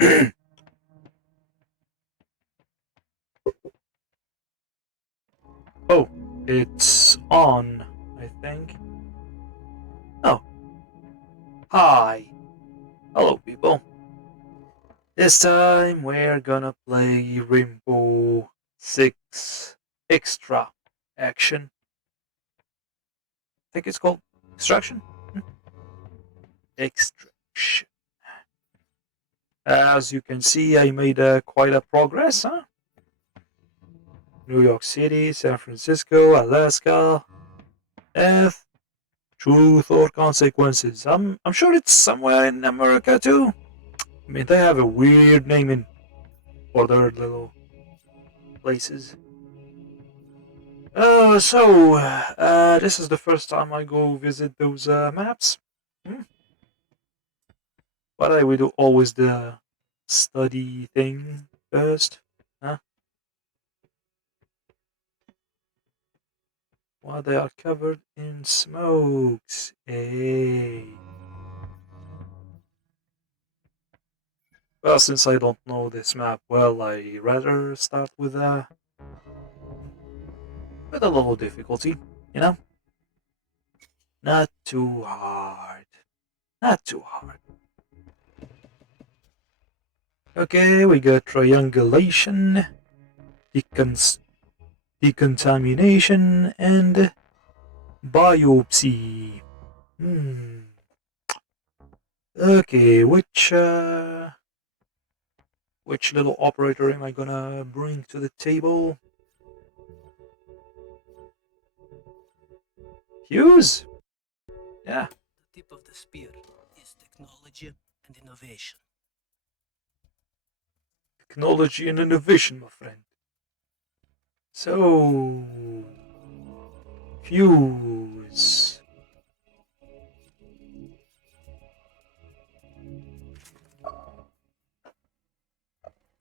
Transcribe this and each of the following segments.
Oh, it's on, I think. Oh, hi. Hello, people. This time we're gonna play Rainbow Six Extra Action. I think it's called Extraction? Extraction. As you can see, I made quite a progress, huh? New York City, San Francisco, Alaska, Earth, Truth or Consequences. I'm sure it's somewhere in America too. I mean, they have a weird naming for their little places. This is the first time I go visit those maps. Hmm? But I will do always the study thing first. Huh? Well, they are covered in smokes. Hey. Well, since I don't know this map well, I rather start with a little difficulty, you know? Not too hard. Not too hard. Okay, we got triangulation, decontamination, and biopsy. Okay, which little operator am I gonna bring to the table? Hughes? Yeah. The tip of the spear is technology and innovation. Technology and innovation, my friend. So, Hughes.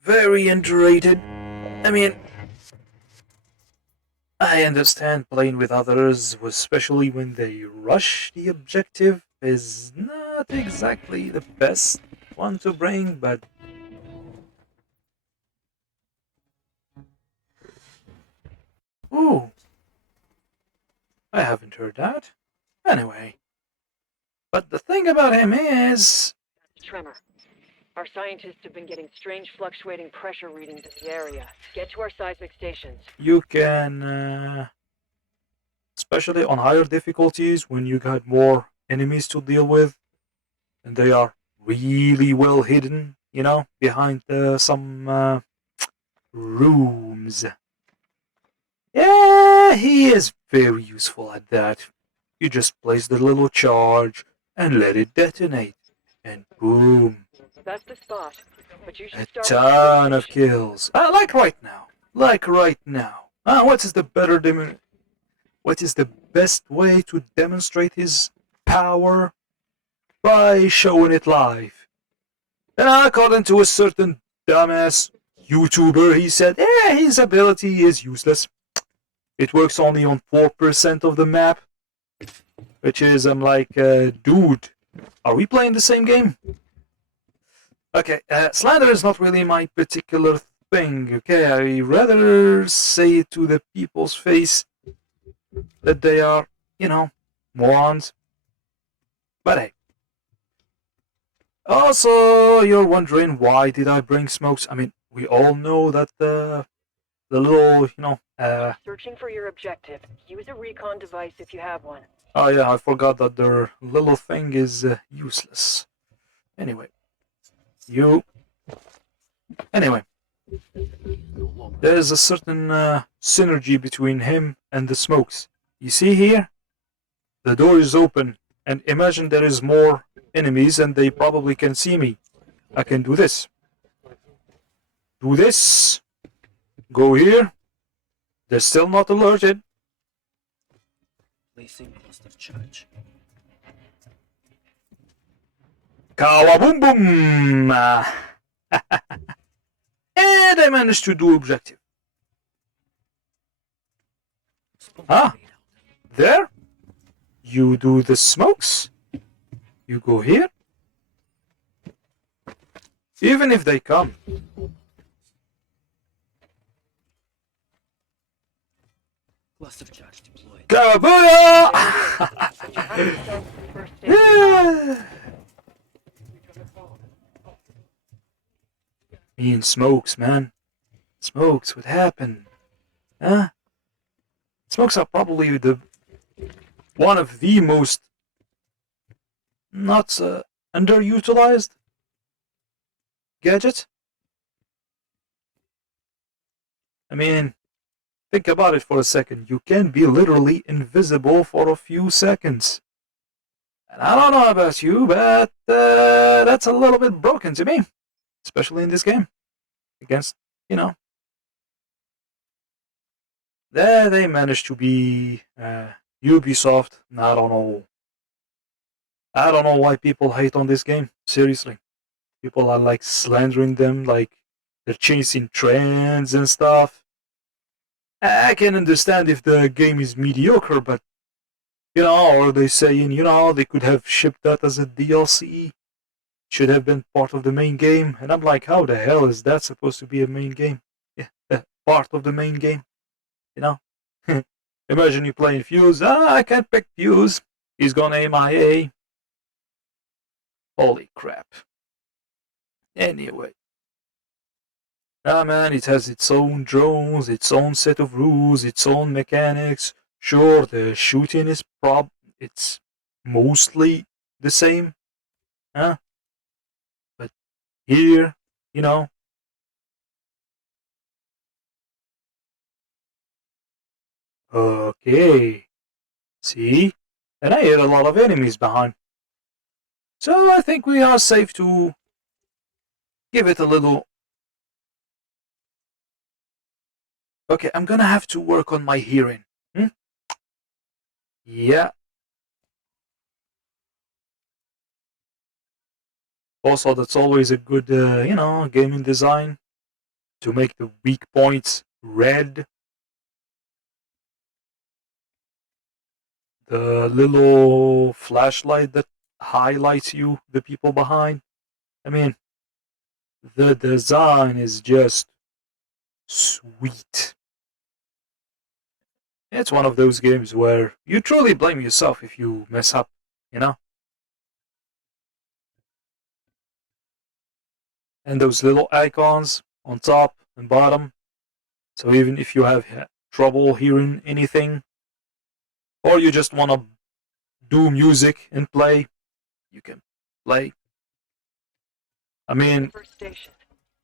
Very underrated. I mean, I understand playing with others, especially when they rush the objective, is not exactly the best one to bring, but ooh, I haven't heard that. Anyway, but the thing about him is, Tremor. Our scientists have been getting strange fluctuating pressure readings in the area. Get to our seismic stations. you can, especially on higher difficulties, when you got more enemies to deal with, and they are really well hidden, behind some rooms. Yeah, he is very useful at that. You just place the little charge and let it detonate, and boom, That's the spot. But you a should start ton of kills. Like right now. Like right now. What is the best way to demonstrate his power? By showing it live. And according to a certain dumbass YouTuber, he said, yeah, his ability is useless. It works only on 4% of the map. Which is, I'm like, dude, are we playing the same game? Okay, slander is not really my particular thing, okay? I rather say to the people's face that they are, morons. But hey. Also, you're wondering why did I bring smokes? I mean, we all know that the little, searching for your objective. Use a recon device if you have one. Oh yeah, I forgot that their little thing is useless. Anyway, Anyway, there's a certain synergy between him and the smokes. You see here? The door is open, and imagine there is more enemies and they probably can see me. I can do this. Do this. Go here. They're still not alerted. Placing cluster charge. Kawaboom boom! And I managed to do objective. Ah, there. You do the smokes. You go here. Even if they come. Cluster charge deployed. Kabooyah! But you have yourself some first aid. Me and Smokes, man. Smokes, what happened? Huh? Smokes are probably one of the most not underutilized gadget. I mean, think about it for a second. You can be literally invisible for a few seconds. And I don't know about you, but that's a little bit broken to me. Especially in this game. Against, you know. They managed to be Ubisoft. I don't know. I don't know why people hate on this game. Seriously. People are like slandering them, like they're chasing trends and stuff. I can understand if the game is mediocre, but or they saying, they could have shipped that as a DLC. Should have been part of the main game. And I'm like, how the hell is that supposed to be a main game? Yeah, part of the main game. Imagine you playing Fuse. I can't pick Fuse. He's gone MIA. Holy crap. Anyway. Ah man, it has its own drones, its own set of rules, its own mechanics. Sure, the shooting is it's mostly the same. Huh? But here, Okay. See? And I hit a lot of enemies behind. So I think we are safe to give it a little. Okay, I'm gonna have to work on my hearing. Yeah. Also, that's always a good, gaming design to make the weak points red. The little flashlight that highlights you, the people behind. I mean, the design is just sweet. It's one of those games where you truly blame yourself if you mess up, you know? And those little icons on top and bottom. So even if you have trouble hearing anything, or you just want to do music and play, you can play. I mean, First station.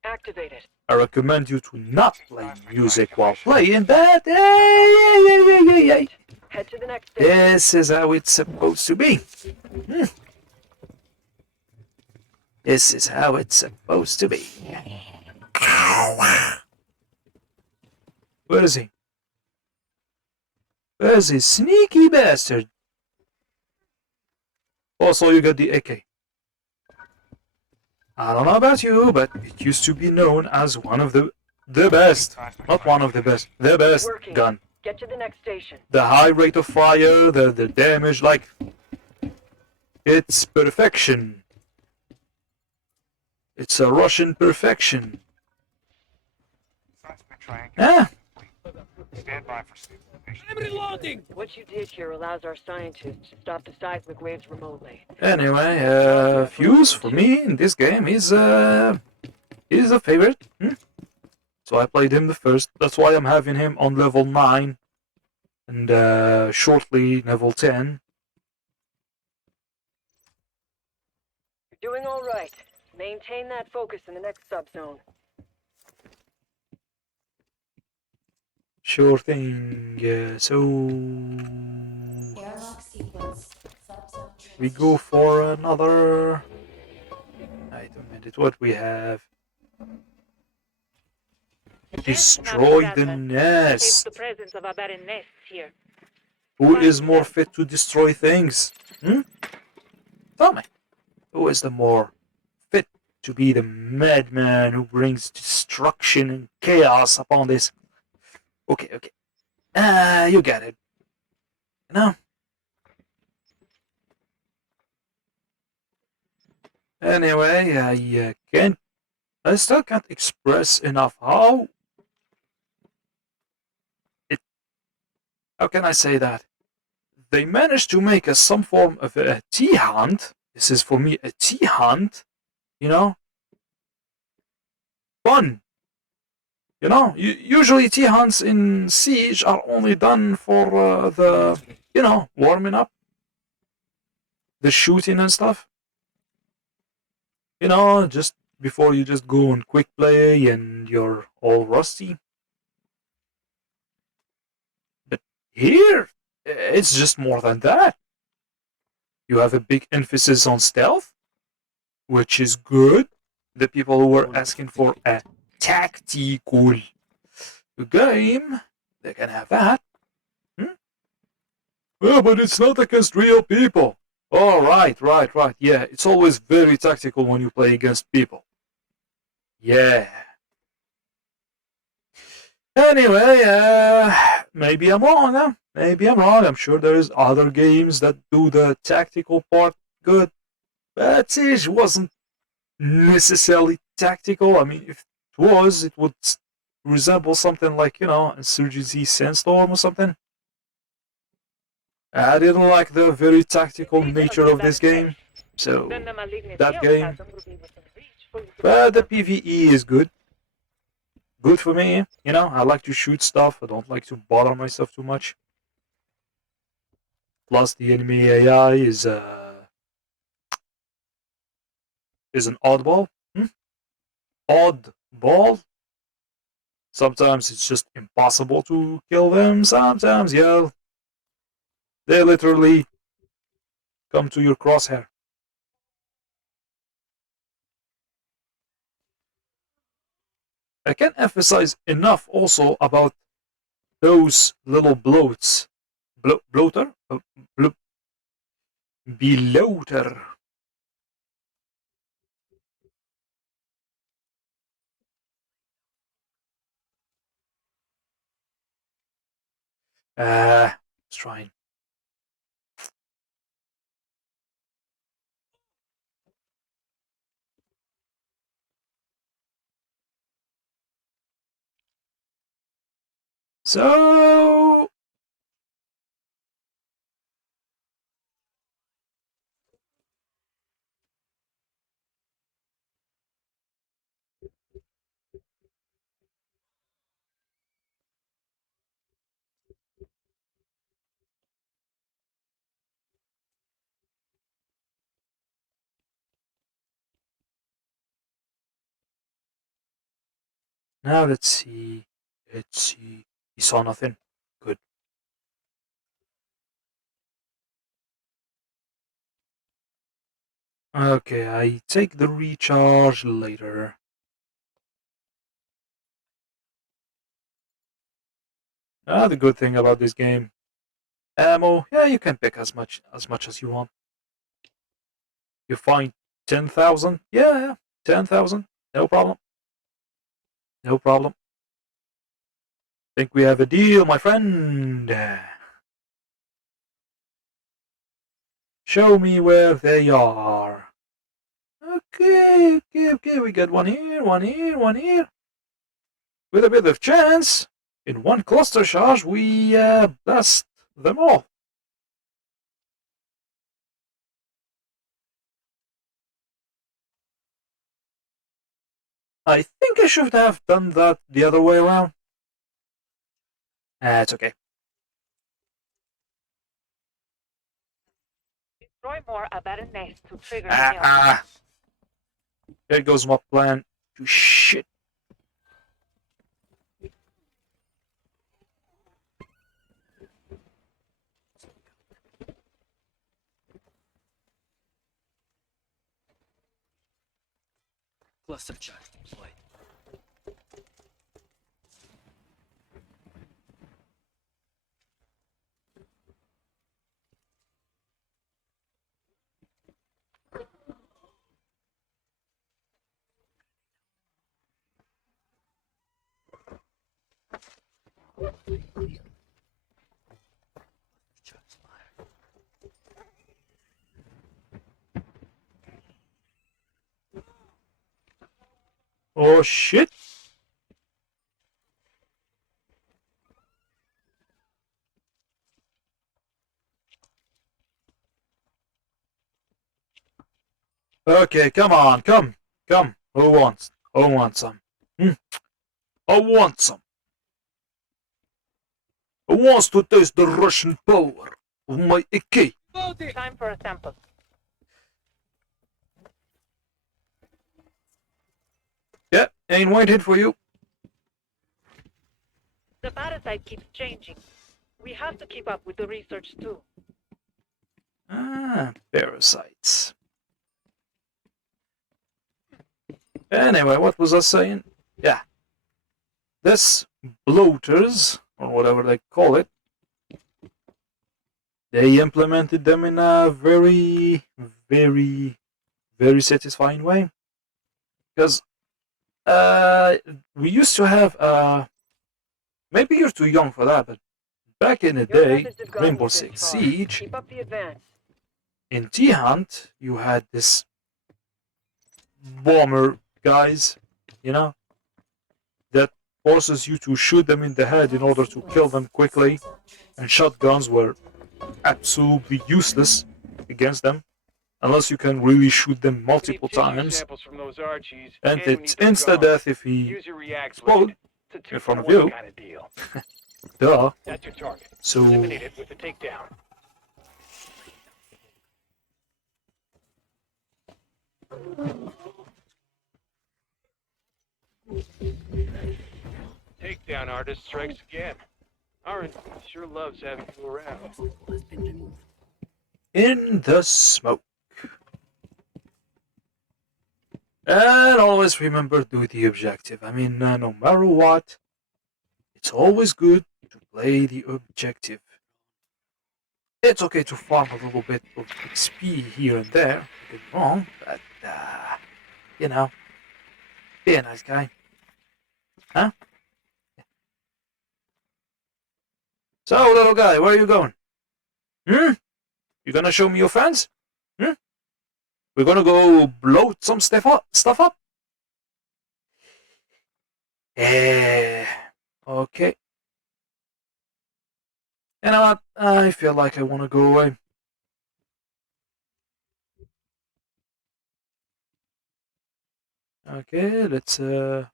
Activated. I recommend you to not play music while playing, but hey. Head to the next station. This is how it's supposed to be. This is how it's supposed to be. Where is he? Where's this sneaky bastard? Also, you got the AK. I don't know about you, but it used to be known as one of the best. Not one of the best. The best gun. Get to the next station. The high rate of fire, the damage, like... It's perfection. It's a Russian perfection. Yeah. Stand by for stabilization. I'm reloading! What you did here allows our scientists to stop the seismic waves remotely. Anyway, Fuse for me in this game is a favorite. So I played him the first. That's why I'm having him on level 9 and shortly level 10. You're doing all right. Maintain that focus in the next subzone. Sure thing. So Airlock sequence. Subzone we go for another. Wait a minute. What we have? Destroy the nest. The presence of aberrant nests here. Who is more fit to destroy things? Tell me. Who is the more fit to be the madman who brings destruction and chaos upon this? Okay. You get it. Anyway, I can't I still can't express enough how it. How can I say that? They managed to make us some form of a tea hunt. This is for me a tea hunt, you know, fun. You know, usually tea hunts in Siege are only done for the, warming up, the shooting and stuff. You know, just before you just go and quick play and you're all rusty. But here, it's just more than that. You have a big emphasis on stealth, which is good. The people who were asking for a tactical game, they can have that. Yeah, but it's not against real people. Oh, right. Yeah, it's always very tactical when you play against people. Yeah. Anyway, maybe I'm wrong, huh? Maybe I'm wrong. I'm sure there's other games that do the tactical part good. But Siege wasn't necessarily tactical. I mean, if it was, it would resemble something like, Insurgency Sandstorm or something. I didn't like the very tactical nature of this game. So, Then the malignant that game. neoplasm will be within reach for you to But the perform. PvE is good. Good for me. I like to shoot stuff. I don't like to bother myself too much. Plus, the enemy AI is an oddball. Oddball. Sometimes it's just impossible to kill them. Sometimes, yeah, they literally come to your crosshair. I can't emphasize enough also about those little bloats. Bloater? Beloater. Let's try. So now let's see. Let's see. He saw nothing. Good. Okay, I take the recharge later. The good thing about this game, ammo. Yeah, you can pick as much as you want. You find 10,000. Yeah, 10,000. No problem. No problem. Think we have a deal, my friend. Show me where they are. Okay. We got one here, one here, one here. With a bit of chance, in one cluster charge, we blast them all. I think I should have done that the other way around. It's okay. Destroy more abandoned nests to trigger the Ah, neoplasm. ah. There goes my plan to shit. Cluster charge deployed. Charge fired. Oh shit! Okay, come on, come. Who wants? Who wants some? I want some. Who wants to taste the Russian power of my AK? Time for a sample. Yeah, ain't waiting for you. The parasite keeps changing. We have to keep up with the research too. Ah, parasites. Anyway, what was I saying? Yeah, this bloaters, or whatever they call it, they implemented them in a very, very, very satisfying way. Because we used to have, maybe you're too young for that, but back in the Your day, methods have gotten Rainbow you this Six far. Siege, Keep up the advance. in T-Hunt, you had this bomber guys, you know, that forces you to shoot them in the head in order to kill them quickly, and shotguns were absolutely useless against them, unless you can really shoot them multiple times, From those Archies, and we it's need some insta guards. death if he Use your react explode blade. It's a in front of 2-for-1 you. kind of deal. Duh. That's your target. So Eliminate it with the takedown. Takedown artist strikes again. Aaron sure loves having you around. Has been removed. in the smoke. And always remember, do the objective. I mean, no matter what, it's always good to play the objective. It's okay to farm a little bit of XP here and there, don't get me wrong, but, you know, be a nice guy. Huh? So, little guy, where are you going? You gonna show me your friends? We're gonna go blow some stuff up? Okay. You know what? I feel like I wanna go away. Okay, let's do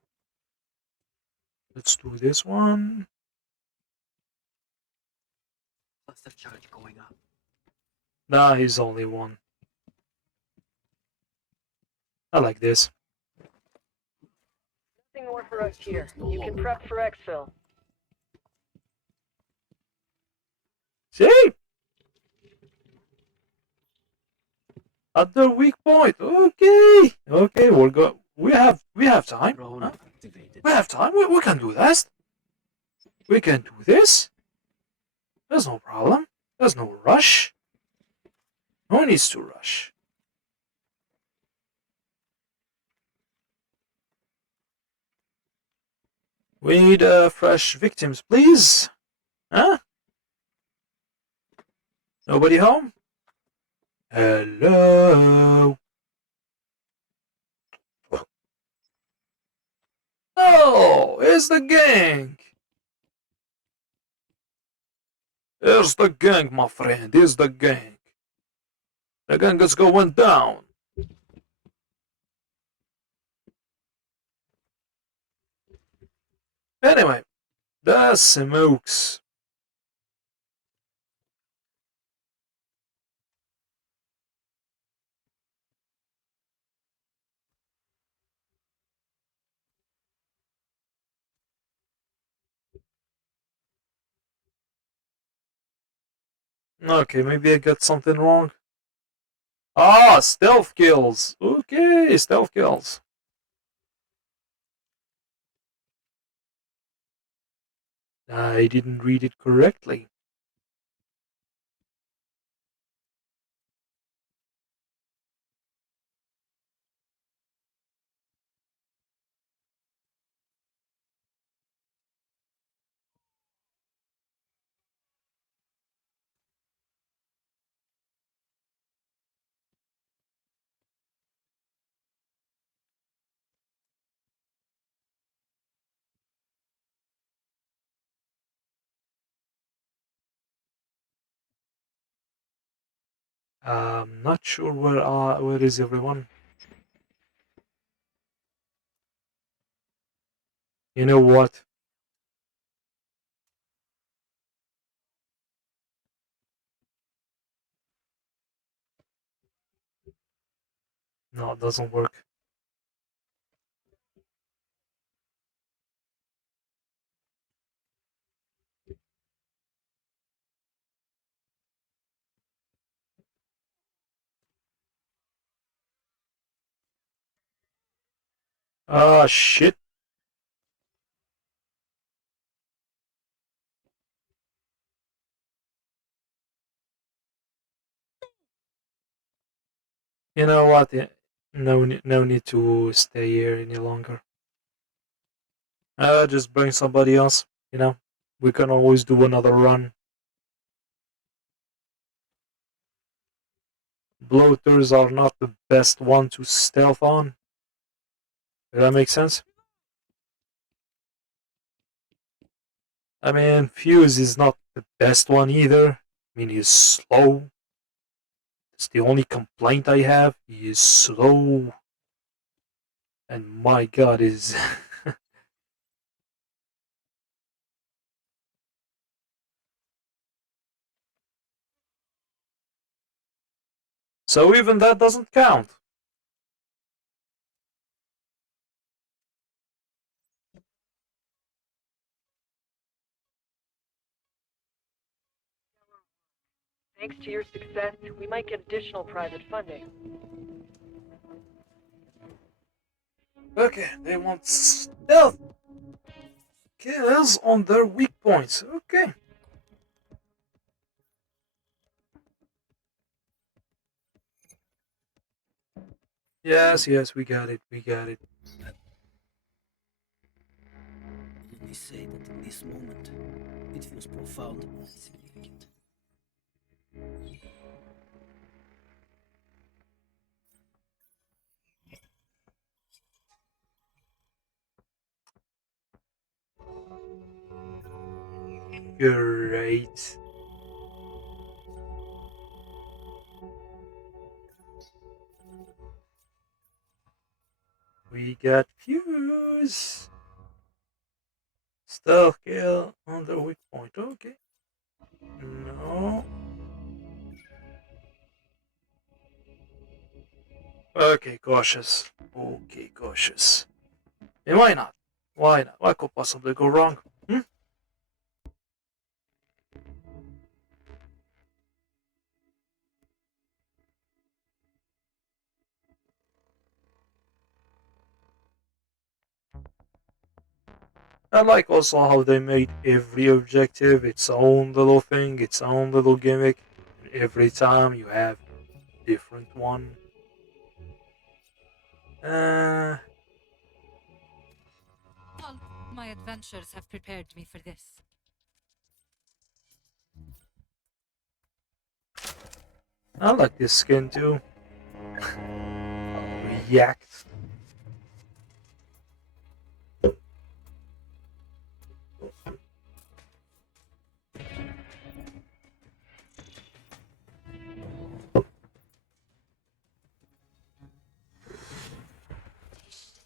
this one. Cluster charge going up. Nah, he's only one. I like this. Nothing more for us here. You can prep for exfil. See? Other weak point. Okay. Okay, we'll go. We have time. Drone Huh? activated. We have time. We can do this. We can do this. There's no problem. There's no rush. No needs to rush. We need fresh victims, please. Huh? Nobody home? Hello. Oh, it's the gang. Here's the gang, my friend. Here's the gang. The gang is going down. Anyway, the smokes. Okay, maybe I got something wrong. Ah, stealth kills. Okay, stealth kills. I didn't read it correctly. Not sure where is everyone. You know what? No, it doesn't work. Ah, shit. You know what? Yeah, no need to stay here any longer. Just bring somebody else. You know, we can always do another run. Bloaters are not the best one to stealth on. Does that make sense? I mean, Fuse is not the best one either. I mean, he's slow. It's the only complaint I have. He is slow. And my god, is. So even that doesn't count. Thanks to your success, we might get additional private funding. Okay, they want stealth kills on their weak points. Okay. Yes, yes, we got it. We got it. Let me say that in this moment, it feels profound and significant. Great. We got Fuse. Stealth kill on the weak point. Okay. No. Okay, cautious. Okay, cautious. And why not? Why not? What could possibly go wrong? Hmm? I like also how they made every objective its own little thing, its own little gimmick. And every time you have different one. Uh, All my adventures have prepared me for this. I like this skin too. React.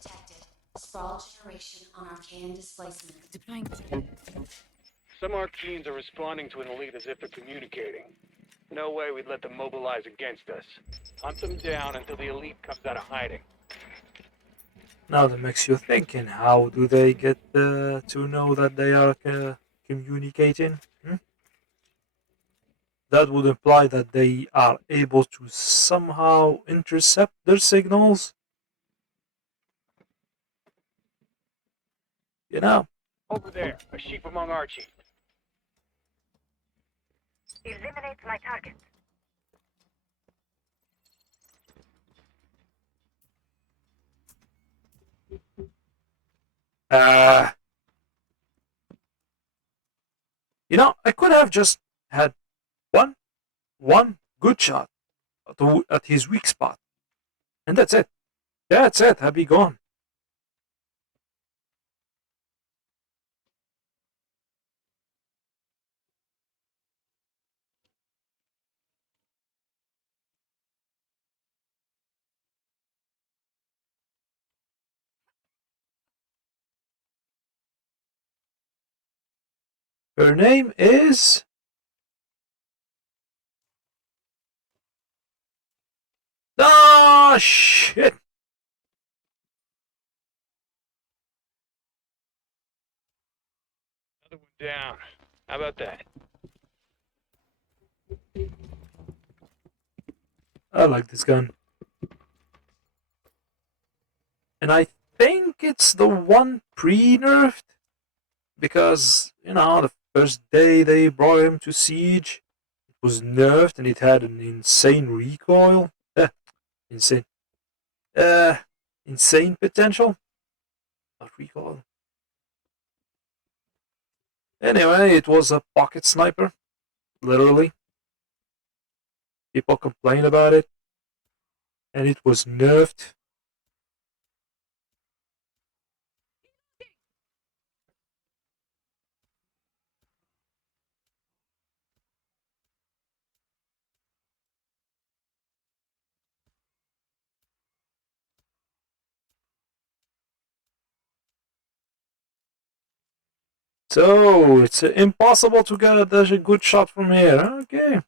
Detected. Sprawl generation on Archaean displacement. Deploying. Some Archeans are responding to an elite as if they're communicating. No way we'd let them mobilize against us. Hunt them down until the elite comes out of hiding. Now that makes you thinking. How do they get to know that they are communicating? Hmm? That would imply that they are able to somehow intercept their signals. You know? Over there, a sheep among Archies. Eliminate my target. Uh, I could have just had one, one good shot at his weak spot, and that's it. That's it. I'd be gone. Her name is... Ah, shit! Another one down. How about that? I like this gun. And I think it's the one pre-nerfed. Because, you know, the first day they brought him to Siege, it was nerfed and it had an insane recoil. Insane. Uh, insane potential. Not recoil. Anyway, it was a pocket sniper. Literally. People complained about it. And it was nerfed. So, it's impossible to get a good shot from here. Okay.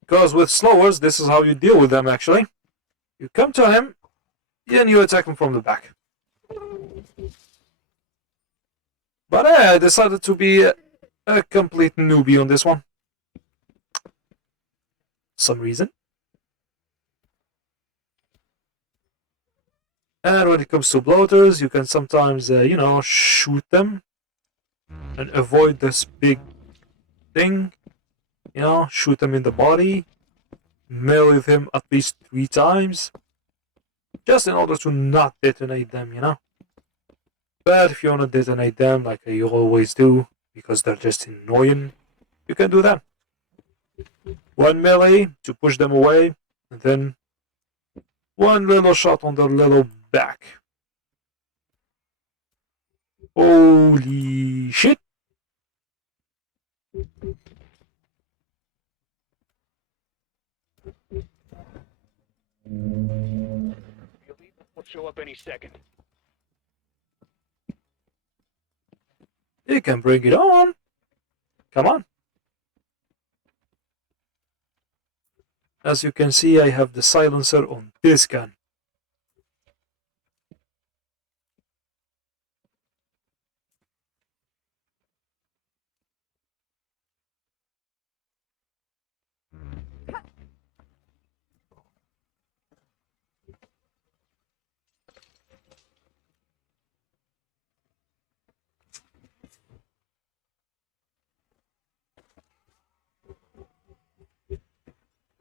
Because with slowers, this is how you deal with them, actually. You come to him, and you attack him from the back. But I decided to be a complete newbie on this one. Some reason. And when it comes to bloaters, you can sometimes, you know, shoot them and avoid this big thing. You know, shoot them in the body, melee them at least 3 times, just in order to not detonate them, you know. But if you want to detonate them like you always do, because they're just annoying, you can do that. One melee to push them away, and then one little shot on their little back. Holy shit! Will show up any second. You can bring it on. Come on. As you can see, I have the silencer on this gun.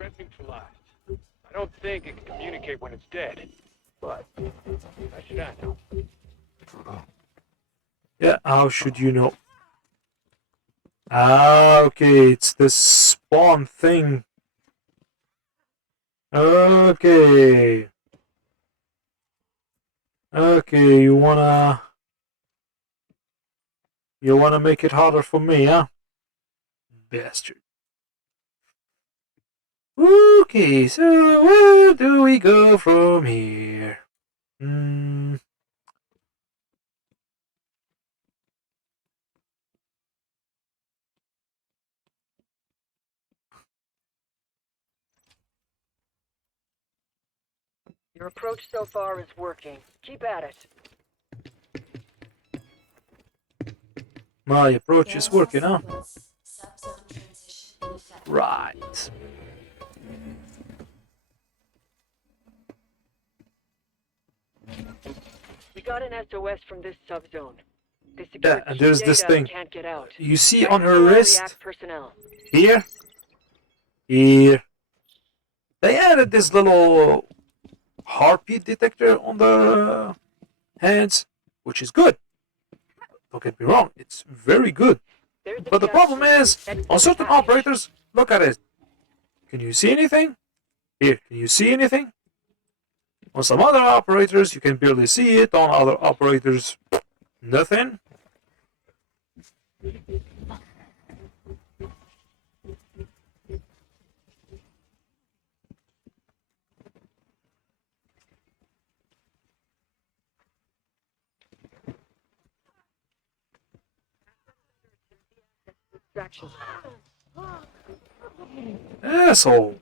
Threat neutralized. I don't think it can communicate when it's dead. But I should I know. Yeah, how should you know? Ah, okay, it's the spawn thing. Okay. Okay, you wanna make it harder for me, huh? Bastard. Okay, so where do we go from here? Your approach so far is working. Keep at it. My approach is working, huh? Subzone transition in effect. Right. We got an SOS from this subzone. They Yeah, secured and key there's this data and thing. can't get out. You see Back on to her allow wrist? React personnel. Here? Here. They added this little heartbeat detector on the hands, which is good. Don't get me wrong, it's very good. There's But the problem is, Exit on certain package. operators, look at it. Can you see anything? Here, can you see anything? On some other operators, you can barely see it. On other operators, nothing. extraction. Asshole.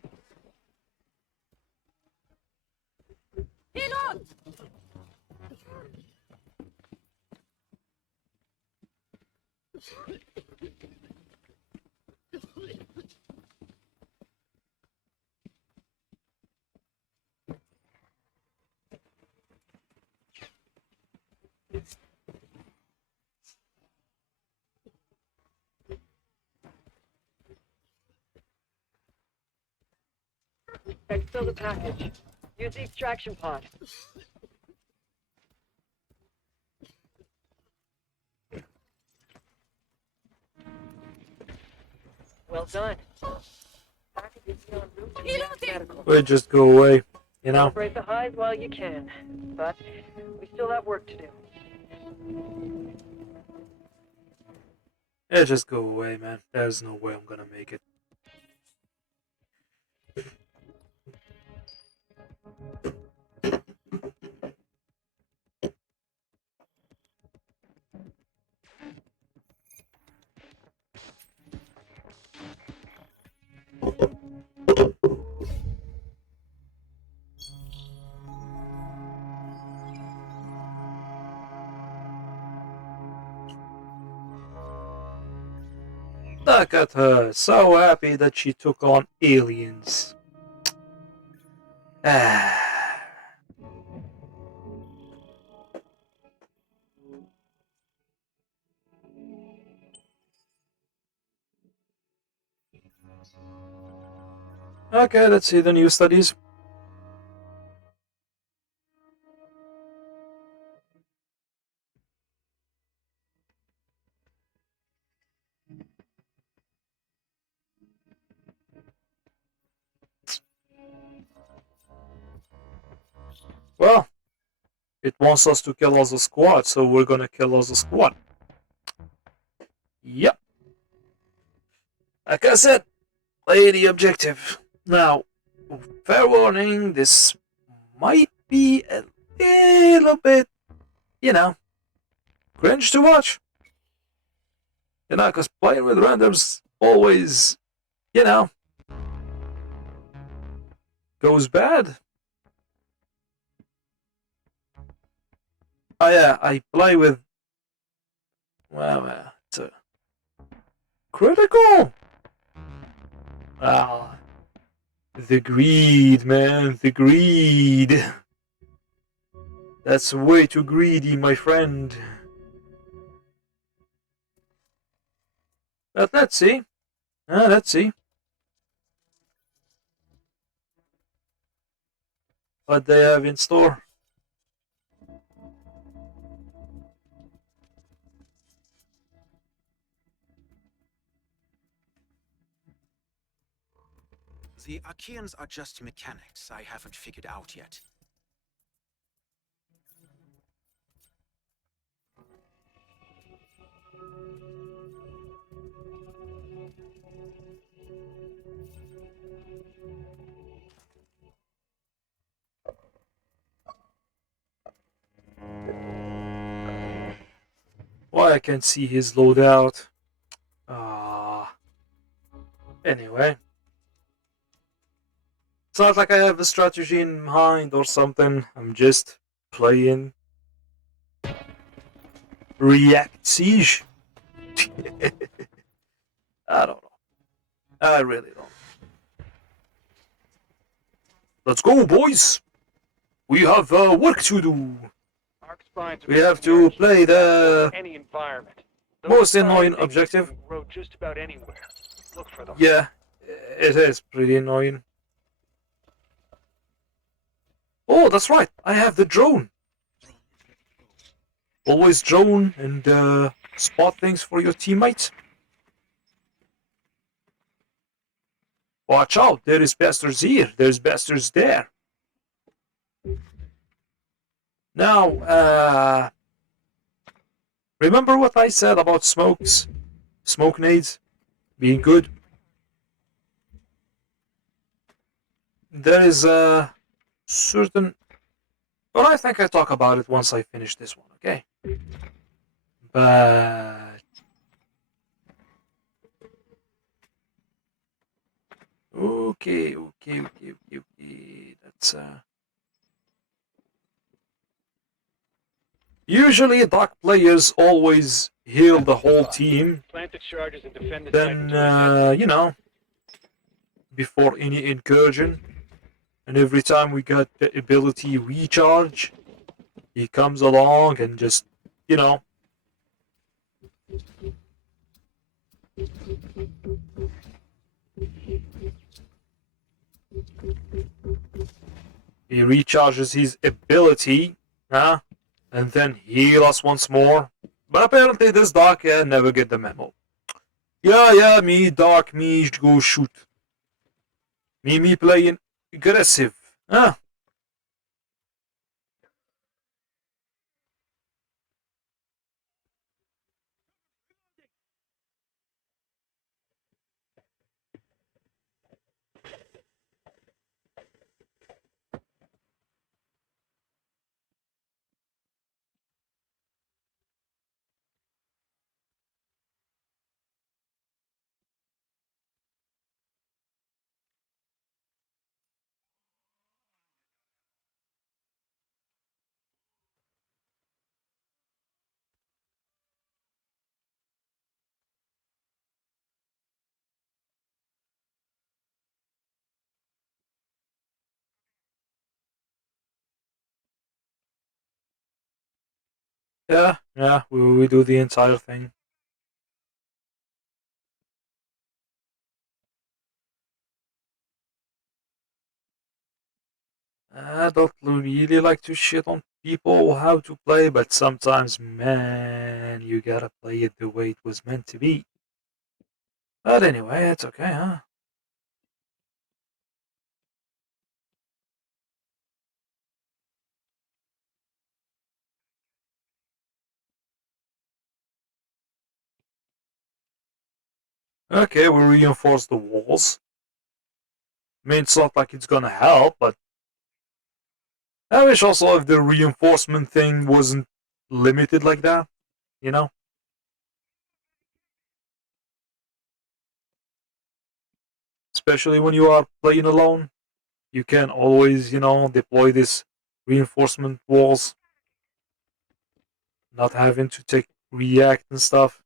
Exfil the package. Use the extraction pod. Well done. Package is on route to Mass Medical. We'll just go away, you know? Celebrate the highs while you can, but we still have work to do. Yeah, just go away, man. There's no way I'm gonna make it. Look at her, so happy that she took on aliens. Ah. Okay, let's see the new studies. Well, it wants us to kill as a squad, so we're gonna kill as a squad. Yep. Like I said, play the objective. Now, fair warning, this might be a little bit, you know, cringe to watch. You know, because playing with randoms always, you know, goes bad. Oh yeah, I play with, well, it's a critical. Ah, the greed, man, the greed. That's way too greedy, my friend. But let's see. Let's see. What they have in store. The Archeans are just mechanics I haven't figured out yet. Why I can't see his loadout. Ah. Anyway. It's not like I have a strategy in mind or something. I'm just playing React Siege. I don't know. I really don't. Let's go, boys! We have work to do. Arc spines are We have to play the any environment. most Those annoying spines objective. can grow just about anywhere. Look for them. Yeah, it is pretty annoying. Oh, that's right. I have the drone. Always drone and spot things for your teammates. Watch out, there is bastards here. There's bastards there. Now, remember what I said about smokes? Smoke nades being good? There is a certain... But I think I talk about it once I finish this one, okay? But... Okay. That's usually dock players always heal the whole team. Plant the charges and defend the site Then until we get you know, before any incursion, and every time we got the ability recharge, he comes along and just, you know, he recharges his ability, huh? And then heal us once more. But apparently this Doc never get the memo. Yeah, me, Doc, me, go shoot. Me playing aggressive. Huh? Yeah, we do the entire thing. I don't really like to shit on people how to play, but sometimes, man, you gotta play it the way it was meant to be. But anyway, it's okay, huh? Okay, we reinforce the walls. I mean, it's not like it's gonna help, but I wish also if the reinforcement thing wasn't limited like that, you know? Especially when you are playing alone, you can always, deploy these reinforcement walls, not having to take react and stuff.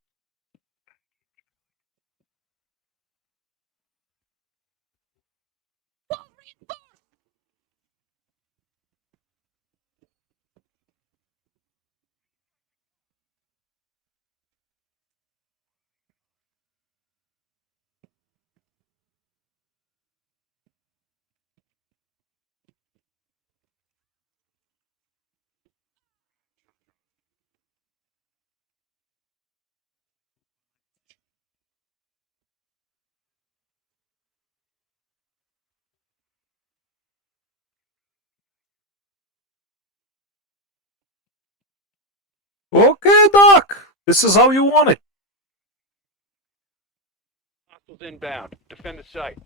Okay, Doc, this is how you want it. hostiles inbound. Defend the site.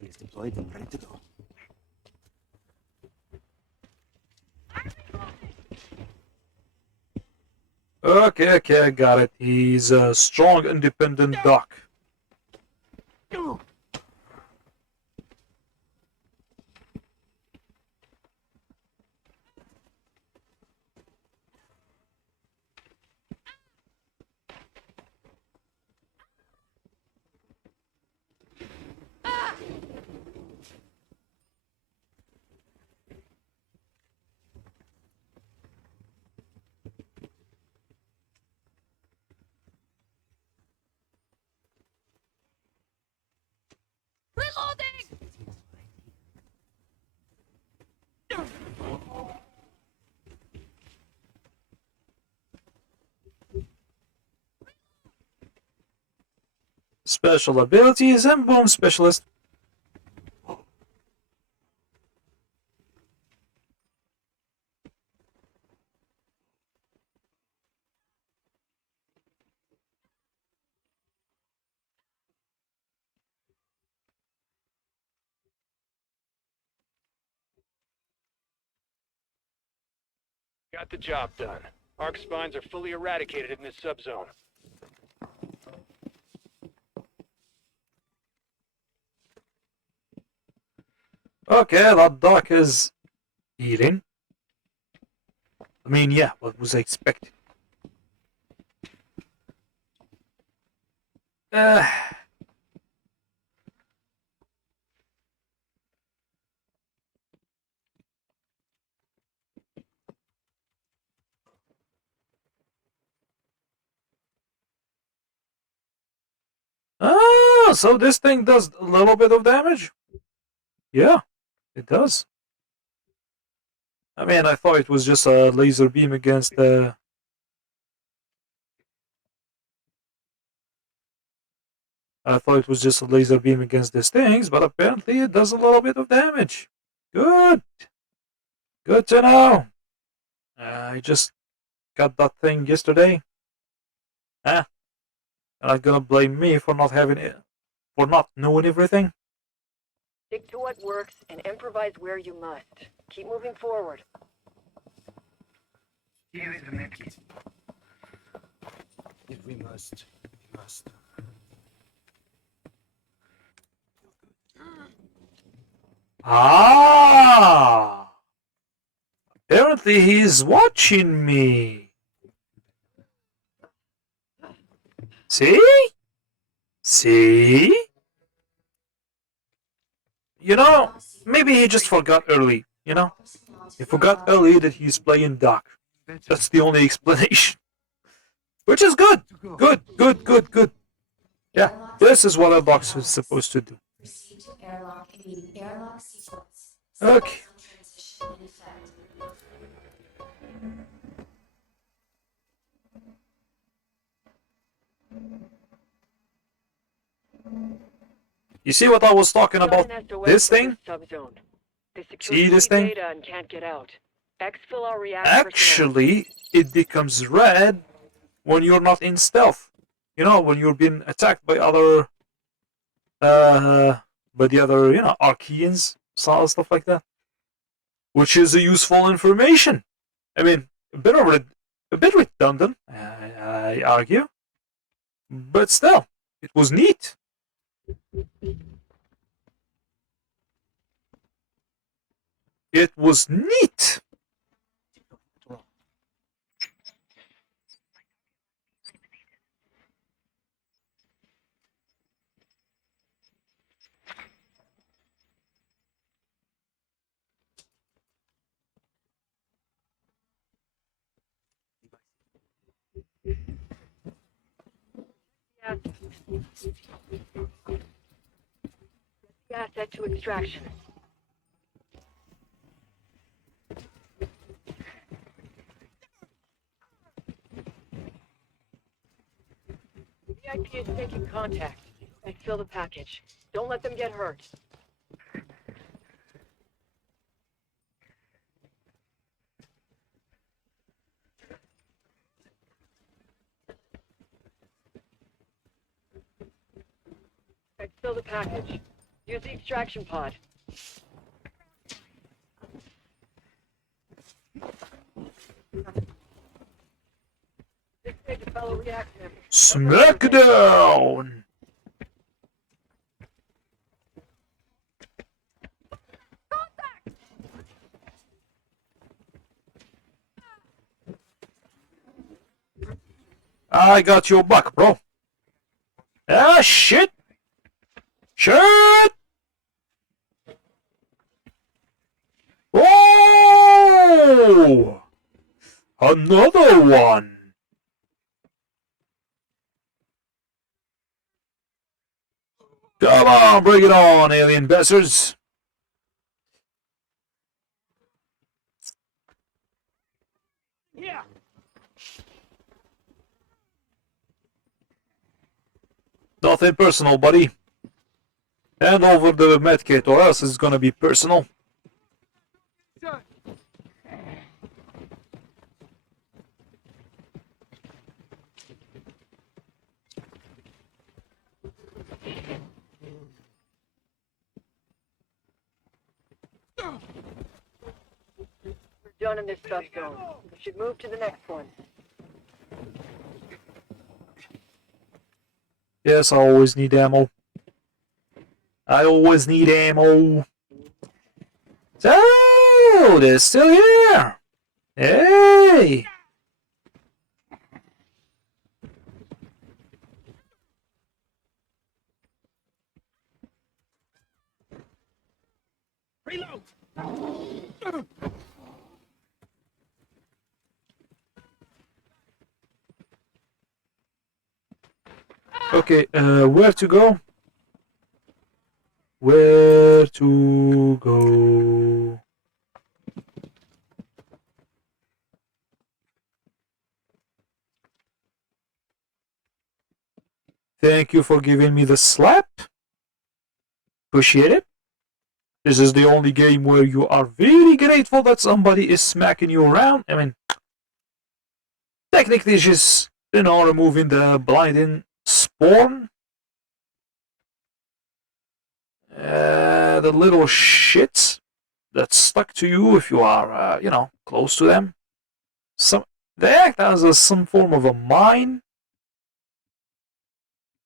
Is deployed and ready to go. Okay, I got it. He's a strong, independent Doc. Special abilities and boom specialist. Got the job done. Arc spines are fully eradicated in this subzone. Okay, that doc is eating. I mean, yeah, what was I expecting? Uh, so this thing does a little bit of damage? Yeah, it does. I mean, I thought it was just a laser beam against I thought it was just a laser beam against these things, but apparently it does a little bit of damage. Good. Good to know. I just got that thing yesterday. Huh? You're not gonna blame me for not having it, for not knowing everything? Stick to what works and improvise where you must. Keep moving forward. Here is the medkit. If we must, we must. Ah! Apparently he's watching me. See? See? You know, maybe he just forgot early, you know? He forgot early that he's playing Doc. That's the only explanation. Which is good. Good, good, good, good. Yeah, this is what a box is supposed to do. Proceed to airlock sequence. Okay. Transition in effect. You see what I was talking Got about? an SOS This for thing? Subzone. They See secured this key thing? data and can't get out. Exfil our reactor personnel. Actually, it becomes red when you're not in stealth. You know, when you're being attacked by other, by the other, Archeans, stuff like that. Which is a useful information. I mean, a bit redundant, I argue. But still, it was neat. It was neat. Yeah. The asset to extraction. VIP is taking contact. Exfil the package. Don't let them get hurt. Exfil the package. Use the extraction pod. This way to fellow reactor. Smackdown! I got your back, bro. Ah, shit! Shit! Oh! Another one! Come on, bring it on, alien bastards! Yeah. Nothing personal, buddy. Hand over the medkit or else it's gonna be personal. We're done in this subzone. We should move to the next one. Yes, I always need ammo. I always need ammo. So, they're still here. Hey! Reload! Okay, where to go? Where to go? Thank you for giving me the slap. Appreciate it. This is the only game where you are very grateful that somebody is smacking you around. I mean, technically just, removing the blinding spawn. The little shits that stuck to you if you are, close to them. They act as some form of a mine.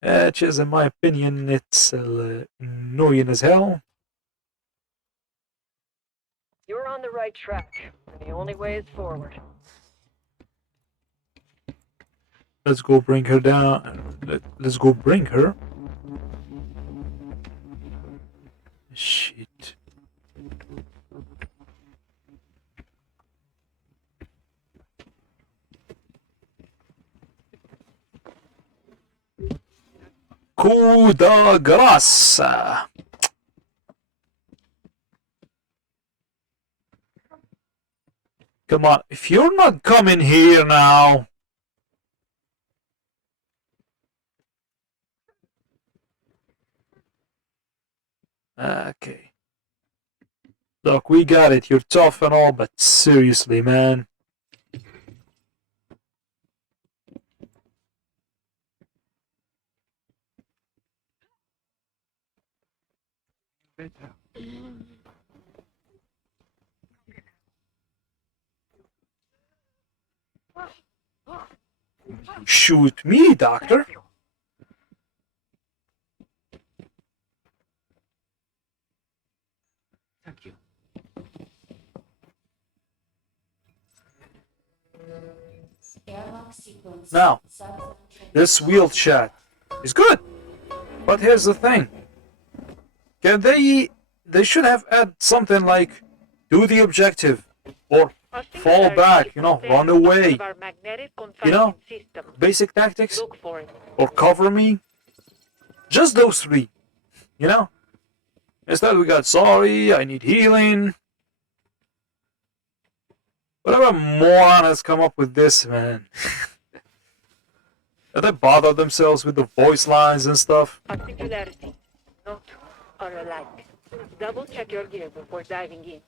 Which is, in my opinion, it's annoying as hell. You're on the right track, and the only way is forward. Let's go bring her down. Let's go bring her. Shit. Coup de grâce. Come on, if you're not coming here now. Okay. Look, we got it. You're tough and all, but seriously, man. Shoot me, doctor. Thank you. Airlock sequence. Now, Subzone this wheel chat is good, but here's the thing. Can they should have added something like do the objective or Our fall singularity back, is run contained away, in our magnetic know? confinement system. basic tactics, Look for it. or cover me. Just those three, you know? Instead we got sorry, I need healing. Whatever moron has come up with this, man. They bother themselves with the voice lines and stuff. Our singularity, not our alike. Double check your gear before diving in.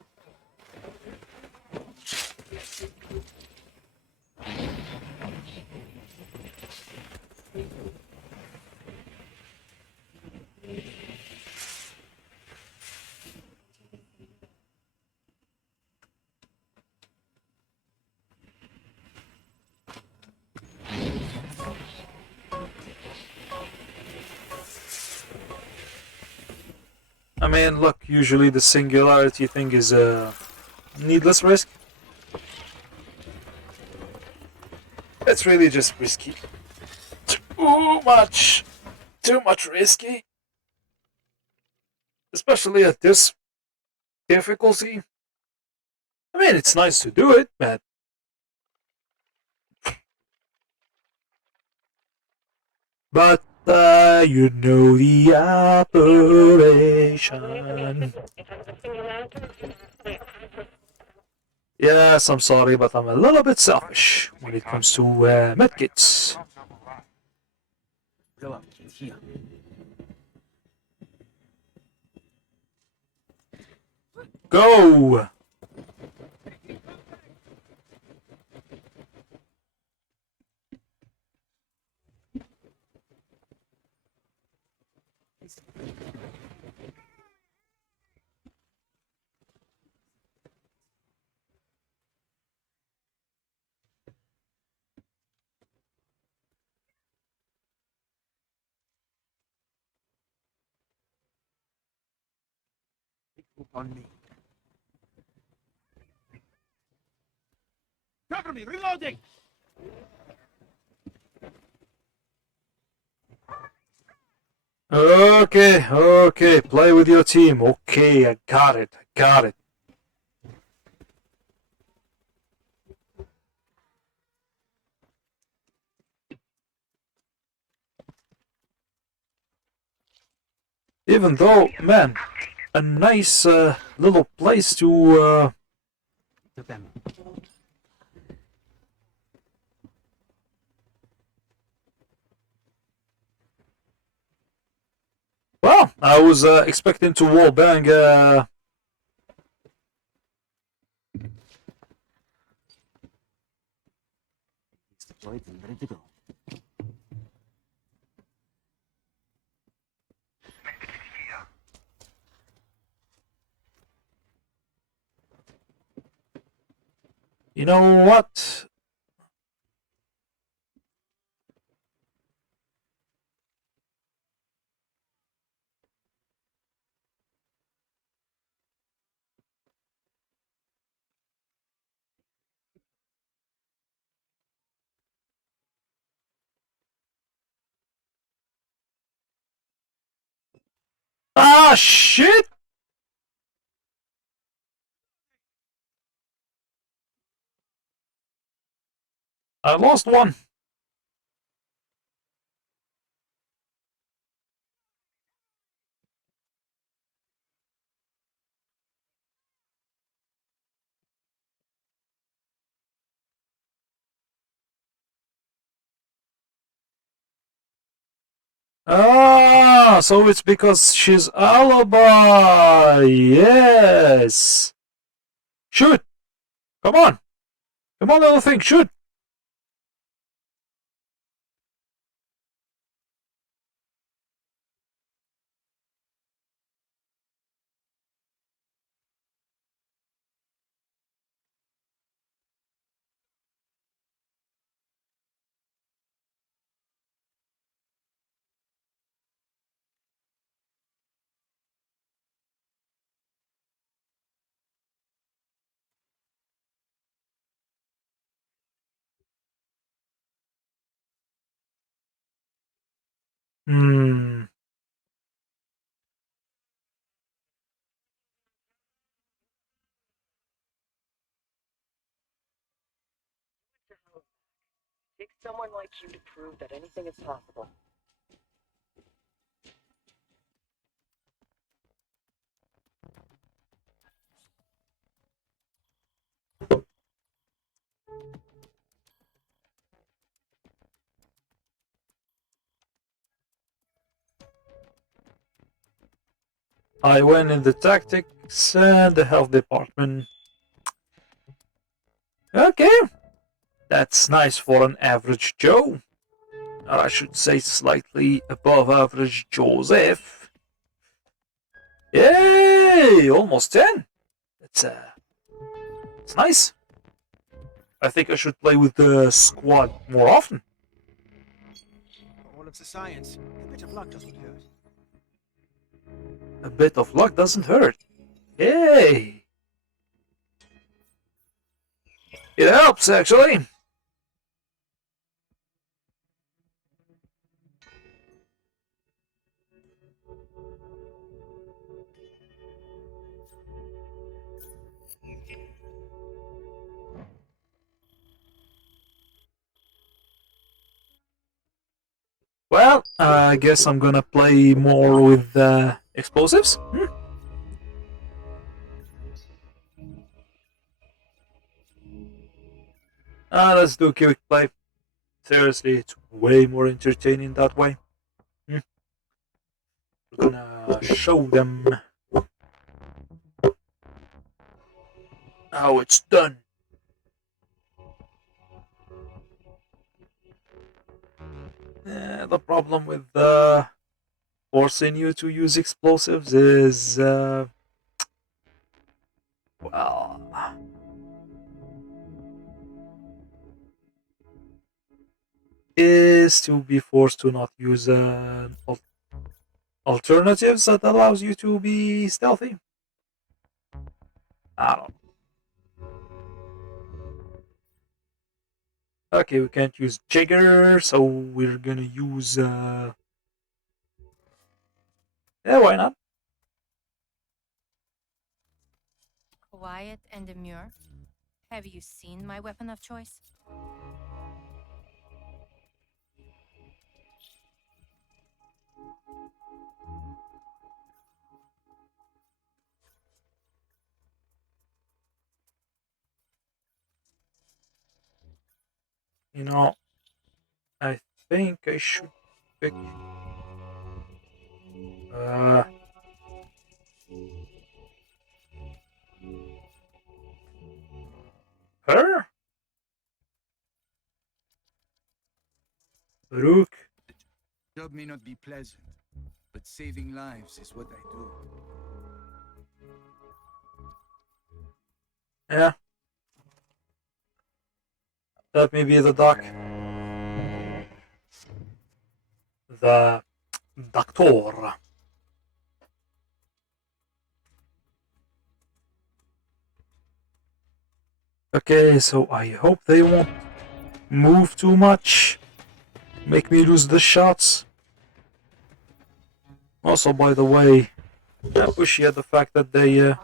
I mean, look, usually the singularity thing is a needless risk. It's really just risky. Too much risky. Especially at this difficulty. I mean, it's nice to do it, but you know the operation. Yes, I'm sorry, but I'm a little bit selfish when it comes to medkits. Reload. Here. Go! On me. Cover me! Reloading! Okay, okay, play with your team. Okay, I got it, I got it. Even though, man, a nice little place to To them. well, I was expecting to wallbang It's deployed and ready to go. you know what? Ah, shit! I lost one. Ah, so it's because she's alibi. Yes. Shoot. Come on. Come on, little thing. Shoot. Hmm. Takes someone like you to prove that anything is possible. I went in the tactics and the health department. Okay. That's nice for an average Joe. Or I should say slightly above average Joseph. Yay! Almost 10. It's nice. I think I should play with the squad more often. For all of the science, a bit of luck doesn't hurt. A bit of luck doesn't hurt. Yay! It helps, actually. Well, I guess I'm gonna play more with explosives. Let's do a quick play. Seriously, it's way more entertaining that way. We're gonna show them how it's done. The problem with forcing you to use explosives is, well, is to be forced to not use alternatives that allows you to be stealthy. I don't know. Okay, we can't use Jigger, so we're gonna use yeah, why not? Quiet and demure. Have you seen my weapon of choice? You know, I think I should pick uh her? Rook. Job may not be pleasant, but saving lives is what I do. Yeah. That may be the doc. The doctor. Okay, so I hope they won't move too much. Make me lose the shots. Also, by the way, I appreciate the fact that they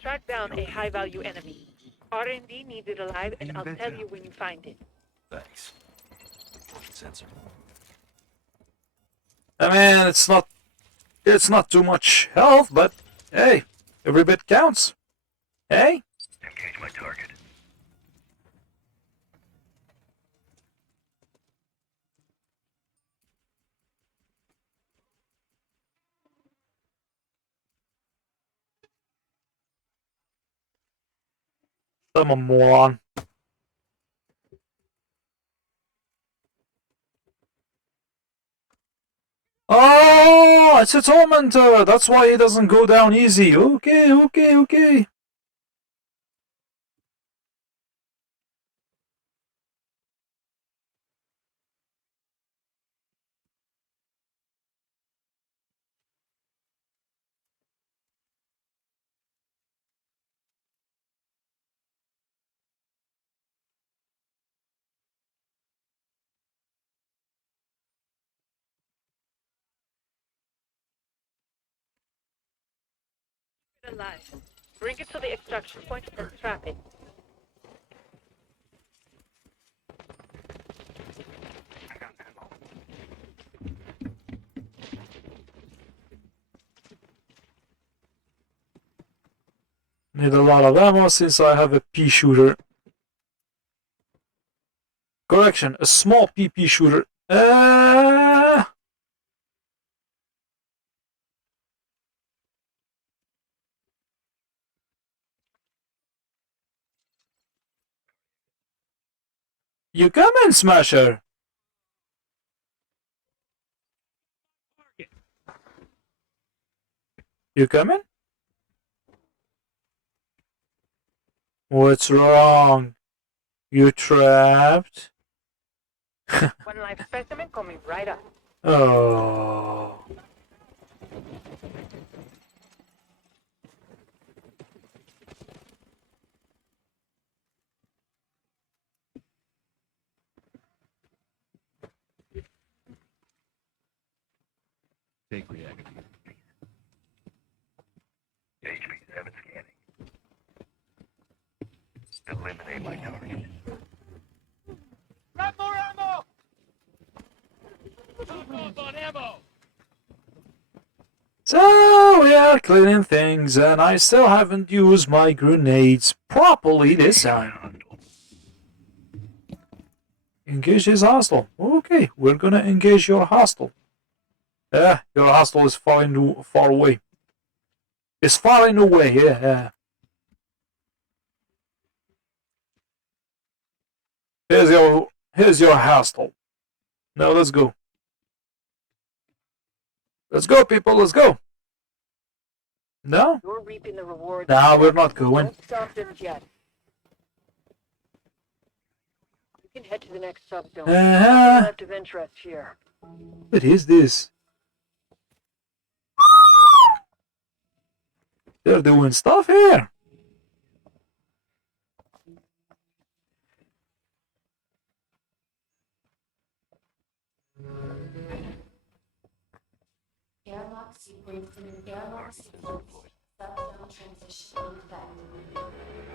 Track down a high-value enemy. R&D needs it alive, and I'll tell you when you find it. Thanks. Sensor. I mean, it's not too much health, but hey, every bit counts. Hey? Engage my target. I'm a moron. Oh, it's a tormentor. That's why he doesn't go down easy. Okay, okay, okay. Alive. Bring it to the extraction point and trap it. Need a lot of ammo since I have a pea shooter. Correction, a small PP shooter. You come in, Smasher. You coming? What's wrong? You trapped? One live specimen coming right up. Oh. Take reactor. HP7 scanning. Eliminate my target. Grab more ammo! On ammo! So we are cleaning things, and I still haven't used my grenades properly this time. Engage his hostile. Okay, we're gonna engage your hostile. Your hostile is far away. It's far away, yeah. Here's your hostile. Now let's go. Let's go, people, let's go. No? You're reaping the rewards. No, we're not going. Don't stop them yet. You can head to the next subzone. Nothing left of interest here. What is this? They're doing stuff here. Airlock sequence in airlock sequence. Shutdown transition in effect.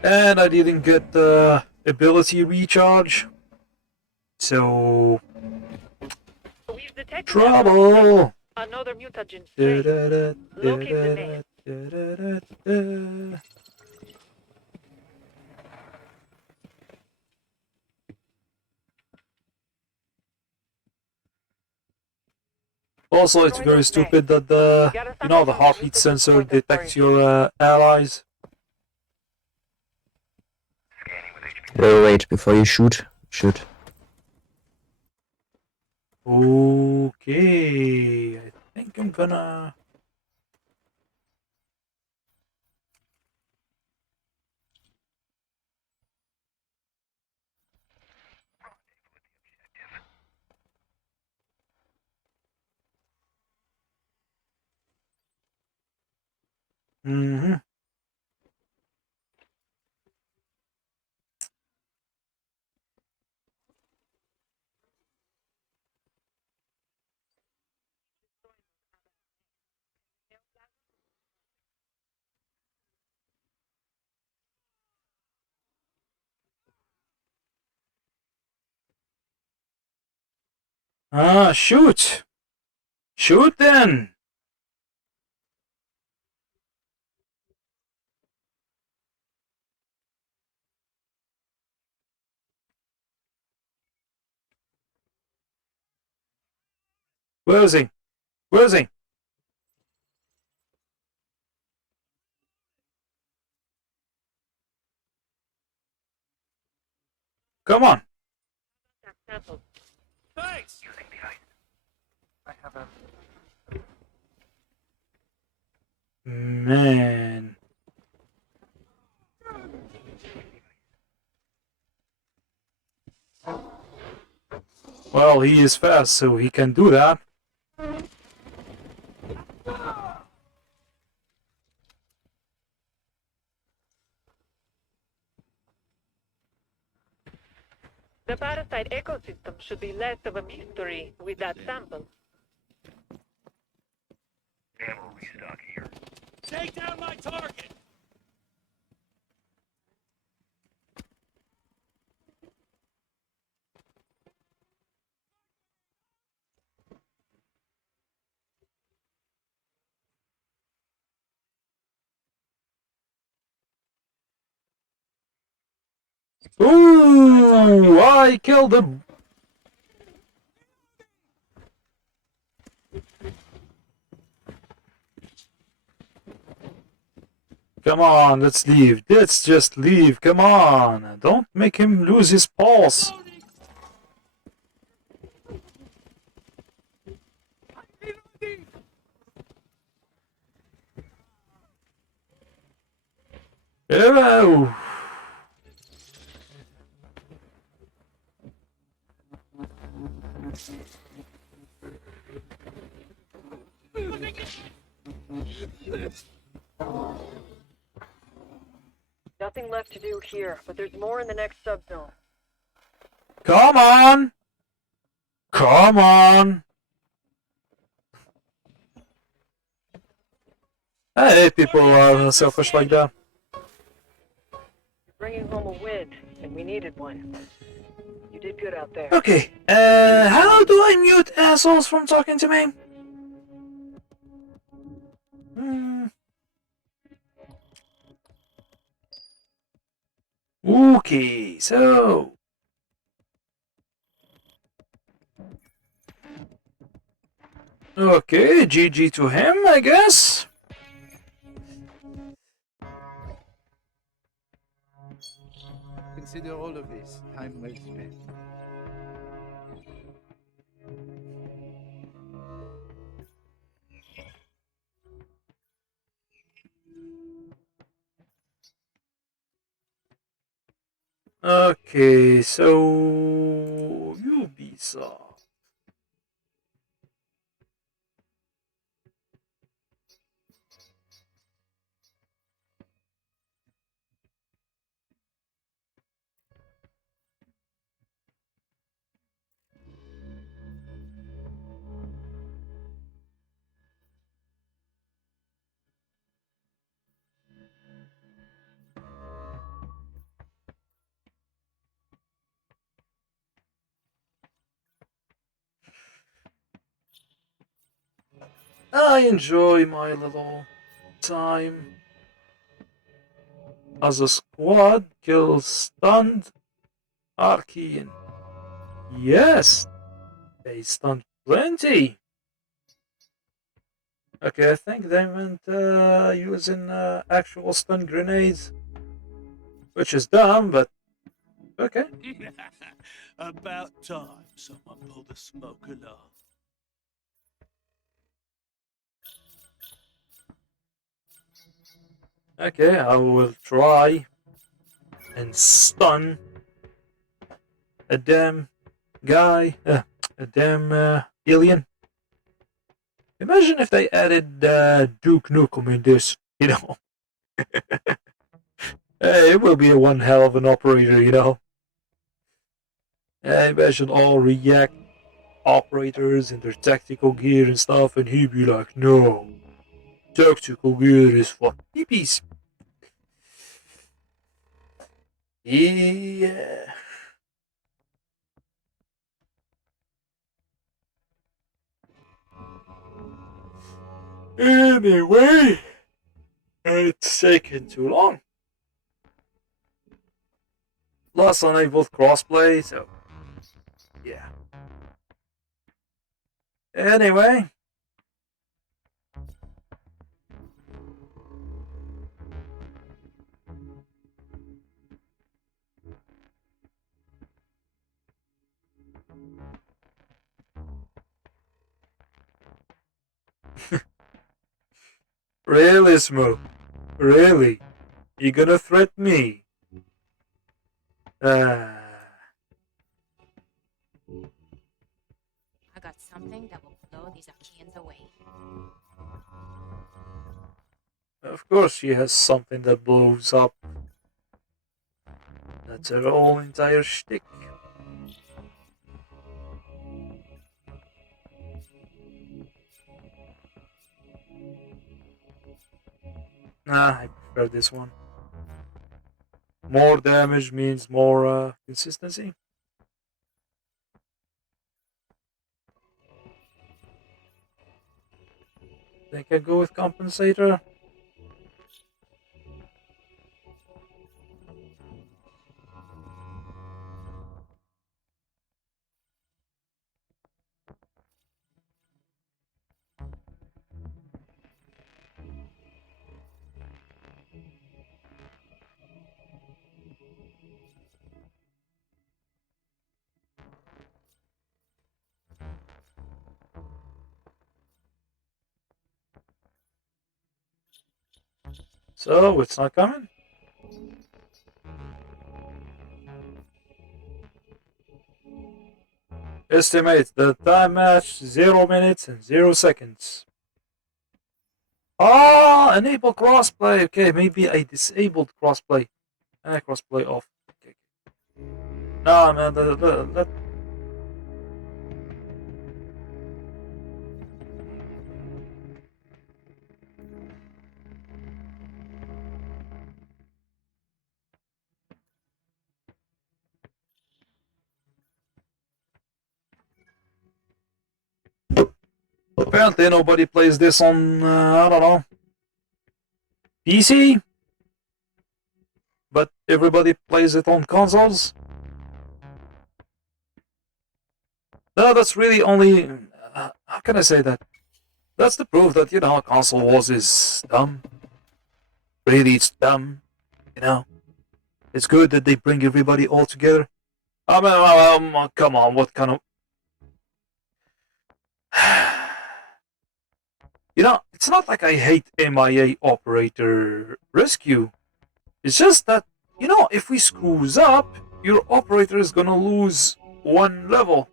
And I didn't get the ability recharge. So We've detected trouble. another mutagen strain. Locate the nest. Also, it's very stupid that the the heartbeat sensor detects your allies. Wait, before you shoot. Okay, I think I'm gonna. Mm-hmm. Ah, shoot! Shoot then! Where is he? Where is he? Come on! Thanks! Man. Well, he is fast, so he can do that. The parasite ecosystem should be less of a mystery with that sample. Ammo restock here. Take down my target! Ooh! I killed him! Come on, let's leave. Let's just leave. Come on. Don't make him lose his pulse. Hello. Nothing left to do here, but there's more in the next subzone. Come on. Come on. I hate people who are selfish like that. Bringing home a win, and we needed one. You did good out there. Okay, how do I mute assholes from talking to me? Okay, so... Okay, GG to him, I guess. Consider all of this time well spent. Okay, so... Ubisoft. I enjoy my little time as a squad kills stunned Archean. Yes, they stunned plenty. Okay, I think they meant using actual stun grenades, which is dumb, but okay. About time someone pulled the smoke alarm. Okay, I will try and stun a damn guy, a damn alien. Imagine if they added Duke Nukem in this, you know. It will be a one hell of an operator, you know. Imagine all react operators in their tactical gear and stuff, and he'd be like, no, tactical gear is for hippies. Yeah. Anyway, it's taking too long. Plus, enabled crossplay, so yeah. Anyway. Really, Smoke? Really? You gonna threat me? I got something that will blow these Archeans away. Of course she has something that blows up. That's her whole entire shtick. Nah, I prefer this one. More damage means more consistency. Think I go with compensator. So it's not coming. Estimate the time match 0 minutes and 0 seconds. Ah, enable crossplay. Okay, maybe I disabled crossplay. Crossplay off. Okay. Nah, man, that. Apparently nobody plays this on, I don't know, PC? But everybody plays it on consoles? No, that's really only, how can I say that? That's the proof that, you know, console wars is dumb. Really, it's dumb, you know? It's good that they bring everybody all together. I mean, come on, what kind of... You know, it's not like I hate MIA operator rescue. It's just that, you know, if we screws up, your operator is gonna lose one level.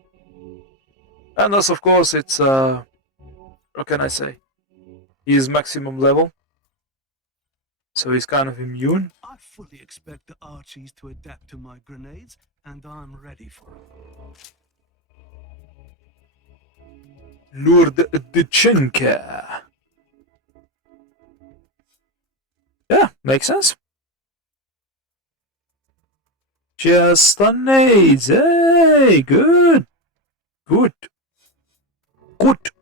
Unless, of course, it's, what can I say? He's maximum level. So he's kind of immune. I fully expect the Archies to adapt to my grenades, and I'm ready for it. Lord Dchinka. Yeah, makes sense. Just the nades. Hey, good. Good. Good.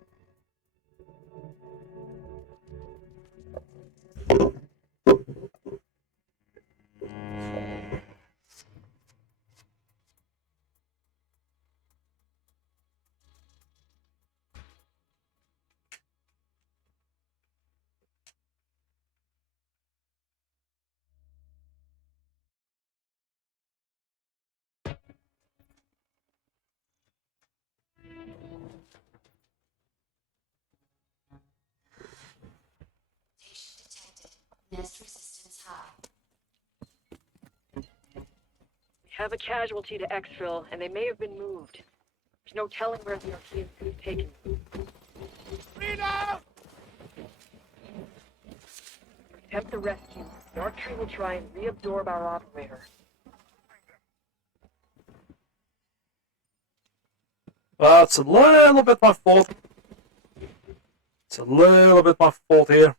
Have a casualty to exfil, and they may have been moved. There's no telling where the Archaeans could have taken them. Attempt the rescue. The Arc Tree will try and reabsorb our operator. Well, it's a little bit my fault. It's a little bit my fault here.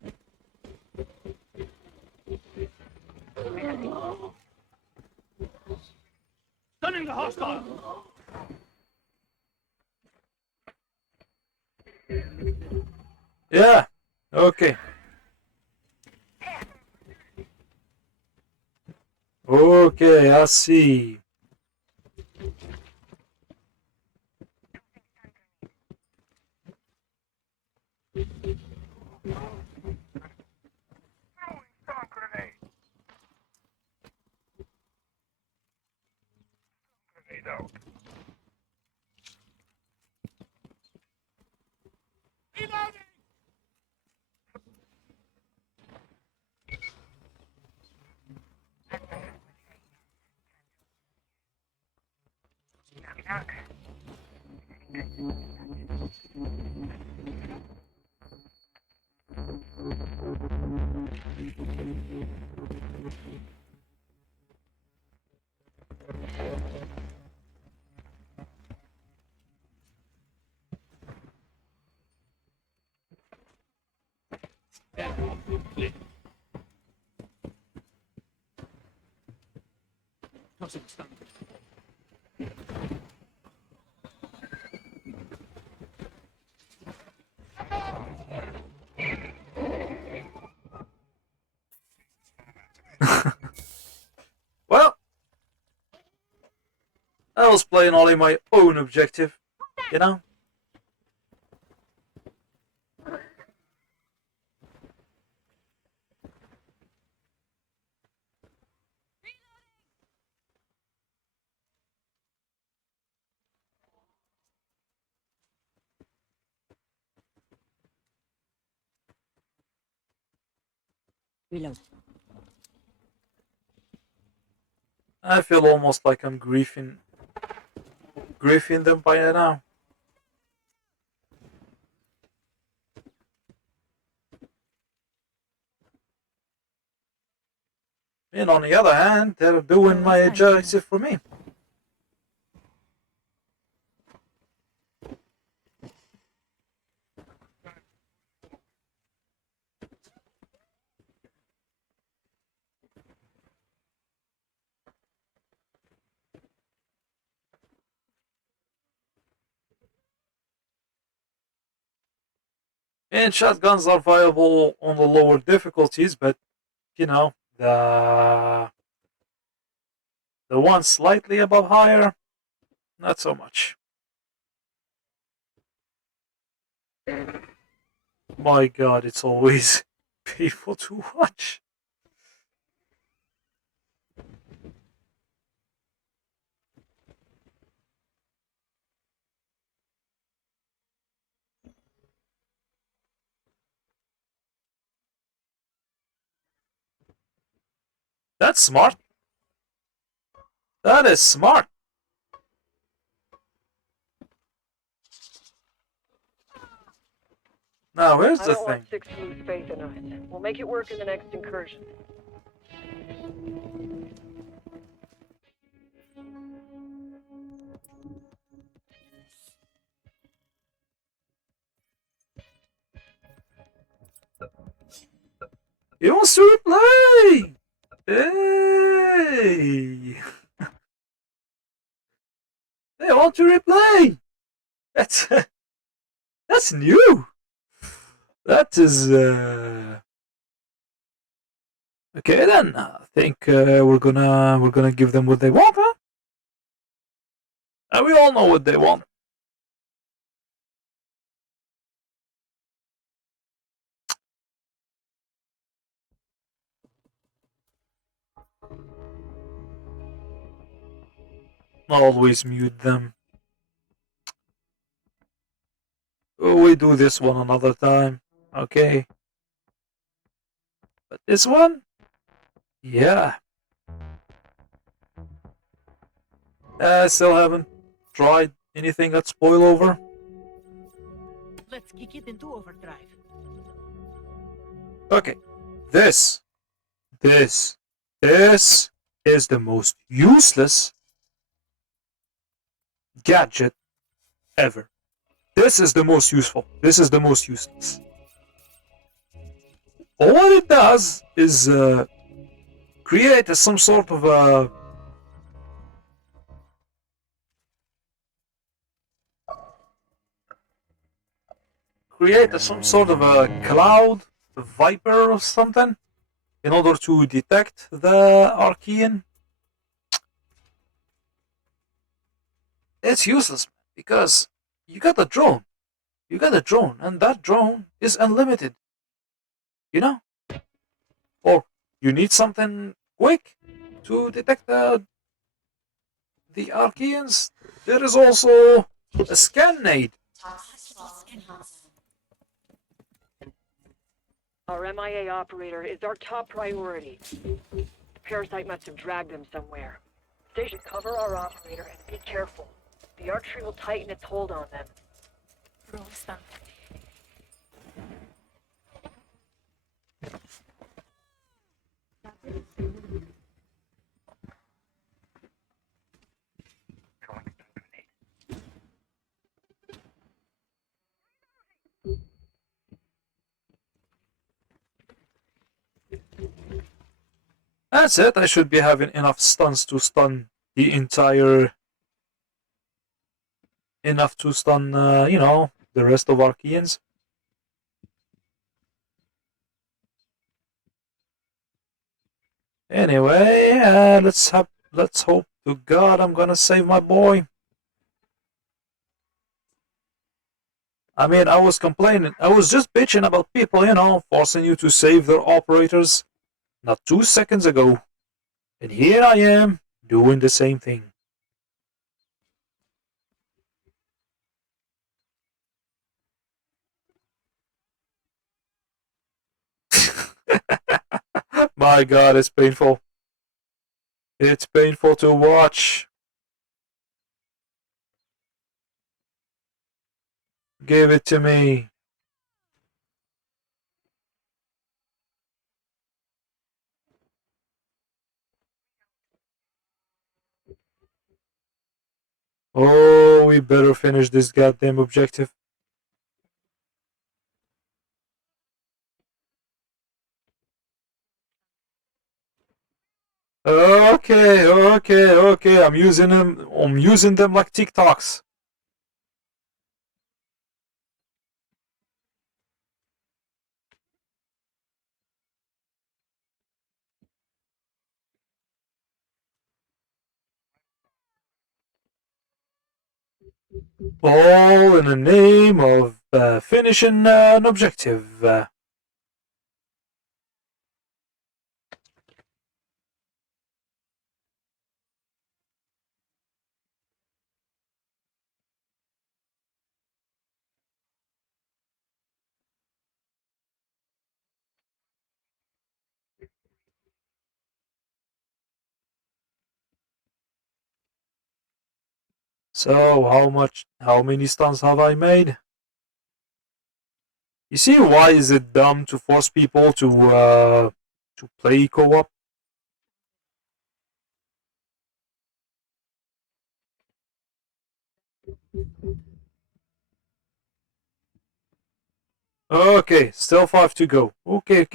Stunning the hostile! Yeah, okay. Okay, I see. Well, I was playing only my own objective, you know? Reload. I feel almost like I'm griefing them by now. And on the other hand, they're doing my objective for me. And shotguns are viable on the lower difficulties, but you know, the one slightly above higher, not so much. My god, it's always painful to watch. That's smart. That is smart. Now, here's I the don't thing. want Six to lose faith in us. We'll make it work in the next incursion. He wants to replay! Hey! They want to replay! That's new! That is, okay then, I think we're gonna give them what they want, huh? And we all know what they want. Always mute them. We do this one another time, okay? But this one? Yeah. Still haven't tried anything at spoil over. Let's kick it into overdrive. Okay, this is the most useless gadget ever. This is the most useful. This is the most useless. All it does is create some sort of a cloud viper or something in order to detect the Archean. It's useless because you got a drone. You got a drone, and that drone is unlimited. You know? Or you need something quick to detect the Archeans. There is also a scan nade. Toxic loss enhancement. Our MIA operator is our top priority. The parasite must have dragged them somewhere. They should cover our operator and be careful. The archery will tighten its hold on them. Roll stun. That's it. I should be having enough stuns to stun the entire. Enough to stun, the rest of Archeans. Anyway, let's hope to God I'm gonna save my boy. I mean, I was complaining. I was just bitching about people, forcing you to save their operators not 2 seconds ago. And here I am, doing the same thing. My God, it's painful. It's painful to watch. Give it to me. Oh, we better finish this goddamn objective. Okay. I'm using them. I'm using them like TikToks. All in the name of finishing an objective. So how many stuns have I made? You see why is it dumb to force people to play co-op? Okay, still 5 to go. Okay.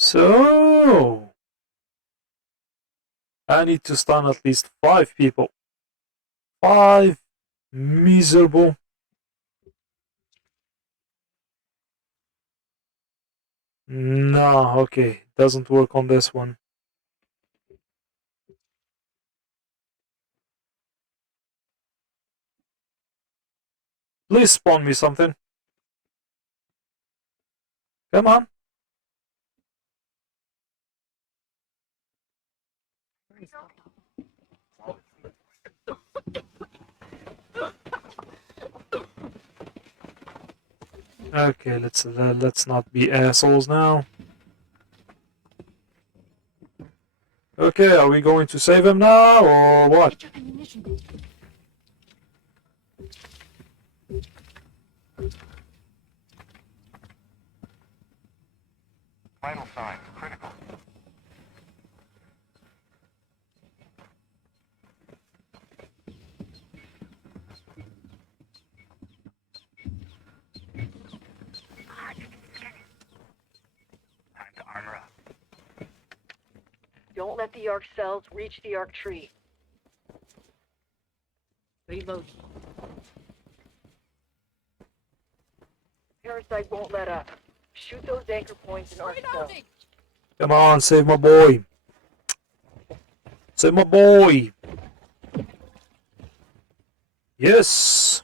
So I need to stun at least 5 people. 5 miserable. No, okay, doesn't work on this one. Please spawn me something. Come on. Okay, let's not be assholes now. Okay, are we going to save him now or what? Vital signs critical. Time to armor up. Don't let the arc cells reach the arc tree. Reload. Parasite won't let up. Shoot those anchor points and arc cells. Come on, save my boy. Save my boy. Yes.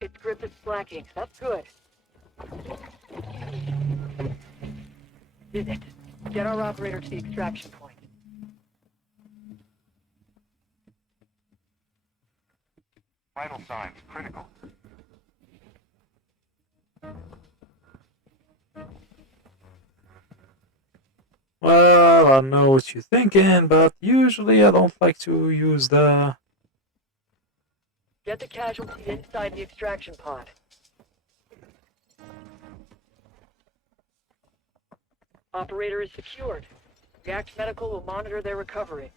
Its grip is slacking. That's good. Did it. Get our operator to the extraction point. Vital signs critical. Well, I know what you're thinking, but usually I don't like to use the... Get the casualty inside the extraction pod. Operator is secured. React Medical will monitor their recovery.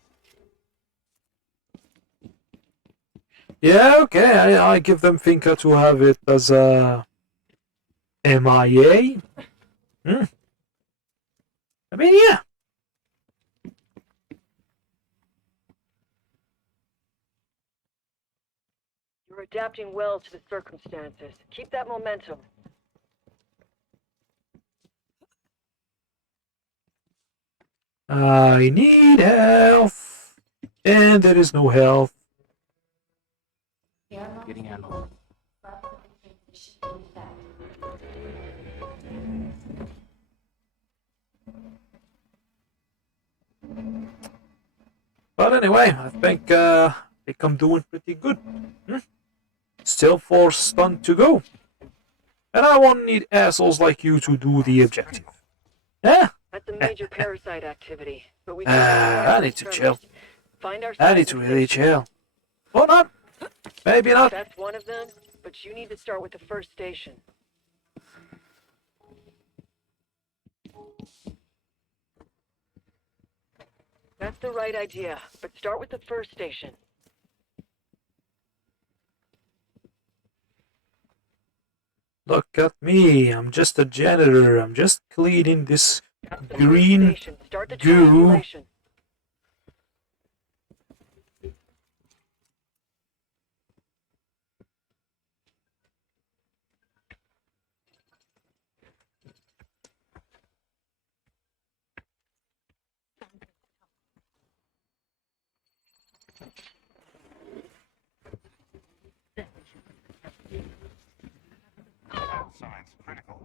Yeah, okay, I give them Finca to have it as a MIA. I mean, yeah. You're adapting well to the circumstances. Keep that momentum. I need health. And there is no health. Getting ammo. Transition in fact. But anyway, I think I'm doing pretty good. Still 4 stun to go. And I won't need assholes like you to do the objective. Yeah? That's a major parasite activity, but we I need to chill. Find our I need to really chill. Or not. Maybe not. That's one of them, but you need to start with the first station. That's the right idea, but start with the first station. Look at me. I'm just a janitor. I'm just cleaning this green Start the goo. triangulation. Vital signs critical.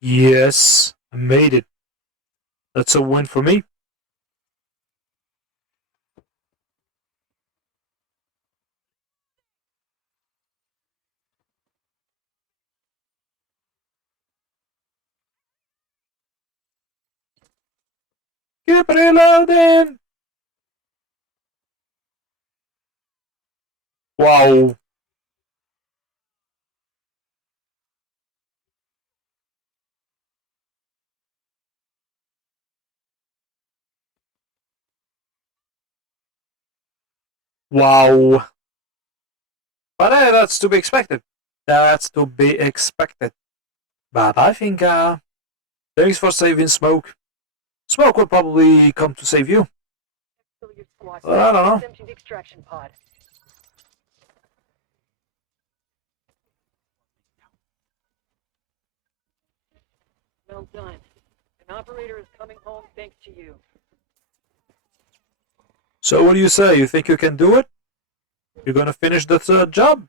Yes, I made it. That's a win for me. Keep reloading. Wow. Wow. But hey, that's to be expected. That's to be expected. But I think, thanks for saving Smoke. Smoke will probably come to save you. Kill your squad. Well, I don't know. Get them to the extraction pod. Well done. An operator is coming home thanks to you. So what do you say? You think you can do it? You're gonna finish the third job?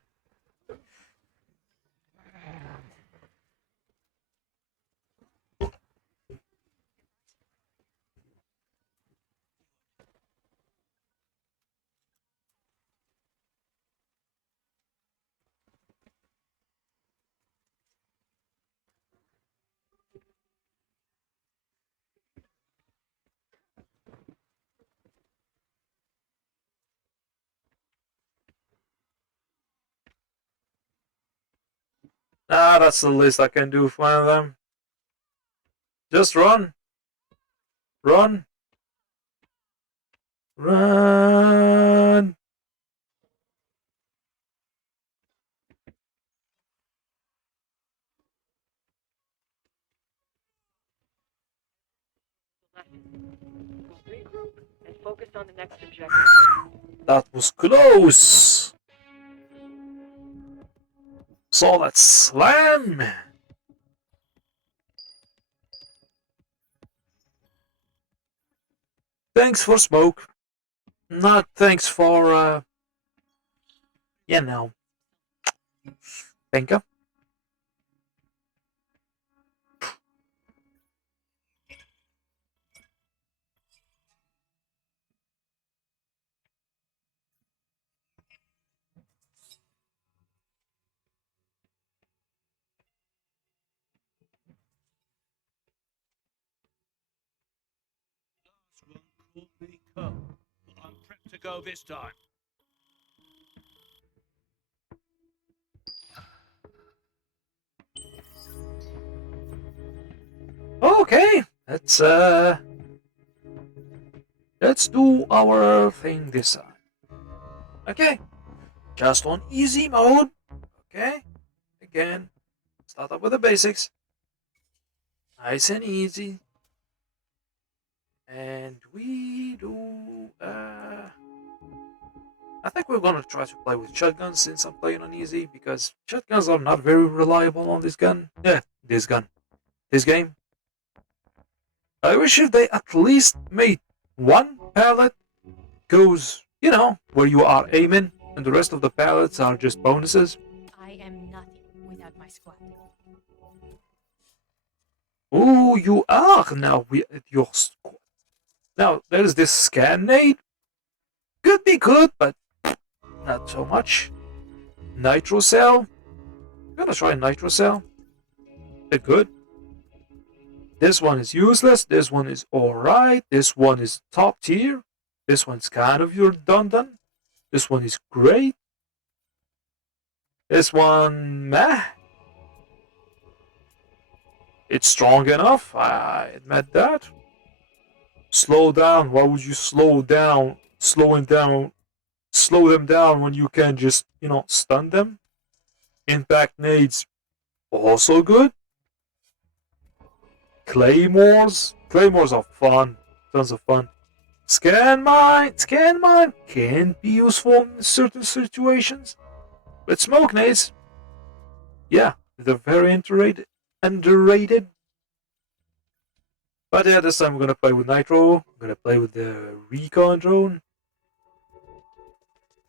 Ah, that's the least I can do for one of them. Just run. Run. Run. Regroup and focus on the next objective. That was close. So let's slam. Thanks for Smoke. Not thanks for, you know, Pinka. Call me Cub, but I'm prepped to go this time. Okay, let's do our thing this time. Okay, just on easy mode. Okay, again, start up with the basics. Nice and easy. And we do, I think we're gonna try to play with shotguns since I'm playing on easy, because shotguns are not very reliable on this gun. Yeah, this game. I wish if they at least made one pallet goes, you know, where you are aiming, and the rest of the pallets are just bonuses. I am nothing without my squad. Oh, you are now with your squad. Now, there's this scan nade. Could be good, but not so much. Nitro cell. I'm gonna try nitro cell. They're good. This one is useless. This one is alright. This one is top tier. This one's kind of redundant. This one is great. This one, meh. It's strong enough, I admit that. Slow down. Why would you slow down? Slow them down when you can just, you know, stun them. Impact nades, also good. Claymores are fun. Tons of fun. Scan mine can be useful in certain situations. But smoke nades, yeah, they're very underrated. But yeah, this time I'm gonna play with Nitro. I'm gonna play with the recon drone.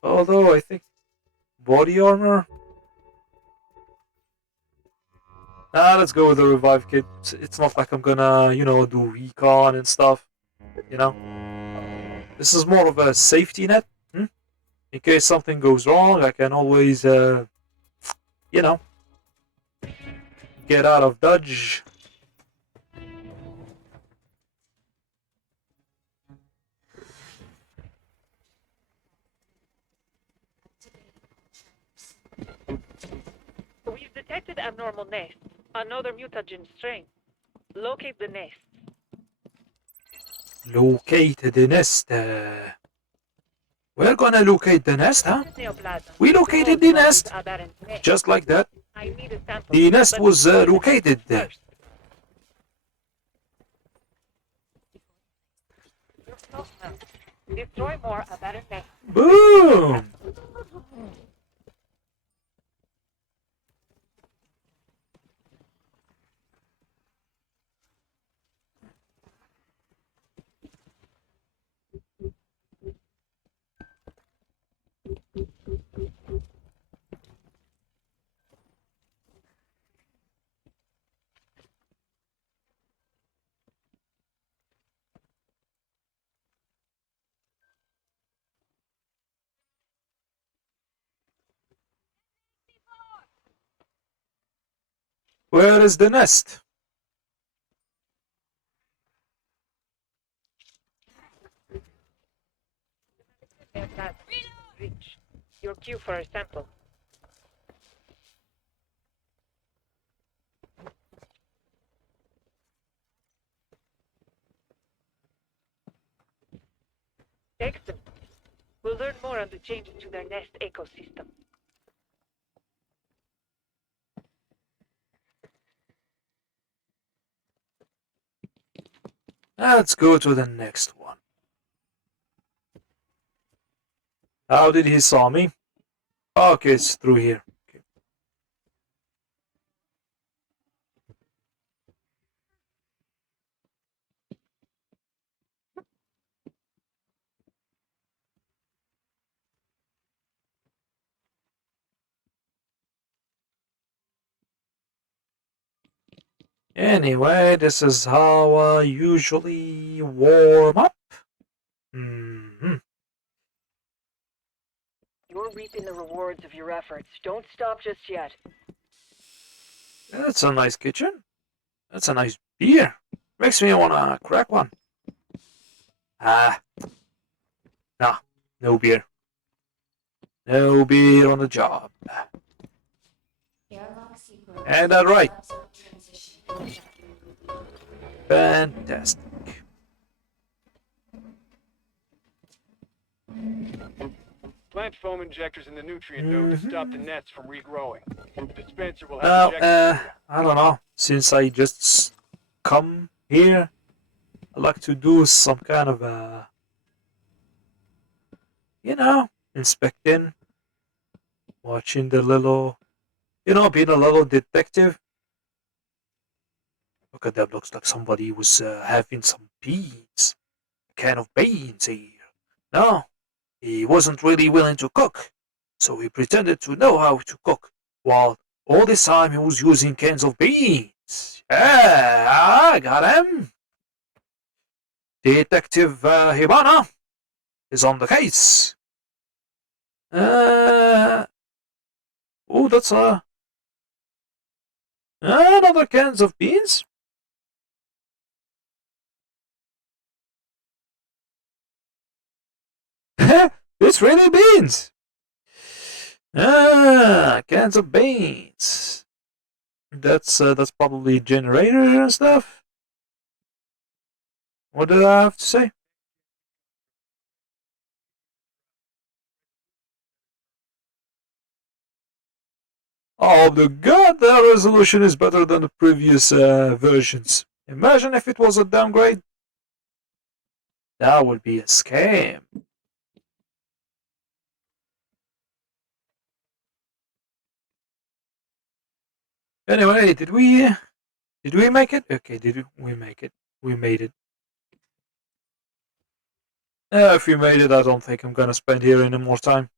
Although I think body armor. Let's go with the revive kit. It's not like I'm gonna, you know, do recon and stuff. You know, this is more of a safety net. In case something goes wrong, I can always, you know, get out of dodge. We've detected abnormal nests. Another mutagen strain. Locate the nest. Locate the nest. We're gonna locate the nest, huh? Neoplasm. We located the nest, Aberrant nest. just like that. I need a sample. The nest but was destroy the located nest there. first. You're close now. Destroy more aberrant nest. Boom! Where is the nest? Neoplasm. Reach. Your cue for a sample. Excellent. We'll learn more on the changes to their nest ecosystem. Let's go to the next one. How did he saw me? Okay, it's through here. Okay. Anyway, this is how I usually warm up. Mm-hmm. You're reaping the rewards of your efforts. Don't stop just yet. That's a nice kitchen. That's a nice beer. Makes me wanna crack one. Ah, nah, no beer. No beer on the job. Airlock sequence. And that's right. Subzone transition. Fantastic. Plant foam injectors in the nutrient node to stop the nets from regrowing. The dispenser will Now, have injectors. I don't know. Since I just come here, I like to do some kind of inspecting, watching the little, being a little detective. Look at that. Looks like somebody was having some beans. A can of beans here. No, he wasn't really willing to cook, so he pretended to know how to cook, while all this time he was using cans of beans. Yeah, I got him. Detective Hibana is on the case. Oh, that's another cans of beans. It's really beans. Cans of beans. That's probably generator and stuff. What did I have to say? Oh, the god, the resolution is better than the previous versions. Imagine if it was a downgrade. That would be a scam. Anyway, did we make it? Okay, did we make it? We made it. If we made it, I don't think I'm gonna spend here any more time.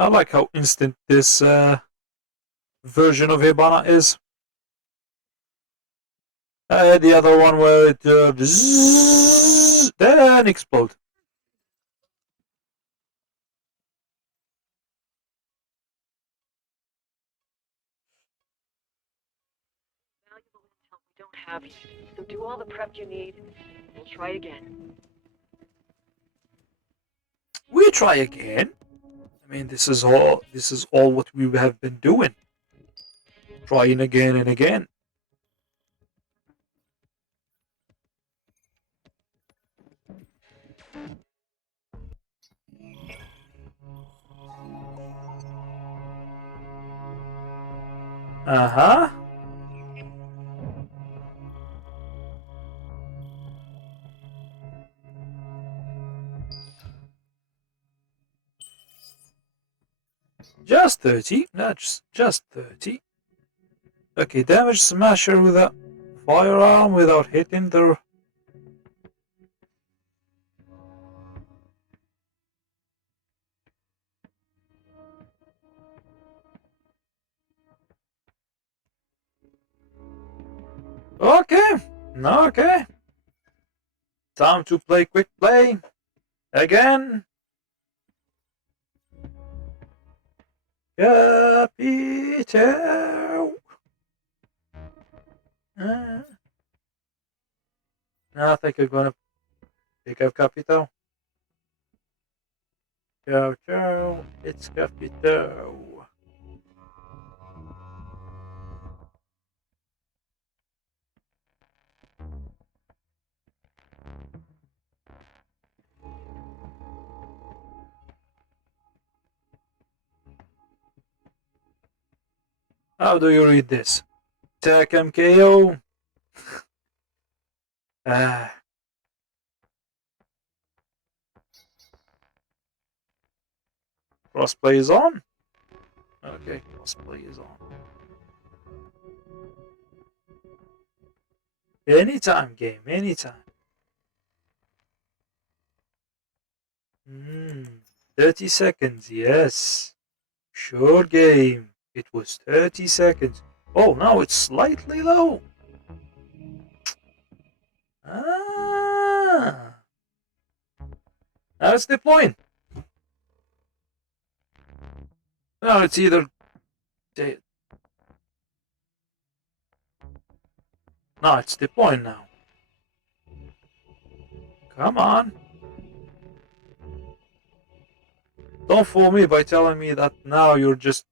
I like how instant this version of Hibana is. I had the other one where it then explode. Valuable intel we don't have yet, so do all the prep you need. We'll try again. We try again. I mean, this is all what we have been doing. Trying again and again. Uh-huh. Just 30. No, just 30. Okay, damage smasher with a firearm without hitting the... Okay. Okay. Time to play quick play. Again. Capito. I think I'm gonna pick up Capito. Ciao, ciao. It's Capito. How do you read this? Attack MKO. Ah. Crossplay is on? Okay, crossplay is on. Anytime, game, anytime. 30 seconds, yes. Sure game. It was 30 seconds. Oh, now it's slightly low. Ah. Now it's deploying. No, it's either... No, it's deploying now. Come on. Don't fool me by telling me that now you're just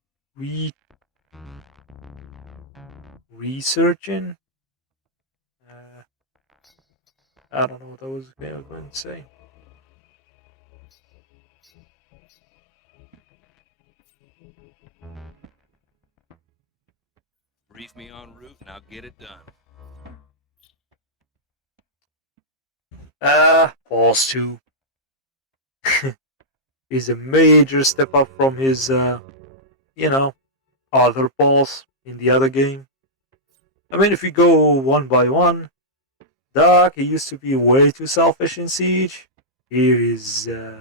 researching. I don't know what I was going to say. Brief me en route and I'll get it done. Pause 2 is a major step up from his, other balls in the other game. I mean, if we go one by one, Doc, he used to be way too selfish in Siege. Here is, the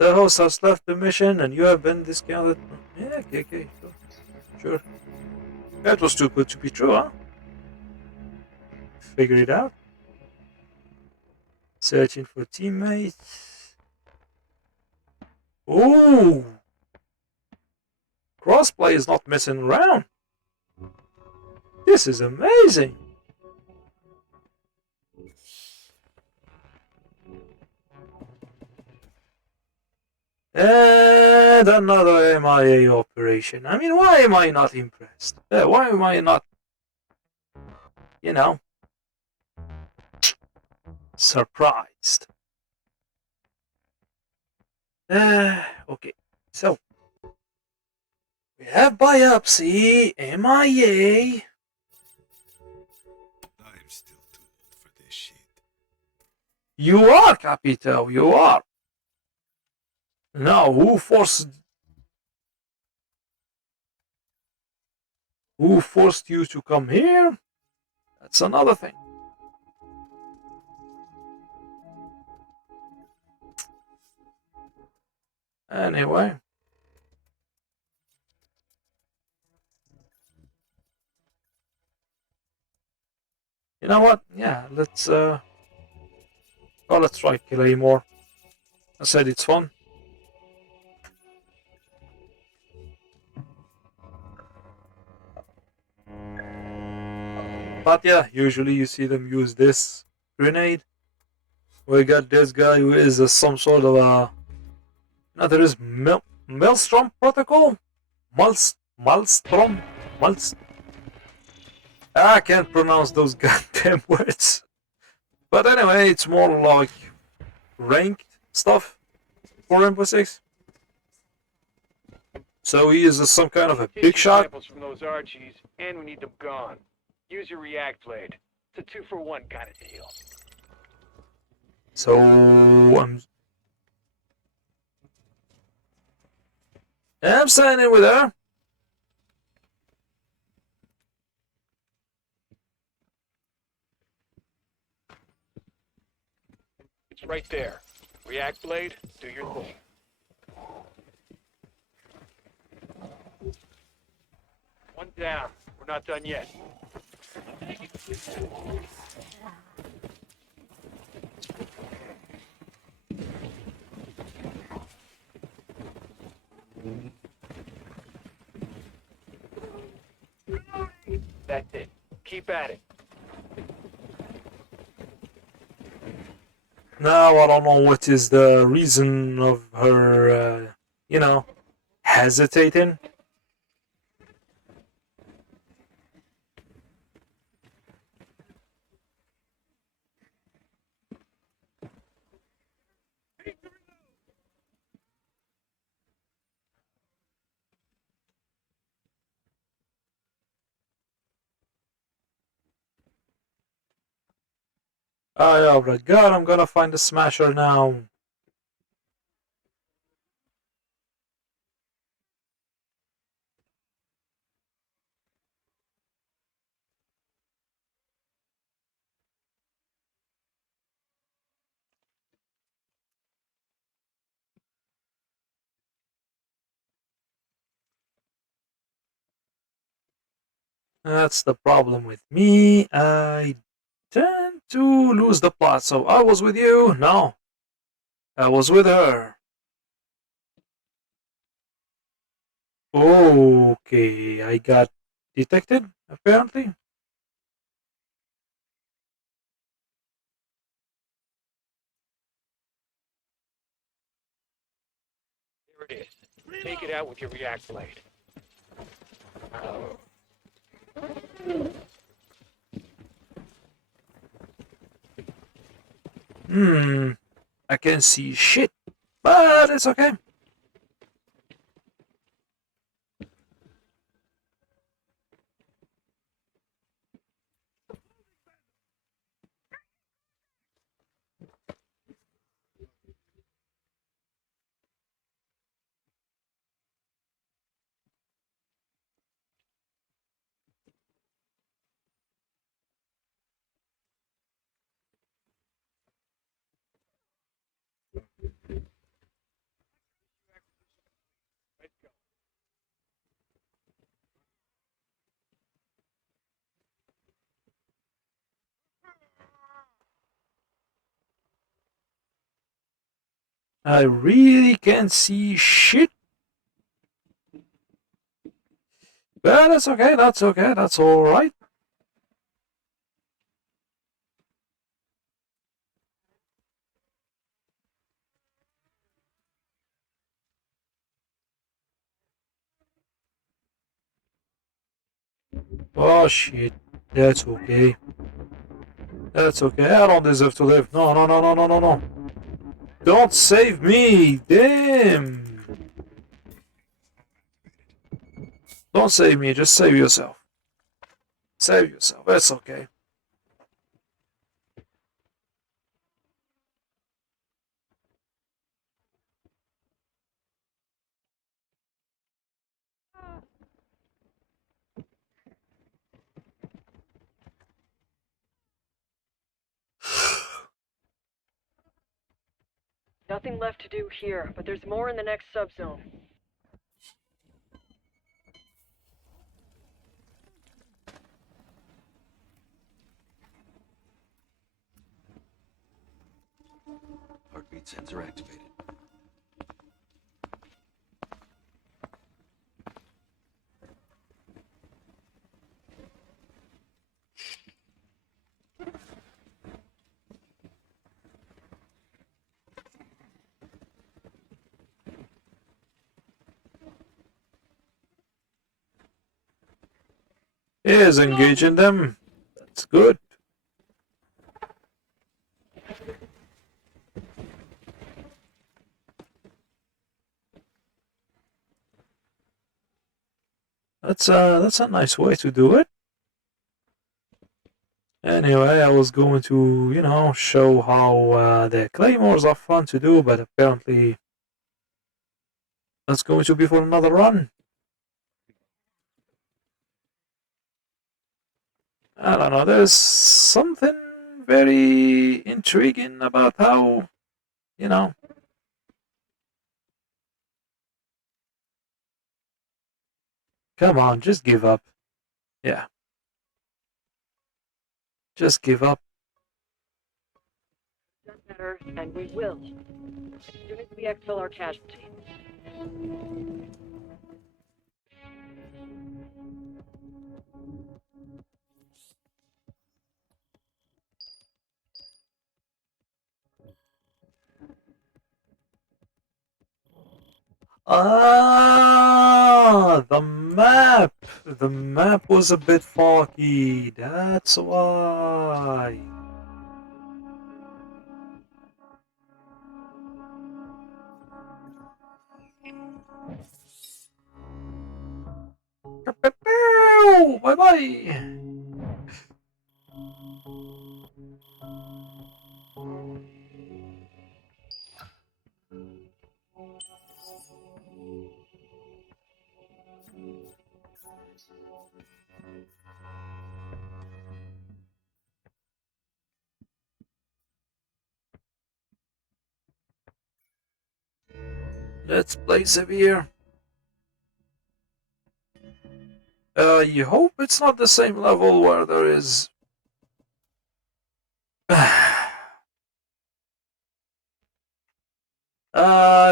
host has left the mission and you have been discounted. Yeah, okay, sure. That was too good to be true, huh? Figure it out. Searching for teammates. Ooh! Crossplay is not messing around. This is amazing. And another MIA operation. I mean, why am I not impressed? Why am I not, surprised? Okay, so we have biopsy, MIA. I'm still too old for this shit. You are, Capito, you are. Now, who forced you to come here? That's another thing. Anyway. You know what? Yeah, let's try Claymore. I said it's fun. But yeah, usually you see them use this grenade. We got this guy who is some sort of a. No, there is Maelstrom Protocol? Malstrom? Malst. I can't pronounce those goddamn words. But anyway, it's more like ranked stuff for Rainbow Six. So he is some kind of a big shot. Samples from those Archies, and we need them gone. Use your react blade. It's a 2-for-1 kind of deal. So I'm signing with her. It's right there. React blade, do your thing. One down. We're not done yet. That's it. Keep at it. Now I don't know what is the reason of her, hesitating. Oh my god, I'm gonna find the smasher now. That's the problem with me. I tend to lose the plot. So I was with you? No. I was with her. Okay, I got detected, apparently. Here it is. Take it out with your react blade. I can't see shit, but it's okay. I really can't see shit. But that's okay, that's alright. Oh shit. That's okay. That's okay. I don't deserve to live. No, no, no, no, no, no, no. Don't save me! Damn! Don't save me, just save yourself. Save yourself, that's okay. Nothing left to do here, but there's more in the next subzone. Heartbeat sensor activated. He is engaging them. That's good. That's a nice way to do it. Anyway, I was going to, show how the claymores are fun to do, but apparently that's going to be for another run. I don't know, there's something very intriguing about how, come on, just give up. Yeah. Just give up. Done better, and we will. As soon as we exfil our casualties. Ah, the map. The map was a bit foggy. That's why. Bye bye. Let's play severe. You hope it's not the same level where there is. I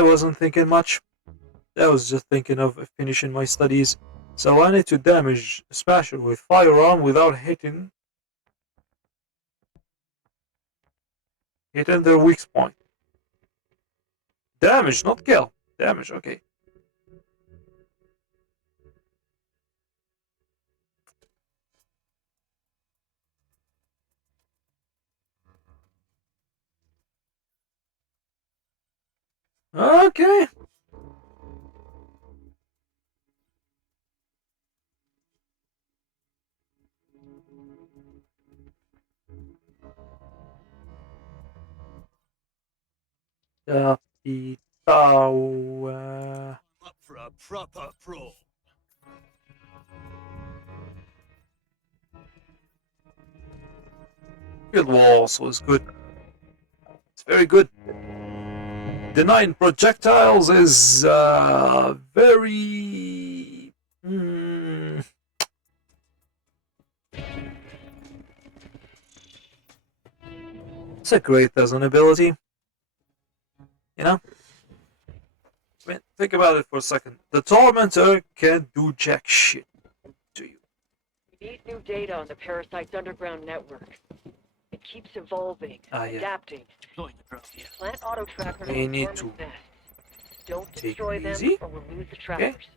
wasn't thinking much. I was just thinking of finishing my studies. So I need to damage a Smasher with firearm without hitting their weak point. Damage, not kill. Damage, okay. Okay. Capitao. Up for a proper pro. Guild Wars was good. It's very good. Denying projectiles is very. It's a great as an ability. I mean, think about it for a second. The Tormentor can't do jack shit to you. We need new data on the parasite's underground network. It keeps evolving, adapting. Deploying the drone here. Plant auto trackers We on need dormant to nests. Don't take destroy it them, easy. or we'll lose the trackers.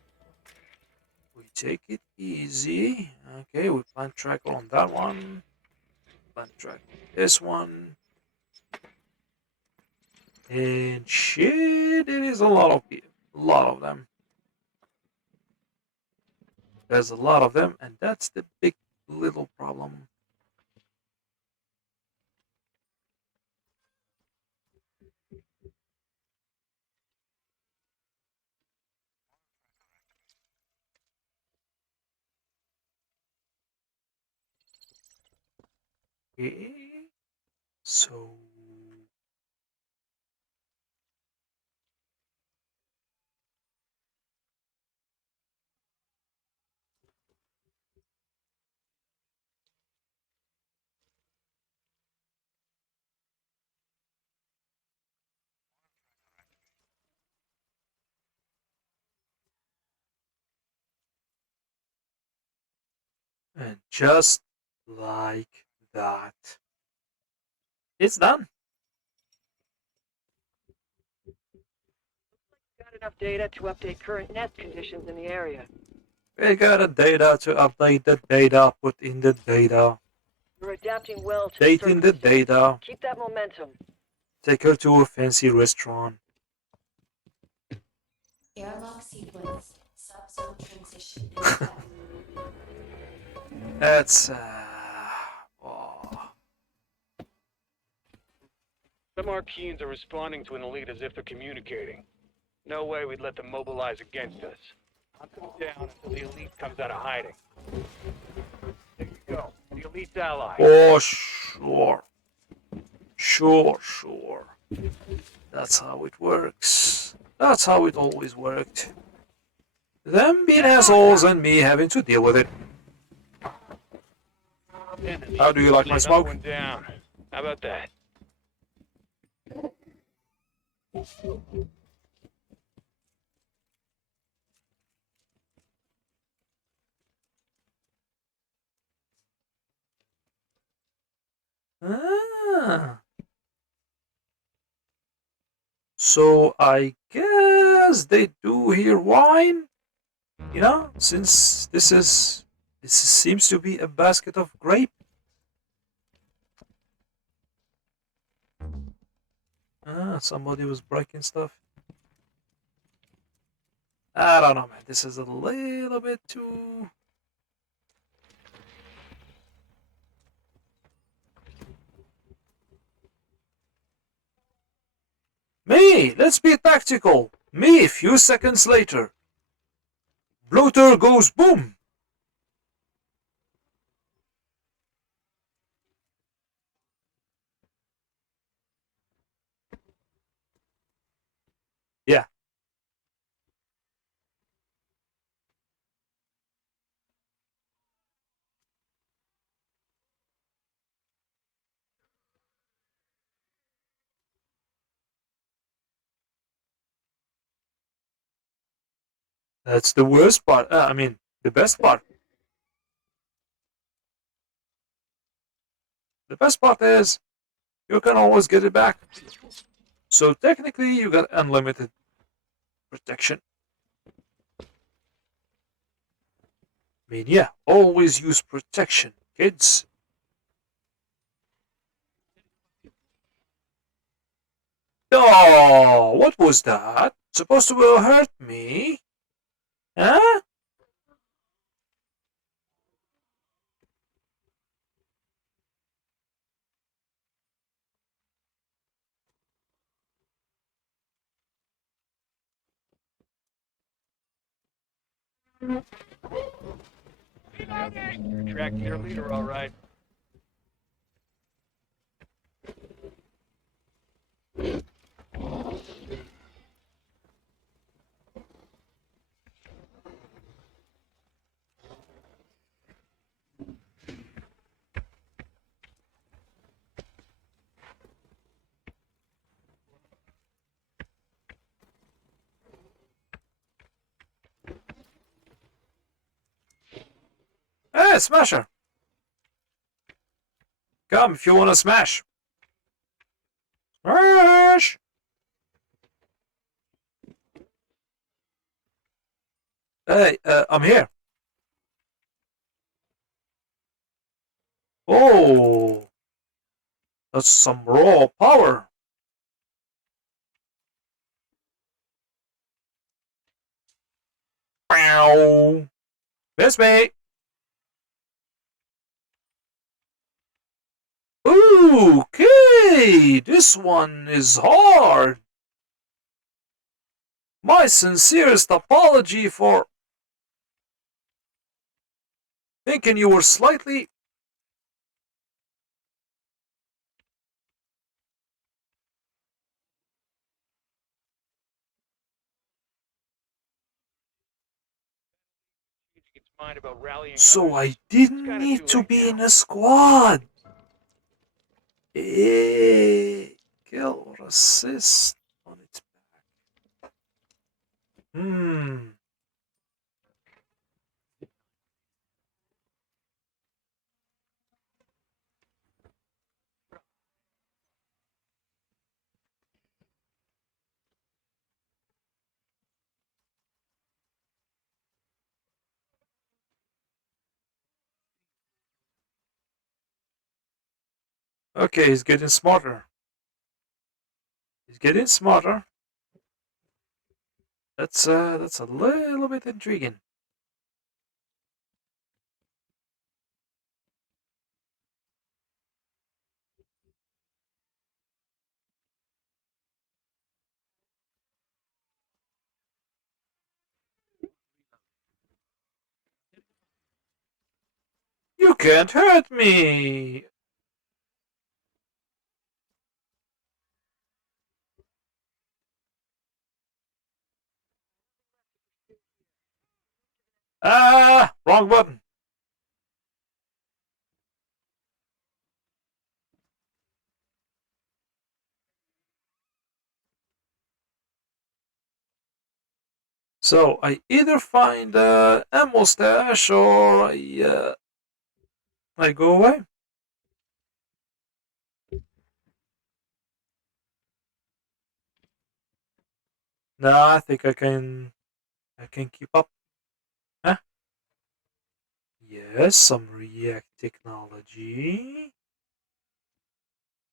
We take it easy. Okay, we plant tracker on that one. Plant tracker on this one. And shit, it is a lot of people. A lot of them. There's a lot of them, and that's the big little problem. Okay, so and just like that, it's done. Got enough data to update current nest conditions in the area. We got a data to update the data, put in the data, You're adapting well to date in the circumstances. data, Keep that momentum. take her to a fancy restaurant. Airlock sequence. Subzone transition in effect. That's oh. Some Archeans are responding to an elite as if they're communicating. No way we'd let them mobilize against us. Hunt them down until the elite comes out of hiding. There you go. The elite's ally. Oh, sure. Sure. That's how it works. That's how it always worked. Them being assholes and me having to deal with it. How do you like my smoke? One down. How about that? Ah. So I guess they do here wine. You know, since this seems to be a basket of grape. Ah, somebody was breaking stuff. I don't know, man. This is a little bit too. Me, let's be tactical. Me, few seconds later. Bloater goes boom. Yeah. That's the worst part. I mean, the best part. The best part is you can always get it back. So technically, you got unlimited protection. I mean, yeah, always use protection, kids. Oh, what was that? Supposed to hurt me? Huh? You're tracking your leader, all right. Hey, Smasher! Come if you want to smash. Smash! Hey, I'm here. Oh, that's some raw power. Bow. Miss me. Okay, this one is hard. My sincerest apology for thinking you were slightly. Its mind about rallying So others. I didn't need to be in a squad. Kill or assist on its back. Hmm. Okay, he's getting smarter. He's getting smarter. That's a little bit intriguing. You can't hurt me! Ah! Wrong button! So I either find ammo stash or I go away. Nah, I think I can keep up. Huh? Yes, some React technology.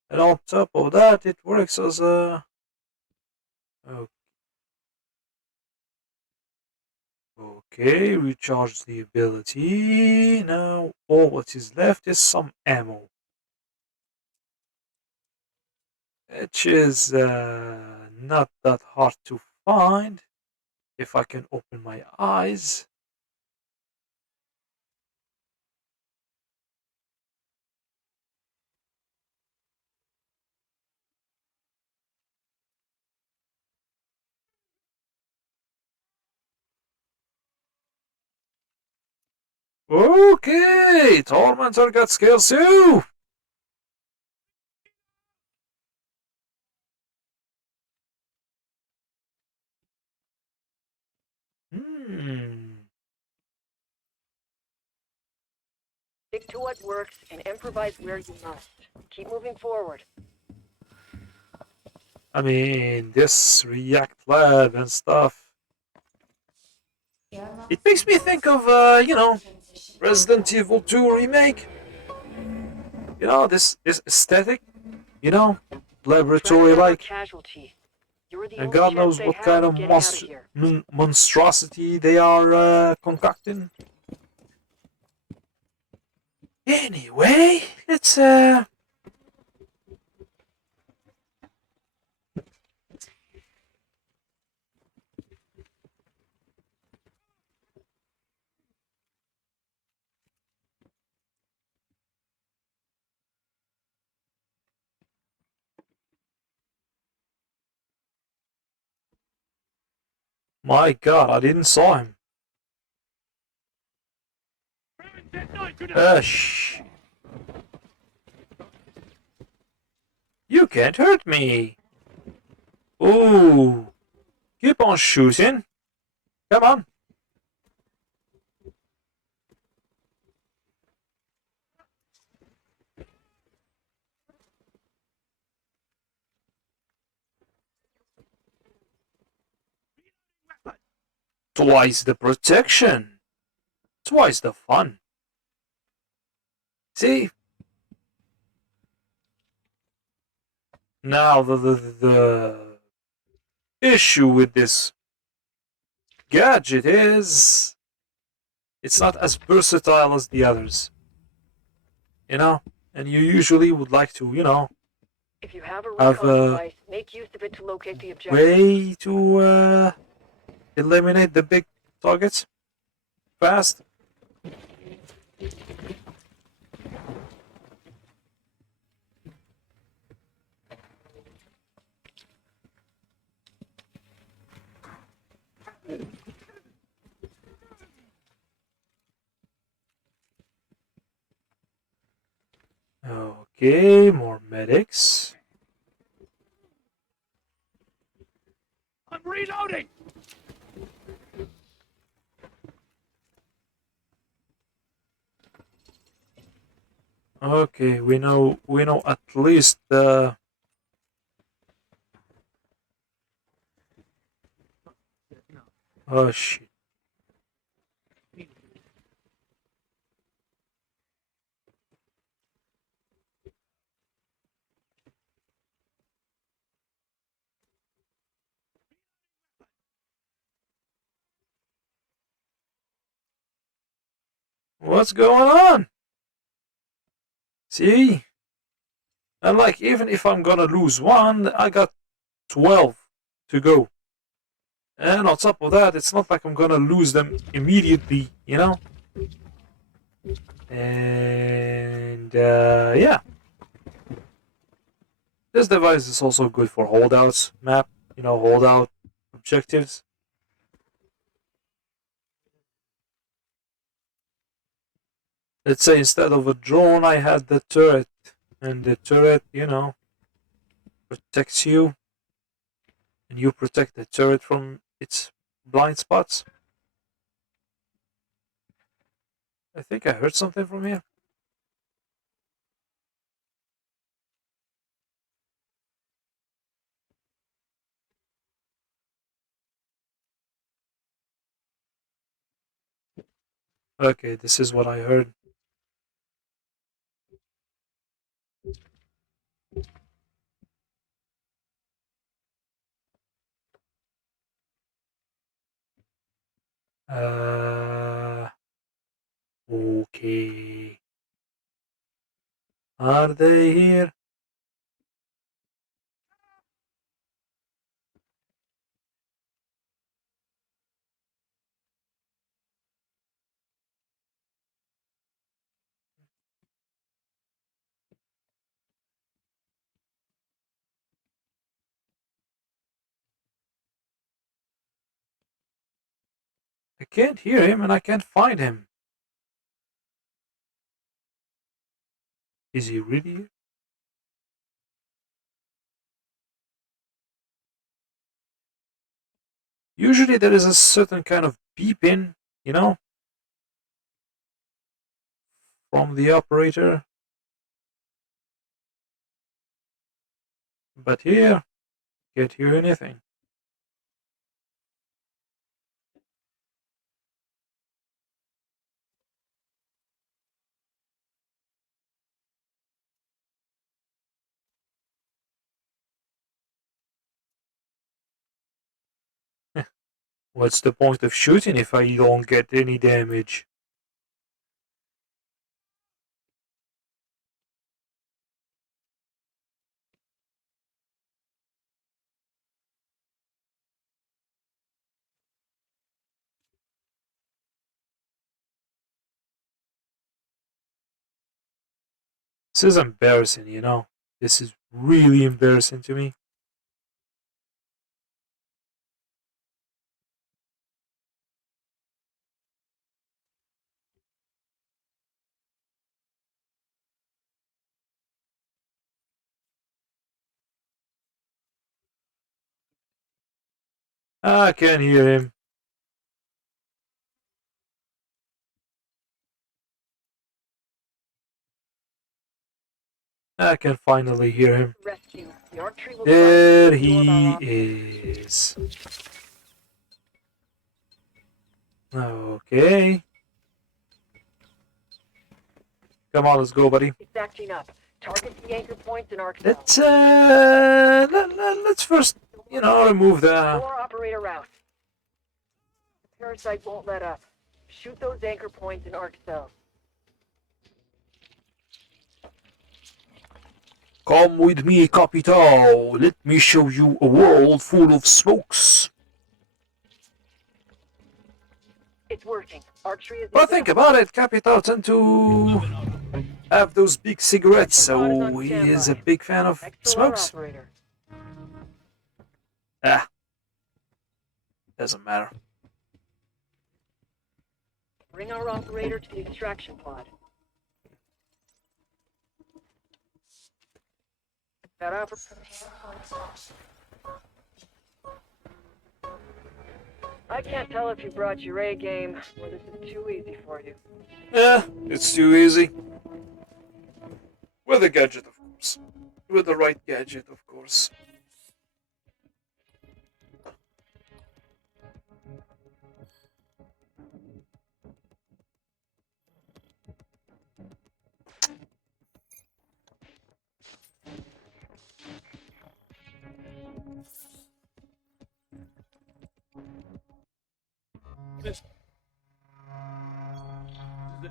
And on top of that, it works as a... Okay, recharge the ability. Now all what is left is some ammo. Which is not that hard to find. If I can open my eyes. Okay, Tormentor got skills too. Stick to what works and improvise where you must. Keep moving forward. I mean, this React Lab and stuff. It makes me think of, Resident Evil 2 remake. This aesthetic, laboratory-like. And God knows what kind of monstrosity they are concocting. Anyway, let's My God, I didn't saw him. Shh. You can't hurt me. Ooh. Keep on shooting. Come on. Twice the protection. Twice the fun. See? Now the issue with this gadget is it's not as versatile as the others. And you usually would like to, If you have a have recon a device, make use of it to locate the objective. way to eliminate the big targets fast. Okay, more medics. I'm reloading! Okay, we know at least the oh shit. What's going on? See? And like, even if I'm gonna lose one, I got 12 to go. And on top of that, it's not like I'm gonna lose them immediately, you know? And yeah. This device is also good for holdouts map, you know, holdout objectives. Let's say instead of a drone, I had the turret. And the turret, you know, protects you. And you protect the turret from its blind spots. I think I heard something from here. Okay, this is what I heard. Okay. Are they here? I can't hear him and I can't find him. Is he really here? Usually there is a certain kind of beeping, you know, from the operator. But here, can't hear anything. What's the point of shooting if I don't get any damage? This is embarrassing, you know. This is really embarrassing to me. I can't hear him. I can finally hear him. Rescue. The arc tree will There absorb our he operator. is. Okay. Come on, let's go, buddy. It's acting up. Target the anchor points in arc Let's cells. let's first, you know, remove the. Core operator route. The parasite won't let up. Shoot those anchor points in arc cells. Come with me, Capital. Let me show you a world full of smokes. It's working. Archery is. But think about it, Capital tend to have those big cigarettes, so he is a big fan of smokes. Ah, doesn't matter. Bring our operator to the extraction pod. That I can't tell if you brought your A game or this is too easy for you. Yeah, it's too easy. With a gadget, of course. With the right gadget, of course.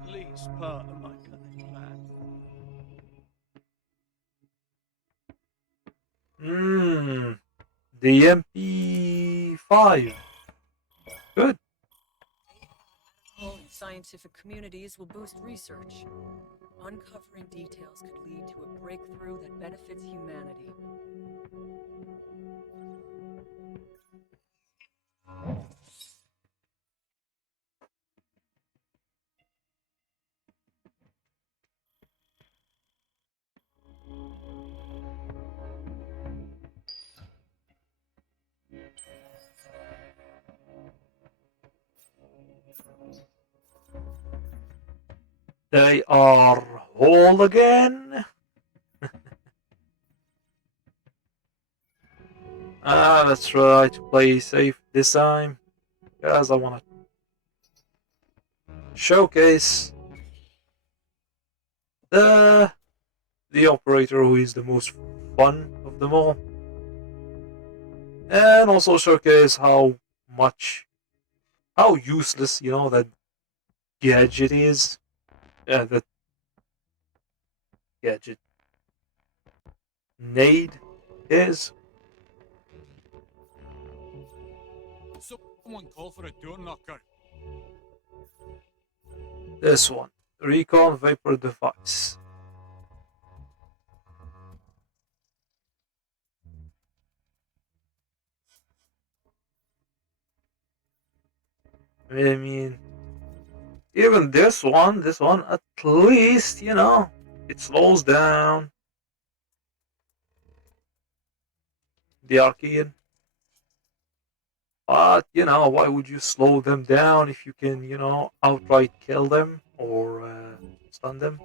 at least part of my cunning plan. The MP5. Good. In scientific communities will boost research. Uncovering details could lead to a breakthrough that benefits humanity. They are whole again. Let's try to play safe this time, because I want to showcase the operator who is the most fun of them all, and also showcase how useless that gadget is. That gadget nade is. Someone call for a door knocker. This one, recon vapor device. I mean, even this one at least, it slows down the Archean. But, why would you slow them down if you can, outright kill them or stun them?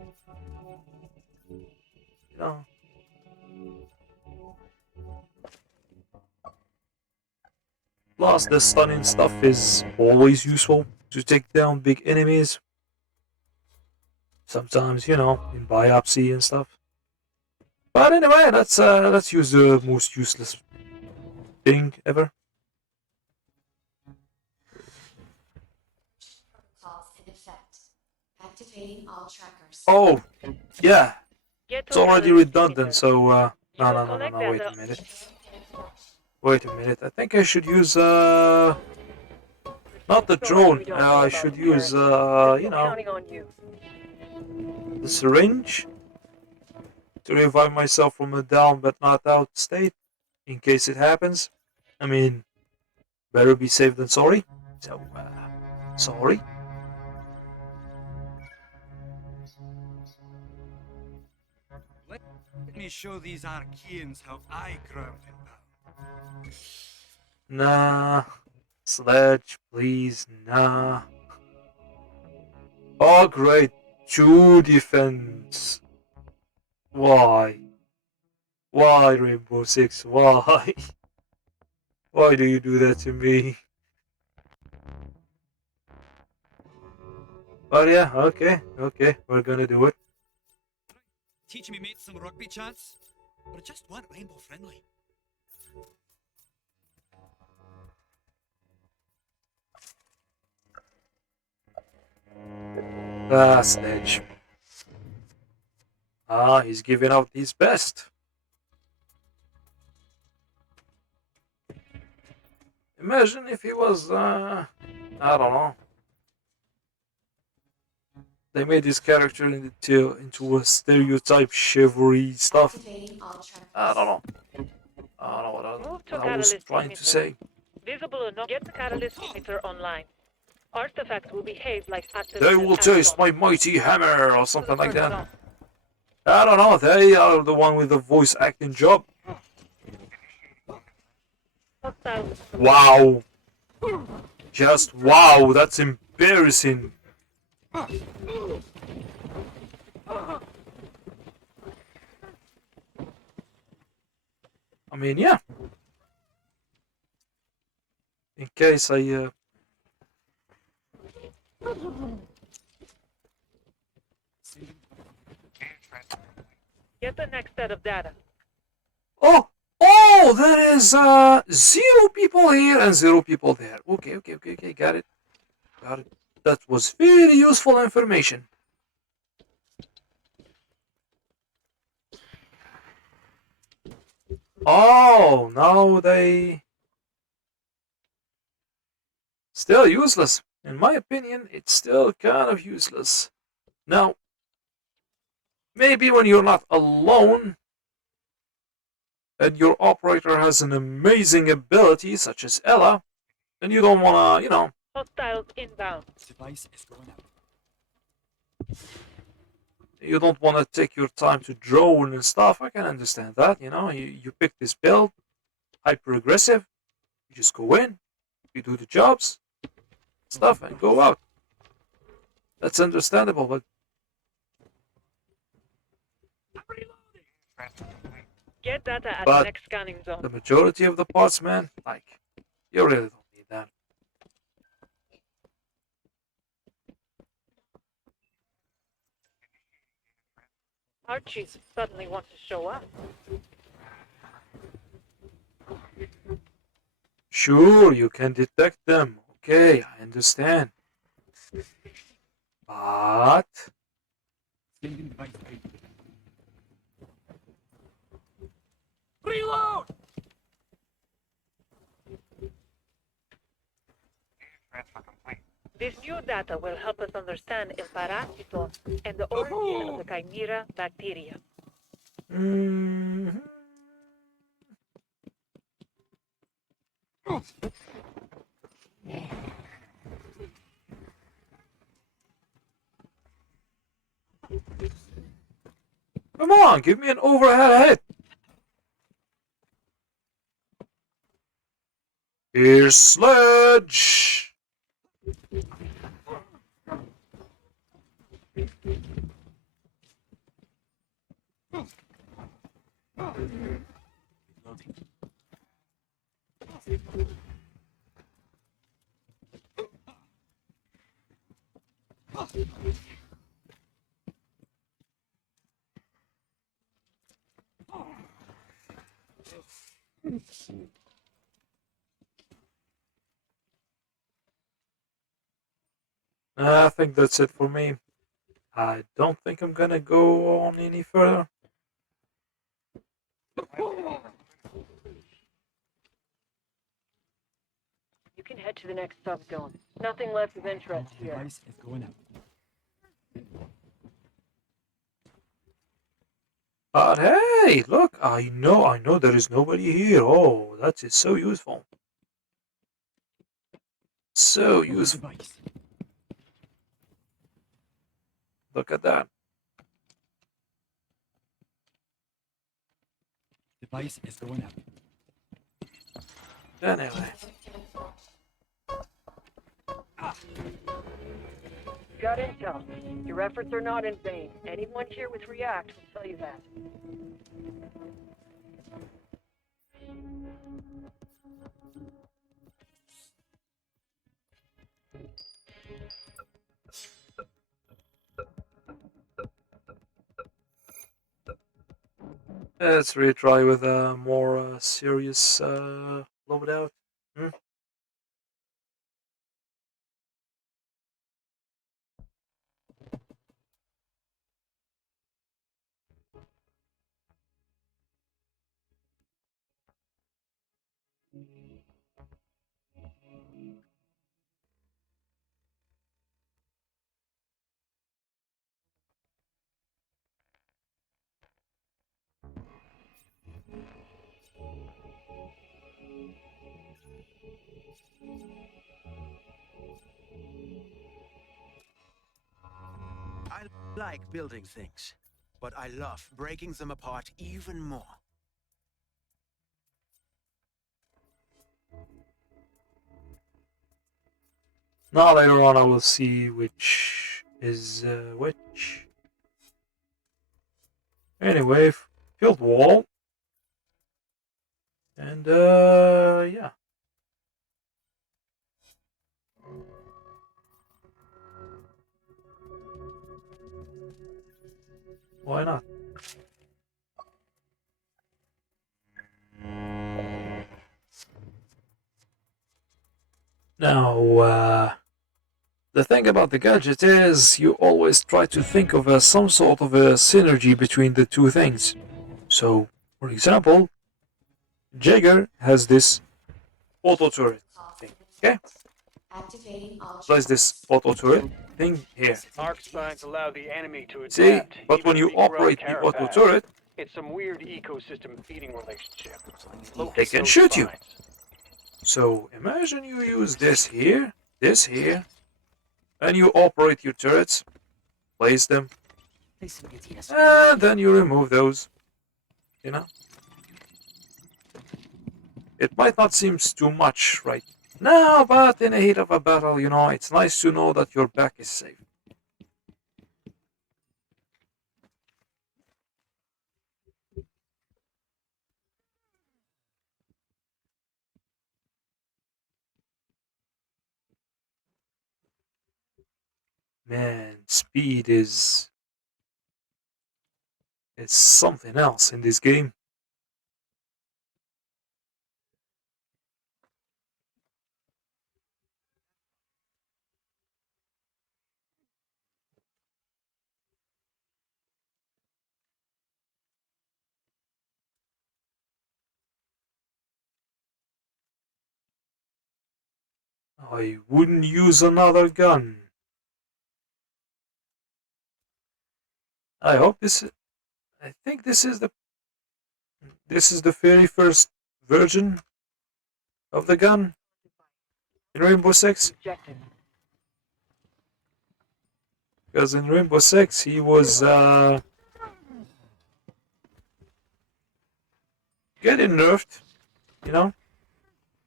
You know. Plus, the stunning stuff is always useful to take down big enemies. Sometimes, in biopsy and stuff. But anyway, let's use the most useless thing ever. Protocols in effect. Activating all trackers. Oh, yeah. Get It's already catalyst redundant, emitter. so You will no, collect wait data. a minute. Wait a minute. I think I should use not the So much drone. we don't know I about should the use We're counting on you. the syringe to revive myself from a down but not out state in case it happens. I mean, better be safe than sorry. So, sorry. Let me show these Archeans how I ground and pound. Nah. Sledge, please, nah. Oh, great. 2 defense. Why? Why, Rainbow Six? Why? Why do you do that to me? But yeah, okay, we're gonna do it. Teach me mate some rugby chants? But I just want rainbow friendly. Sledge. He's giving out his best. Imagine if he was, I don't know. They made this character into a stereotype chivalry stuff. I don't know. I don't know what I was trying to say. Visible enough. Get the catalyst emitter online. Artifacts will behave like active. They will taste my mighty hammer or something like that. I don't know. They are the one with the voice acting job. Wow. Just wow. That's embarrassing. I mean, yeah. In case I Get the next set of data. Oh, there is 0 people here and 0 people there. Okay, got it. That was very useful information. Oh, now they... Still useless. In my opinion, it's still kind of useless. Now, maybe when you're not alone, and your operator has an amazing ability, such as Ella, then you don't wanna, you know... Hostiles inbound. Device is going out. You don't want to take your time to drone and stuff. I can understand that, you know. You pick this build, hyper aggressive. You just go in, you do the jobs, stuff, and go out. That's understandable, but Get data at But the next scanning the zone. majority of the parts, man, like, you really don't need that. Archies suddenly want to show up. Sure, you can detect them. Okay, I understand. But Sending device ready. Reload! This new data will help us understand El Parásito and the origin of the Chimera bacteria. mhm. Come on, give me an overhead hit. Here's Sledge. I think that's it for me. I don't think I'm gonna go on any further. You can head to the next subzone. Nothing left of interest here. Device is going out. But hey, look, I know there is nobody here. Oh, that is so useful. So useful. Device. Look at that. Device is going out. Anyway, Got intel. Your efforts are not in vain. Anyone here with React will tell you that. let's retry with a more serious loadout. Hmm? I like building things, but I love breaking them apart even more. Now later on I will see which is which. Anyway, field wall. And yeah. Why not? Now, The thing about the gadget is you always try to think of some sort of a synergy between the two things. So, for example, Jagger has this auto turret thing. Okay? Activating all Place this auto turret thing here. Arc spines allow the enemy to See? adapt, But even when if you we grow operate the auto carapace. turret, It's some weird ecosystem feeding relationship. they Locate can those shoot you. spines. So imagine you use this here, and you operate your turrets, place them, and then you remove those. You know? It might not seem too much right now, but in the heat of a battle, you know, it's nice to know that your back is safe. Man, speed is something else in this game. I wouldn't use another gun. I hope this. I think this is the very first version of the gun in Rainbow Six. Objective. Because in Rainbow Six he was getting nerfed. You know,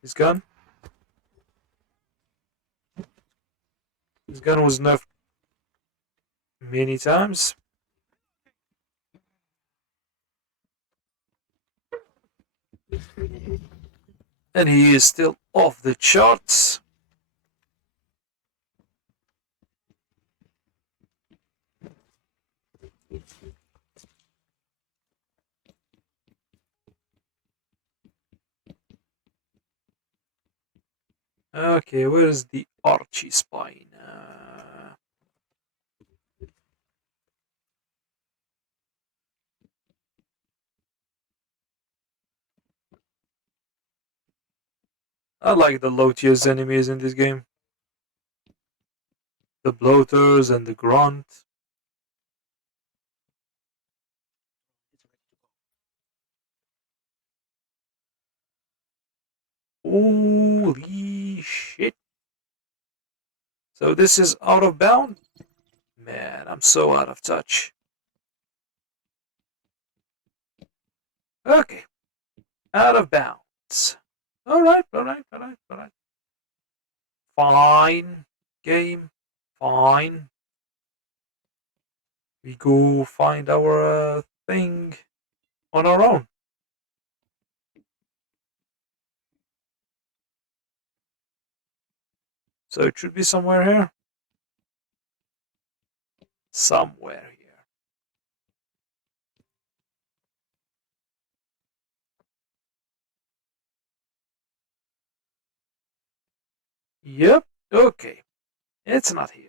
his gun. His gun was nerfed many times. And he is still off the charts. Okay, where's the Archie spine? I like the low tier enemies in this game. The bloaters and the grunt. Holy shit. So this is out of bound? Man, I'm so out of touch. Okay. Out of bounds. Alright. Fine. Game. Fine. We go find our thing on our own. So it should be somewhere here. Somewhere here. Yep. Okay. It's not here.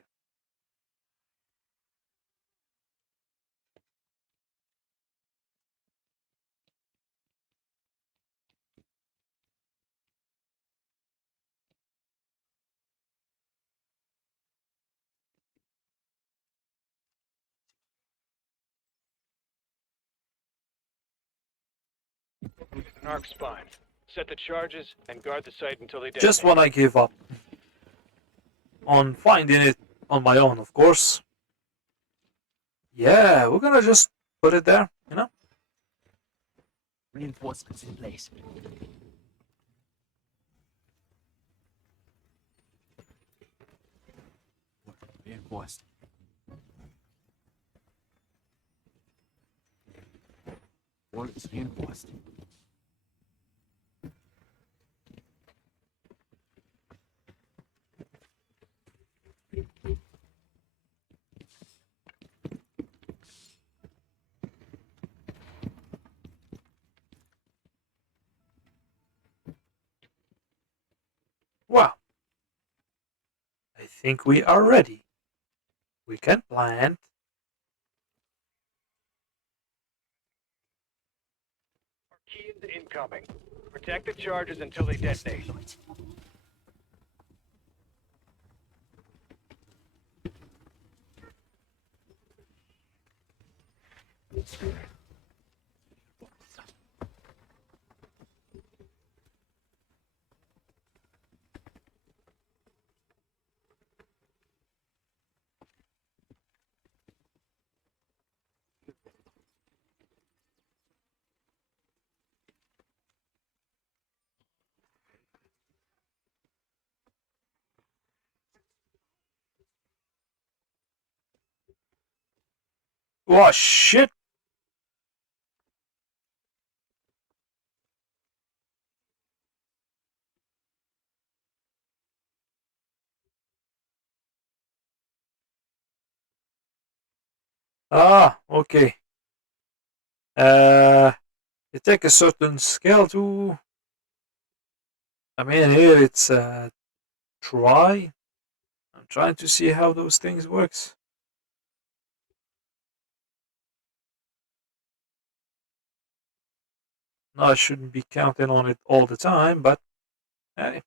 An arc spine. Set the charges and guard the site until they detonate. Just when I give up on finding it on my own, of course. Yeah, we're gonna just put it there, you know? Reinforcements in place. Reinforced. Wall is reinforced. Wow. I think we are ready. We can plant. Archeans incoming. Protect the charges until they detonate. Oh shit! Ah, okay. You take a certain scale to. I mean, here it's try. I'm trying to see how those things works. No, I shouldn't be counting on it all the time, but hey.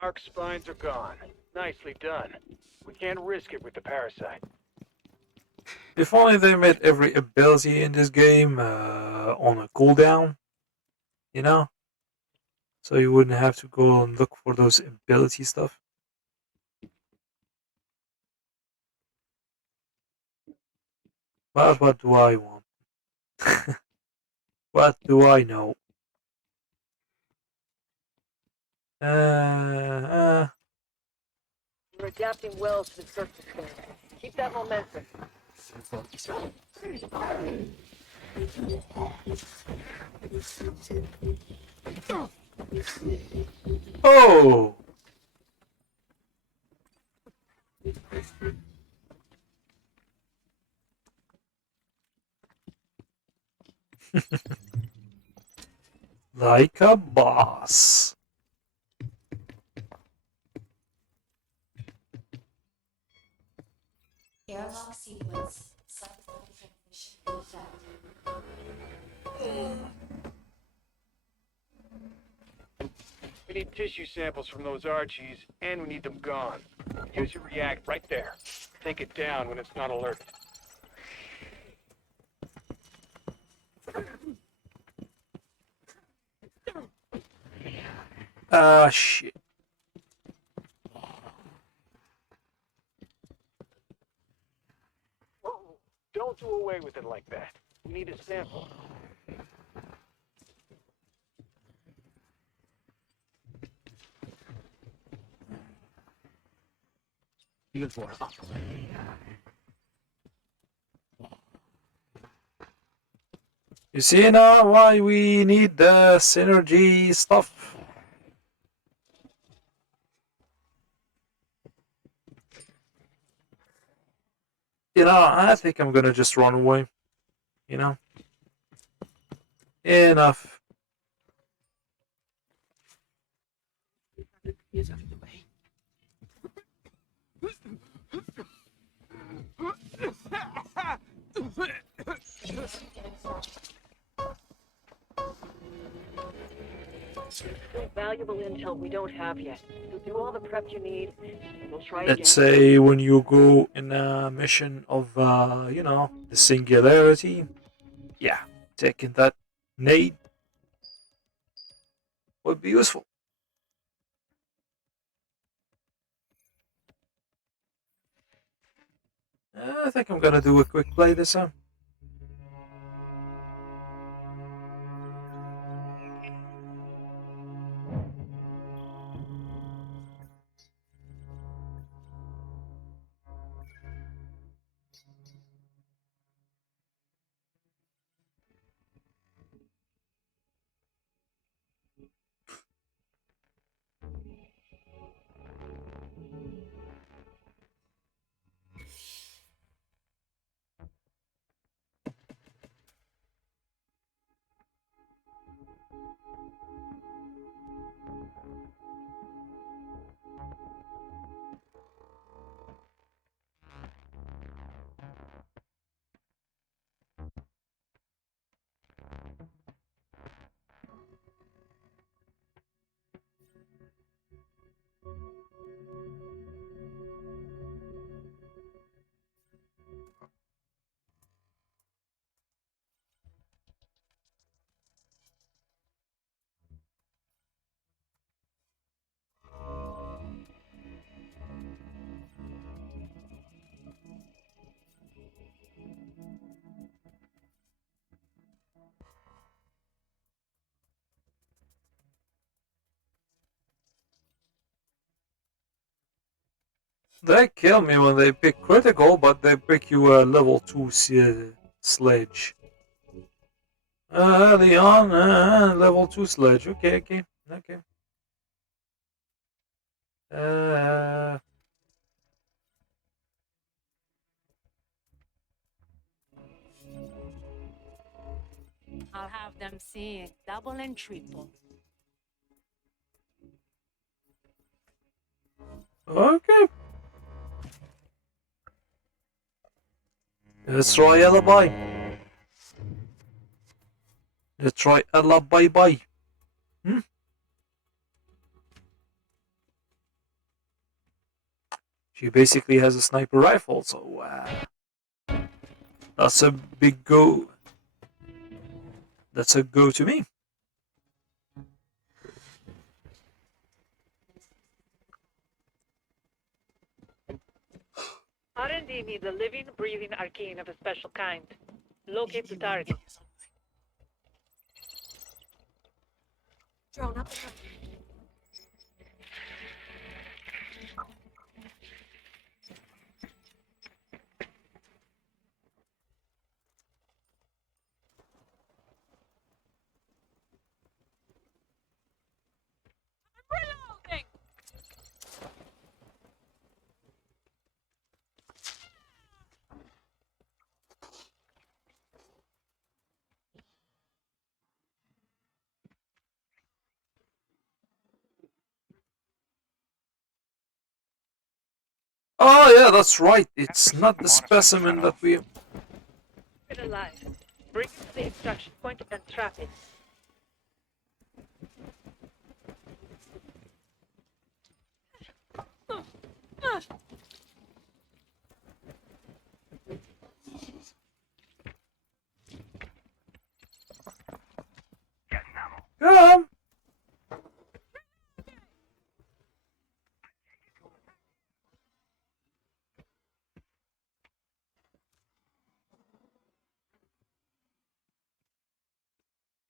Arc spines are gone. Nicely done. We can't risk it with the parasite. If only they made every ability in this game on a cooldown, you know? So you wouldn't have to go and look for those ability stuff. But what do I want? What do I know? Uh, You're adapting well to the circumstances. Keep that momentum. oh! Like a boss. Airlock sequence. Subzone transition in effect. We need tissue samples from those Archies, and we need them gone. Use your react right there. Take it down when it's not alert. Ah, shit. Whoa, don't do away with it like that. We need a sample. You see now why we need the synergy stuff? You know, I think I'm gonna just run away. You know? Enough. Is out of the way. Still valuable intel we don't have yet. You'll do all the prep you need, and we'll try Let's again. say when you go in a mission of, you know, the singularity. Yeah, taking that nade would be useful. I think I'm gonna do a quick play this time. They kill me when they pick critical, but they pick you a level 2 sledge. Leon, level 2 sledge. Okay, okay, okay. I'll have them seeing double and triple. Okay. Let's try alibi. Let's try alibi bye. Hmm? She basically has a sniper rifle, so that's a big go. That's a go to me. R&D needs a living, breathing arcane of a special kind. Locate the target. Drone up. Reloading! Oh yeah, that's right. It's not the specimen that we. Get alive. Bring it to the extraction point and trap it. Come.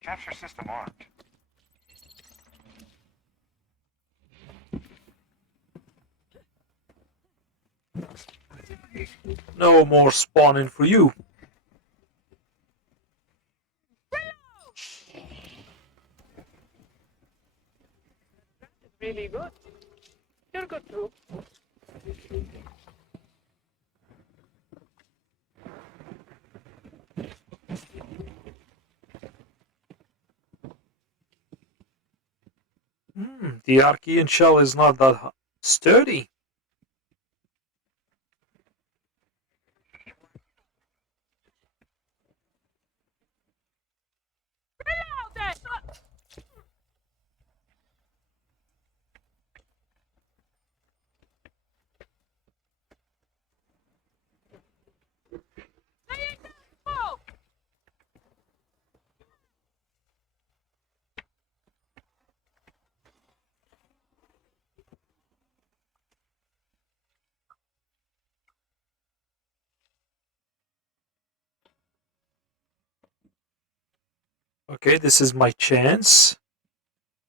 Capture system armed. No more spawning for you. Really good. You're good too. The Archean shell is not that sturdy. Okay, this is my chance.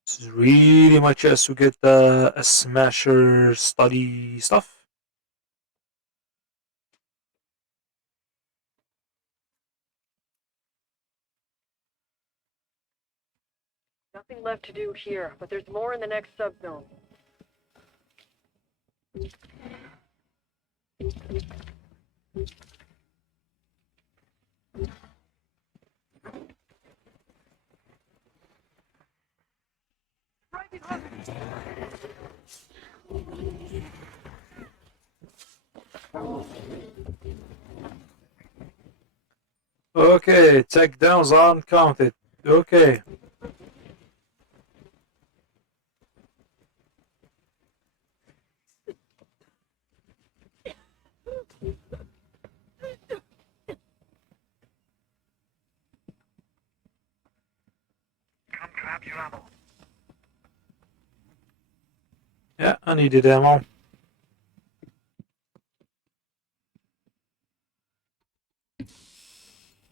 This is really my chance to get a smasher study stuff. Nothing left to do here, but there's more in the next subzone. Okay, takedowns aren't counted. Okay. Come grab your ammo. Yeah, I needed ammo.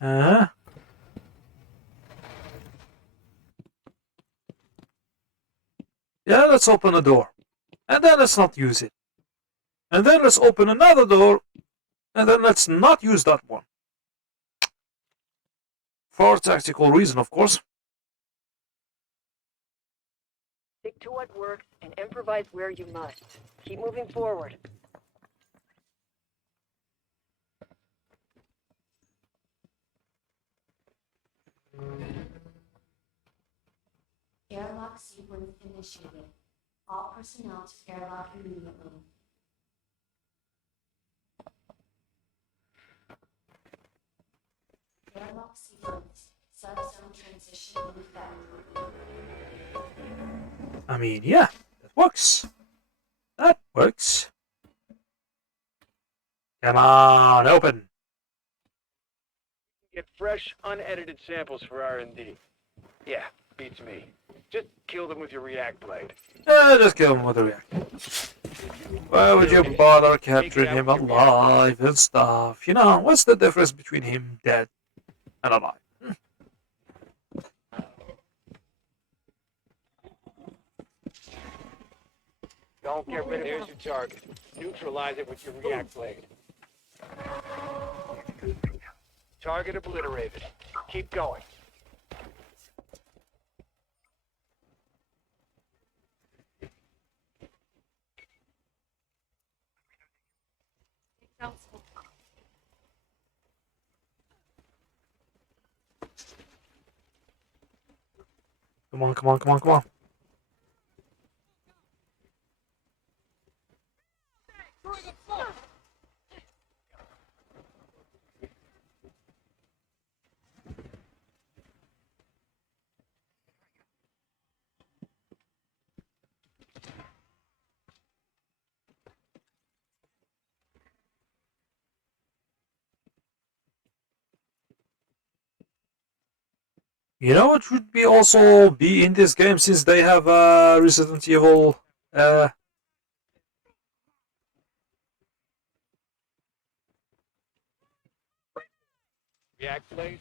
Uh-huh. Yeah, let's open the door. And then let's not use it. And then let's open another door, and then let's not use that one. For tactical reason, of course. Stick to what works and improvise where you must. Keep moving forward. Airlock sequence initiated. All personnel to airlock immediately. Airlock sequence. Subzone transition in effect. I mean, yeah, that works. That works. Come on, open. Get fresh, unedited samples for R&D. Yeah, beats me. Just kill them with your react blade. Just kill him with a reactor. Why would you bother capturing him alive and stuff? You know, what's the difference between him dead and alive? Don't get rid of it. There's your target. Neutralize it with your react blade. Target obliterated. Keep going. Come on, come on, come on, come on. You know what should be also be in this game since they have Resident Evil React blade.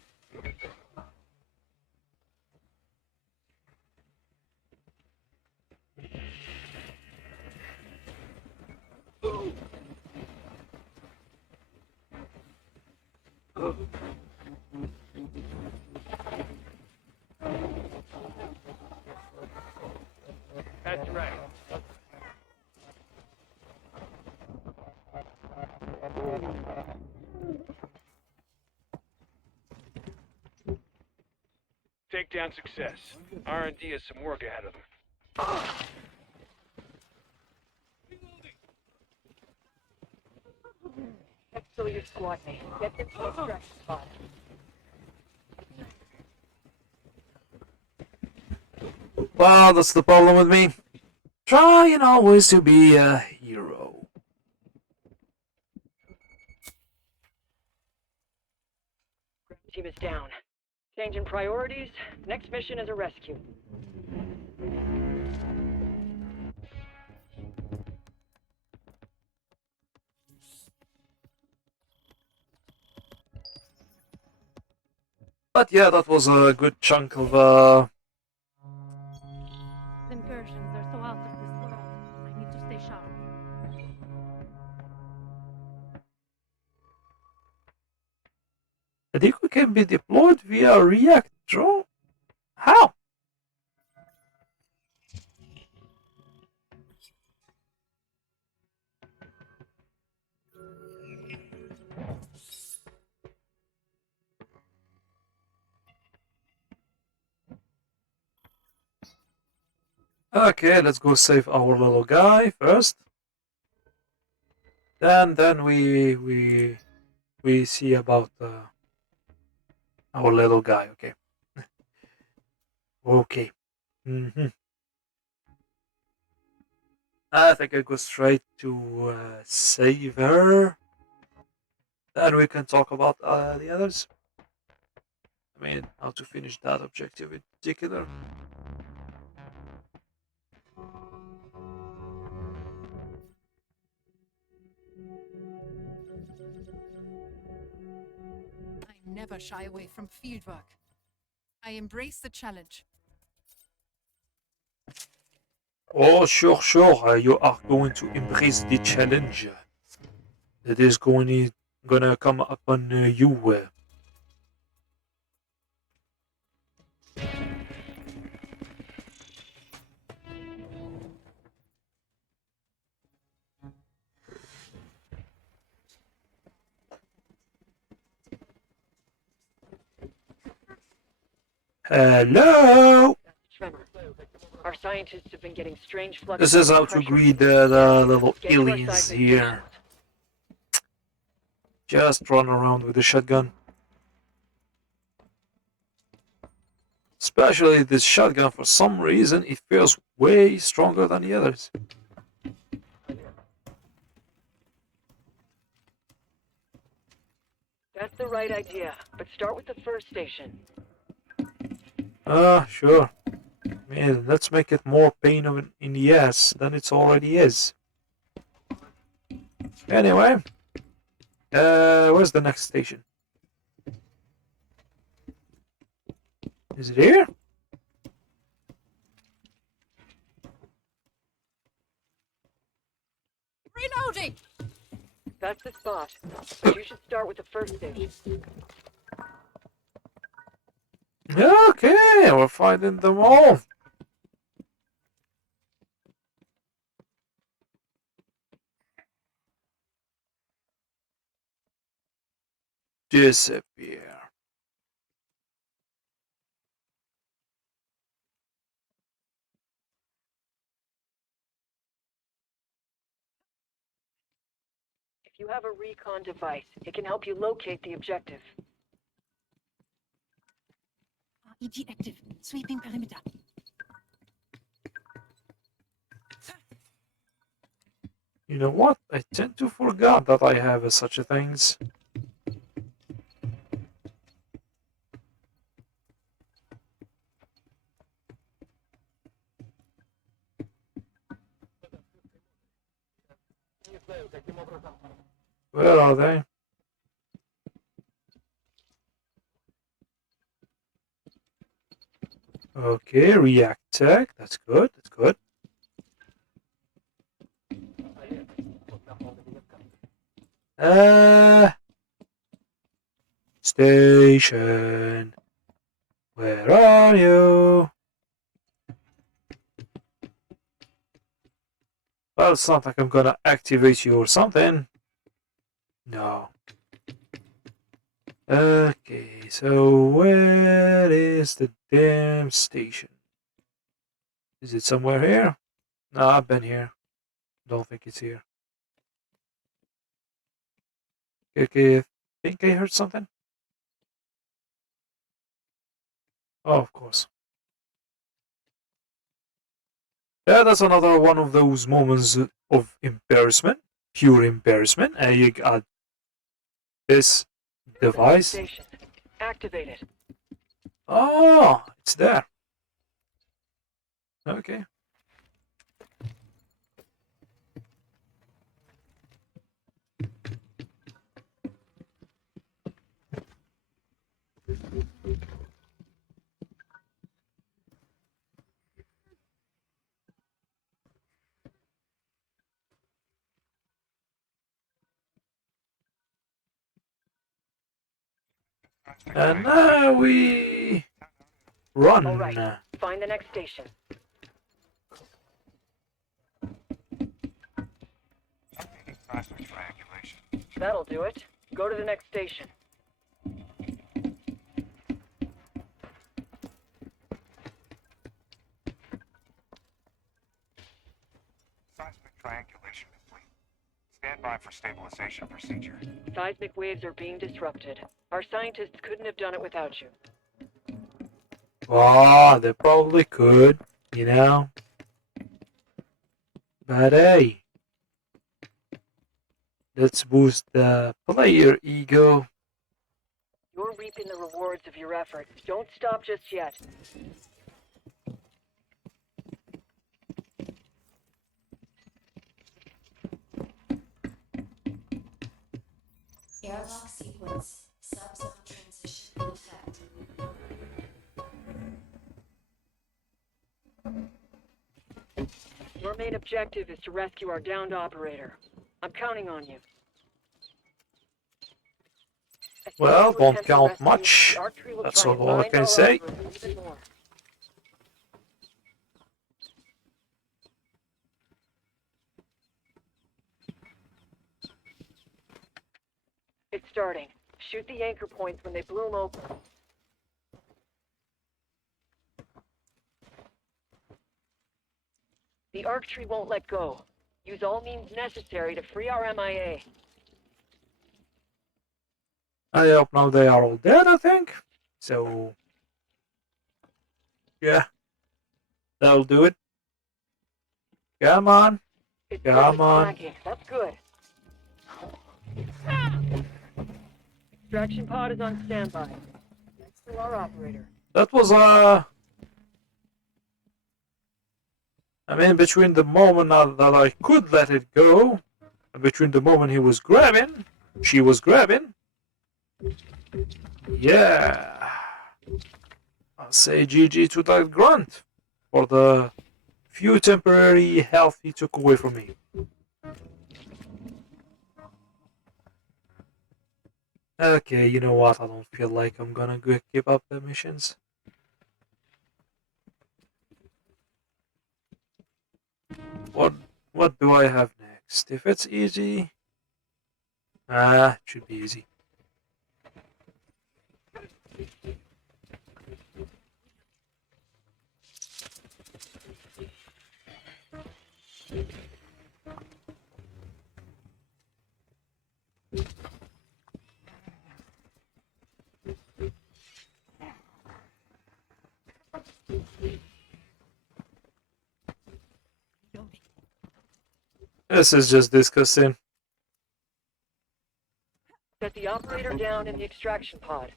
That's right. Takedown success. R&D has some work ahead of them. Let's fill your squad mate. Get them to the extraction spot. well, that's the problem with me. Trying always to be a hero. Team is down. Change in priorities. Next mission is a rescue. But yeah, that was a good chunk of Incursions are so out of this world. I need to stay sharp. The decoy can be deployed via React drone? How? Okay, let's go save our little guy first. Then we see about our little guy. Okay. Okay. I think I go straight to save her. Then we can talk about the others. I mean, how to finish that objective in particular. I never shy away from fieldwork. I embrace the challenge. Oh, sure, sure. You are going to embrace the challenge that is gonna come upon you. Hello. Tremor. Our scientists have been getting strange This fluctuations. is how to greet the little Get to our aliens seismic here. Just run around with a shotgun. Especially this shotgun, for some reason, it feels way stronger than the others. That's the right idea, but start with the first station. Sure. Man, let's make it more pain in the ass than it already is. Anyway, where's the next station? Is it here? Reloading! That's the spot. But you should start with the first station. Okay, we're finding them all. Disappear. If you have a recon device, it can help you locate the objective. ED active. Sweeping perimeter. You know what? I tend to forget that I have such a things. Where are they? Okay, react tech. That's good. That's good. Station. Where are you? Well, it's not like I'm gonna activate you or something. No. Okay, so where is the damn station? Is it somewhere here? No, I've been here. Don't think it's here. Okay, I think I heard something. Oh, of course. Yeah, that's another one of those moments of embarrassment. Pure embarrassment. And you got this device. Station. Activate it. Oh, it's there. Okay. And now we run. All right. Find the next station. Seismic triangulation. That'll do it. Go to the next station. Seismic triangulation complete. Stand by for stabilization procedure. Seismic waves are being disrupted. Our scientists couldn't have done it without you. Oh, they probably could, you know. But hey, let's boost the player ego. You're reaping the rewards of your efforts. Don't stop just yet. Airlock sequence. Subzone transition in effect. Your main objective is to rescue our downed operator. I'm counting on you. As soon as Well, you don't attempt to count rescue, much. the arc tree will That's try and all I bind can our say. operator even more. It's starting. Shoot the anchor points when they bloom open. The arc tree won't let go. Use all means necessary to free our MIA. I hope now they are all dead, I think. So, yeah, that'll do it. Come on. It's Come on. slacking. That's good. Extraction pod is on standby. Next to our operator. That was I mean, between the moment that I could let it go, and between the moment he was grabbing, she was grabbing. Yeah. I'll say GG to that grunt for the few temporary health he took away from me. Okay, you know what? I don't feel like I'm gonna go give up the missions. What do I have next? If it's easy, it should be easy. This is just disgusting. Set the operator down in the extraction pod.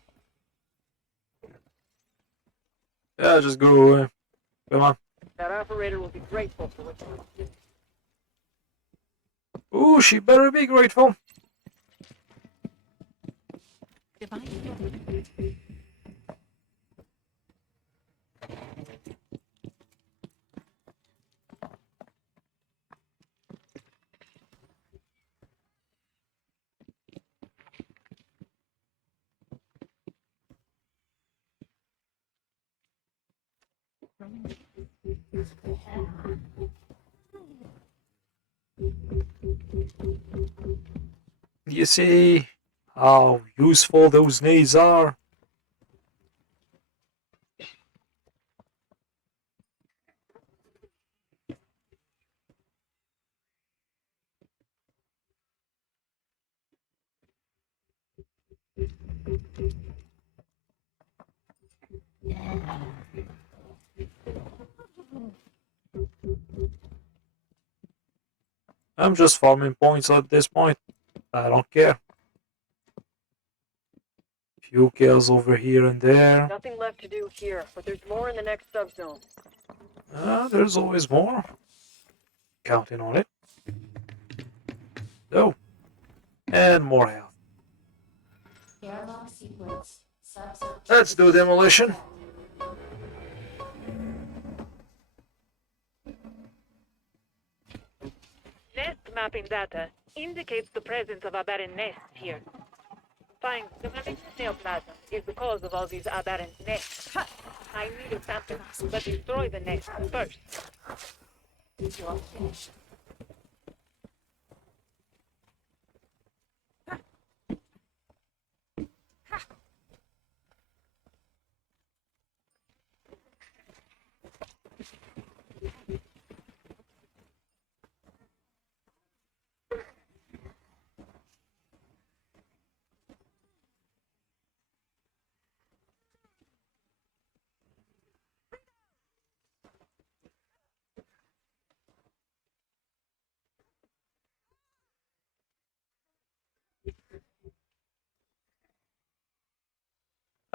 Yeah, just go away. Come on. That operator will be grateful for what you did. Ooh, she better be grateful. You see how useful those knees are? I'm just farming points at this point. I don't care. Few kills over here and there. Nothing left to do here, but there's more in the next subzone. There's always more. Counting on it. Oh. And more health. Airlock sequence. Subzone. Let's do demolition. Nest mapping data indicates the presence of aberrant nests here. Fine, the malignant neoplasm is the cause of all these aberrant nests. I need a sample, but destroy the nest first. You are finished.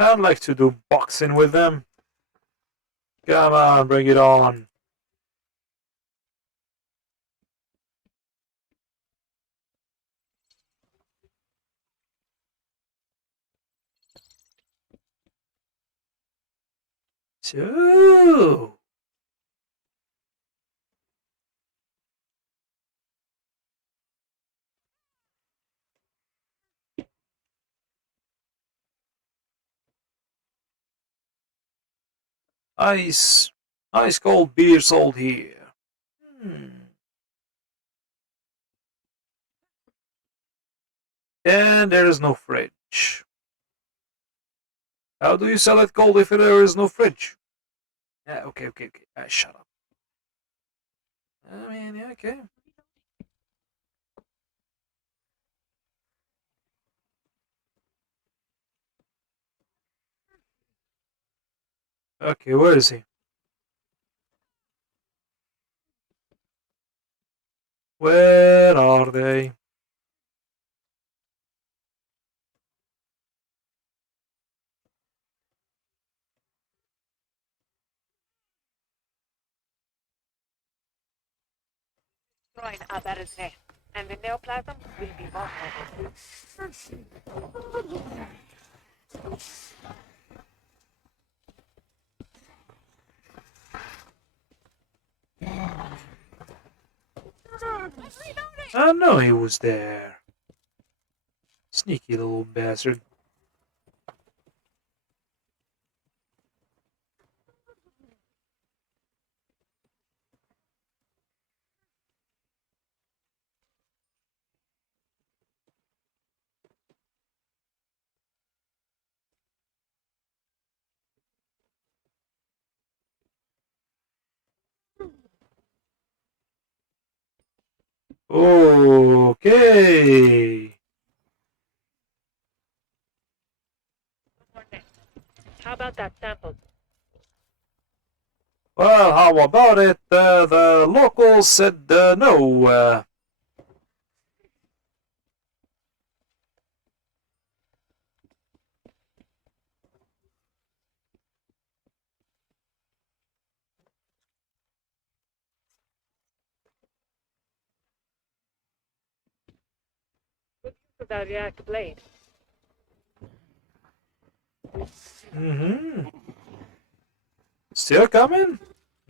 I'd like to do boxing with them. Come on, bring it on. So, Ice cold beer sold here. And there is no fridge. How do you sell it cold if there is no fridge? Yeah, okay. Shut up. I mean, yeah, okay. Okay, where is he? Where are they? Destroying Abarin's nest, and the neoplasm will be vulnerable. I know he was there. Sneaky little bastard. Okay. How about that sample? Well, how about it? The locals said no. Good use of that react blade. Mm-hmm. Still coming?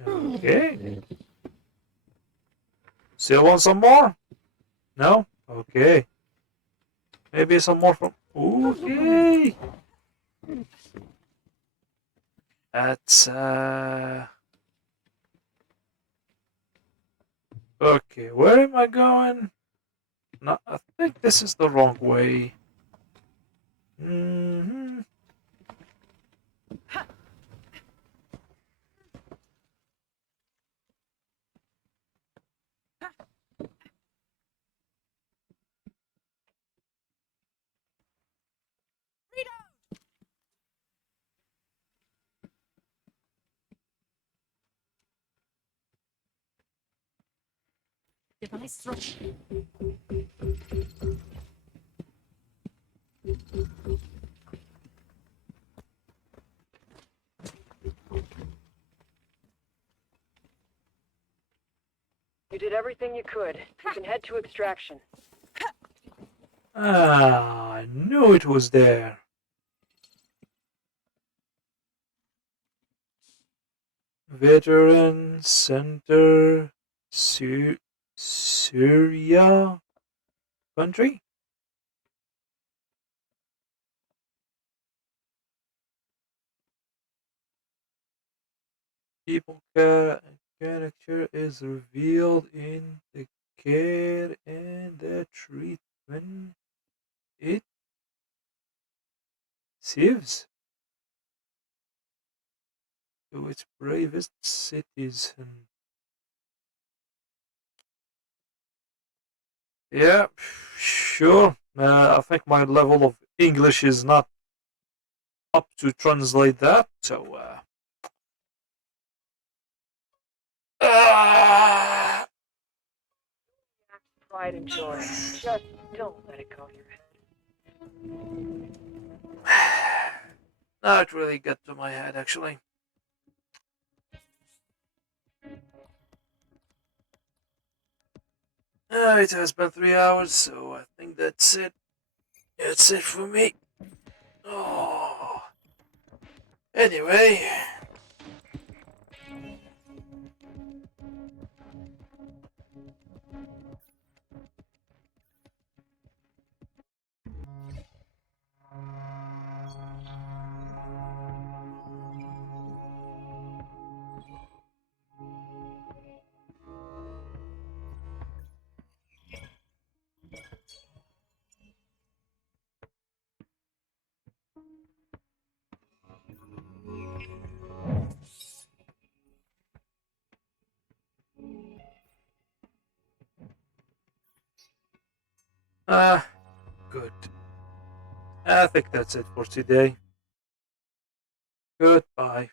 Okay. Still want some more? No? Okay. Maybe some more from... Okay. That's, Okay, where am I going? No, I think this is the wrong way. Mm-hmm. You did everything you could. You can head to extraction. Ah, I knew it was there. Veteran Center, Syria country? People character is revealed in the care and the treatment it gives to its bravest citizen. Yeah, sure. I think my level of English is not up to translate that, so Pride and joy. Just don't let it go to your head. not really got to my head actually. It has been 3 hours, so I think that's it. That's it for me. Oh. Anyway. Ah, good. I think that's it for today. Goodbye.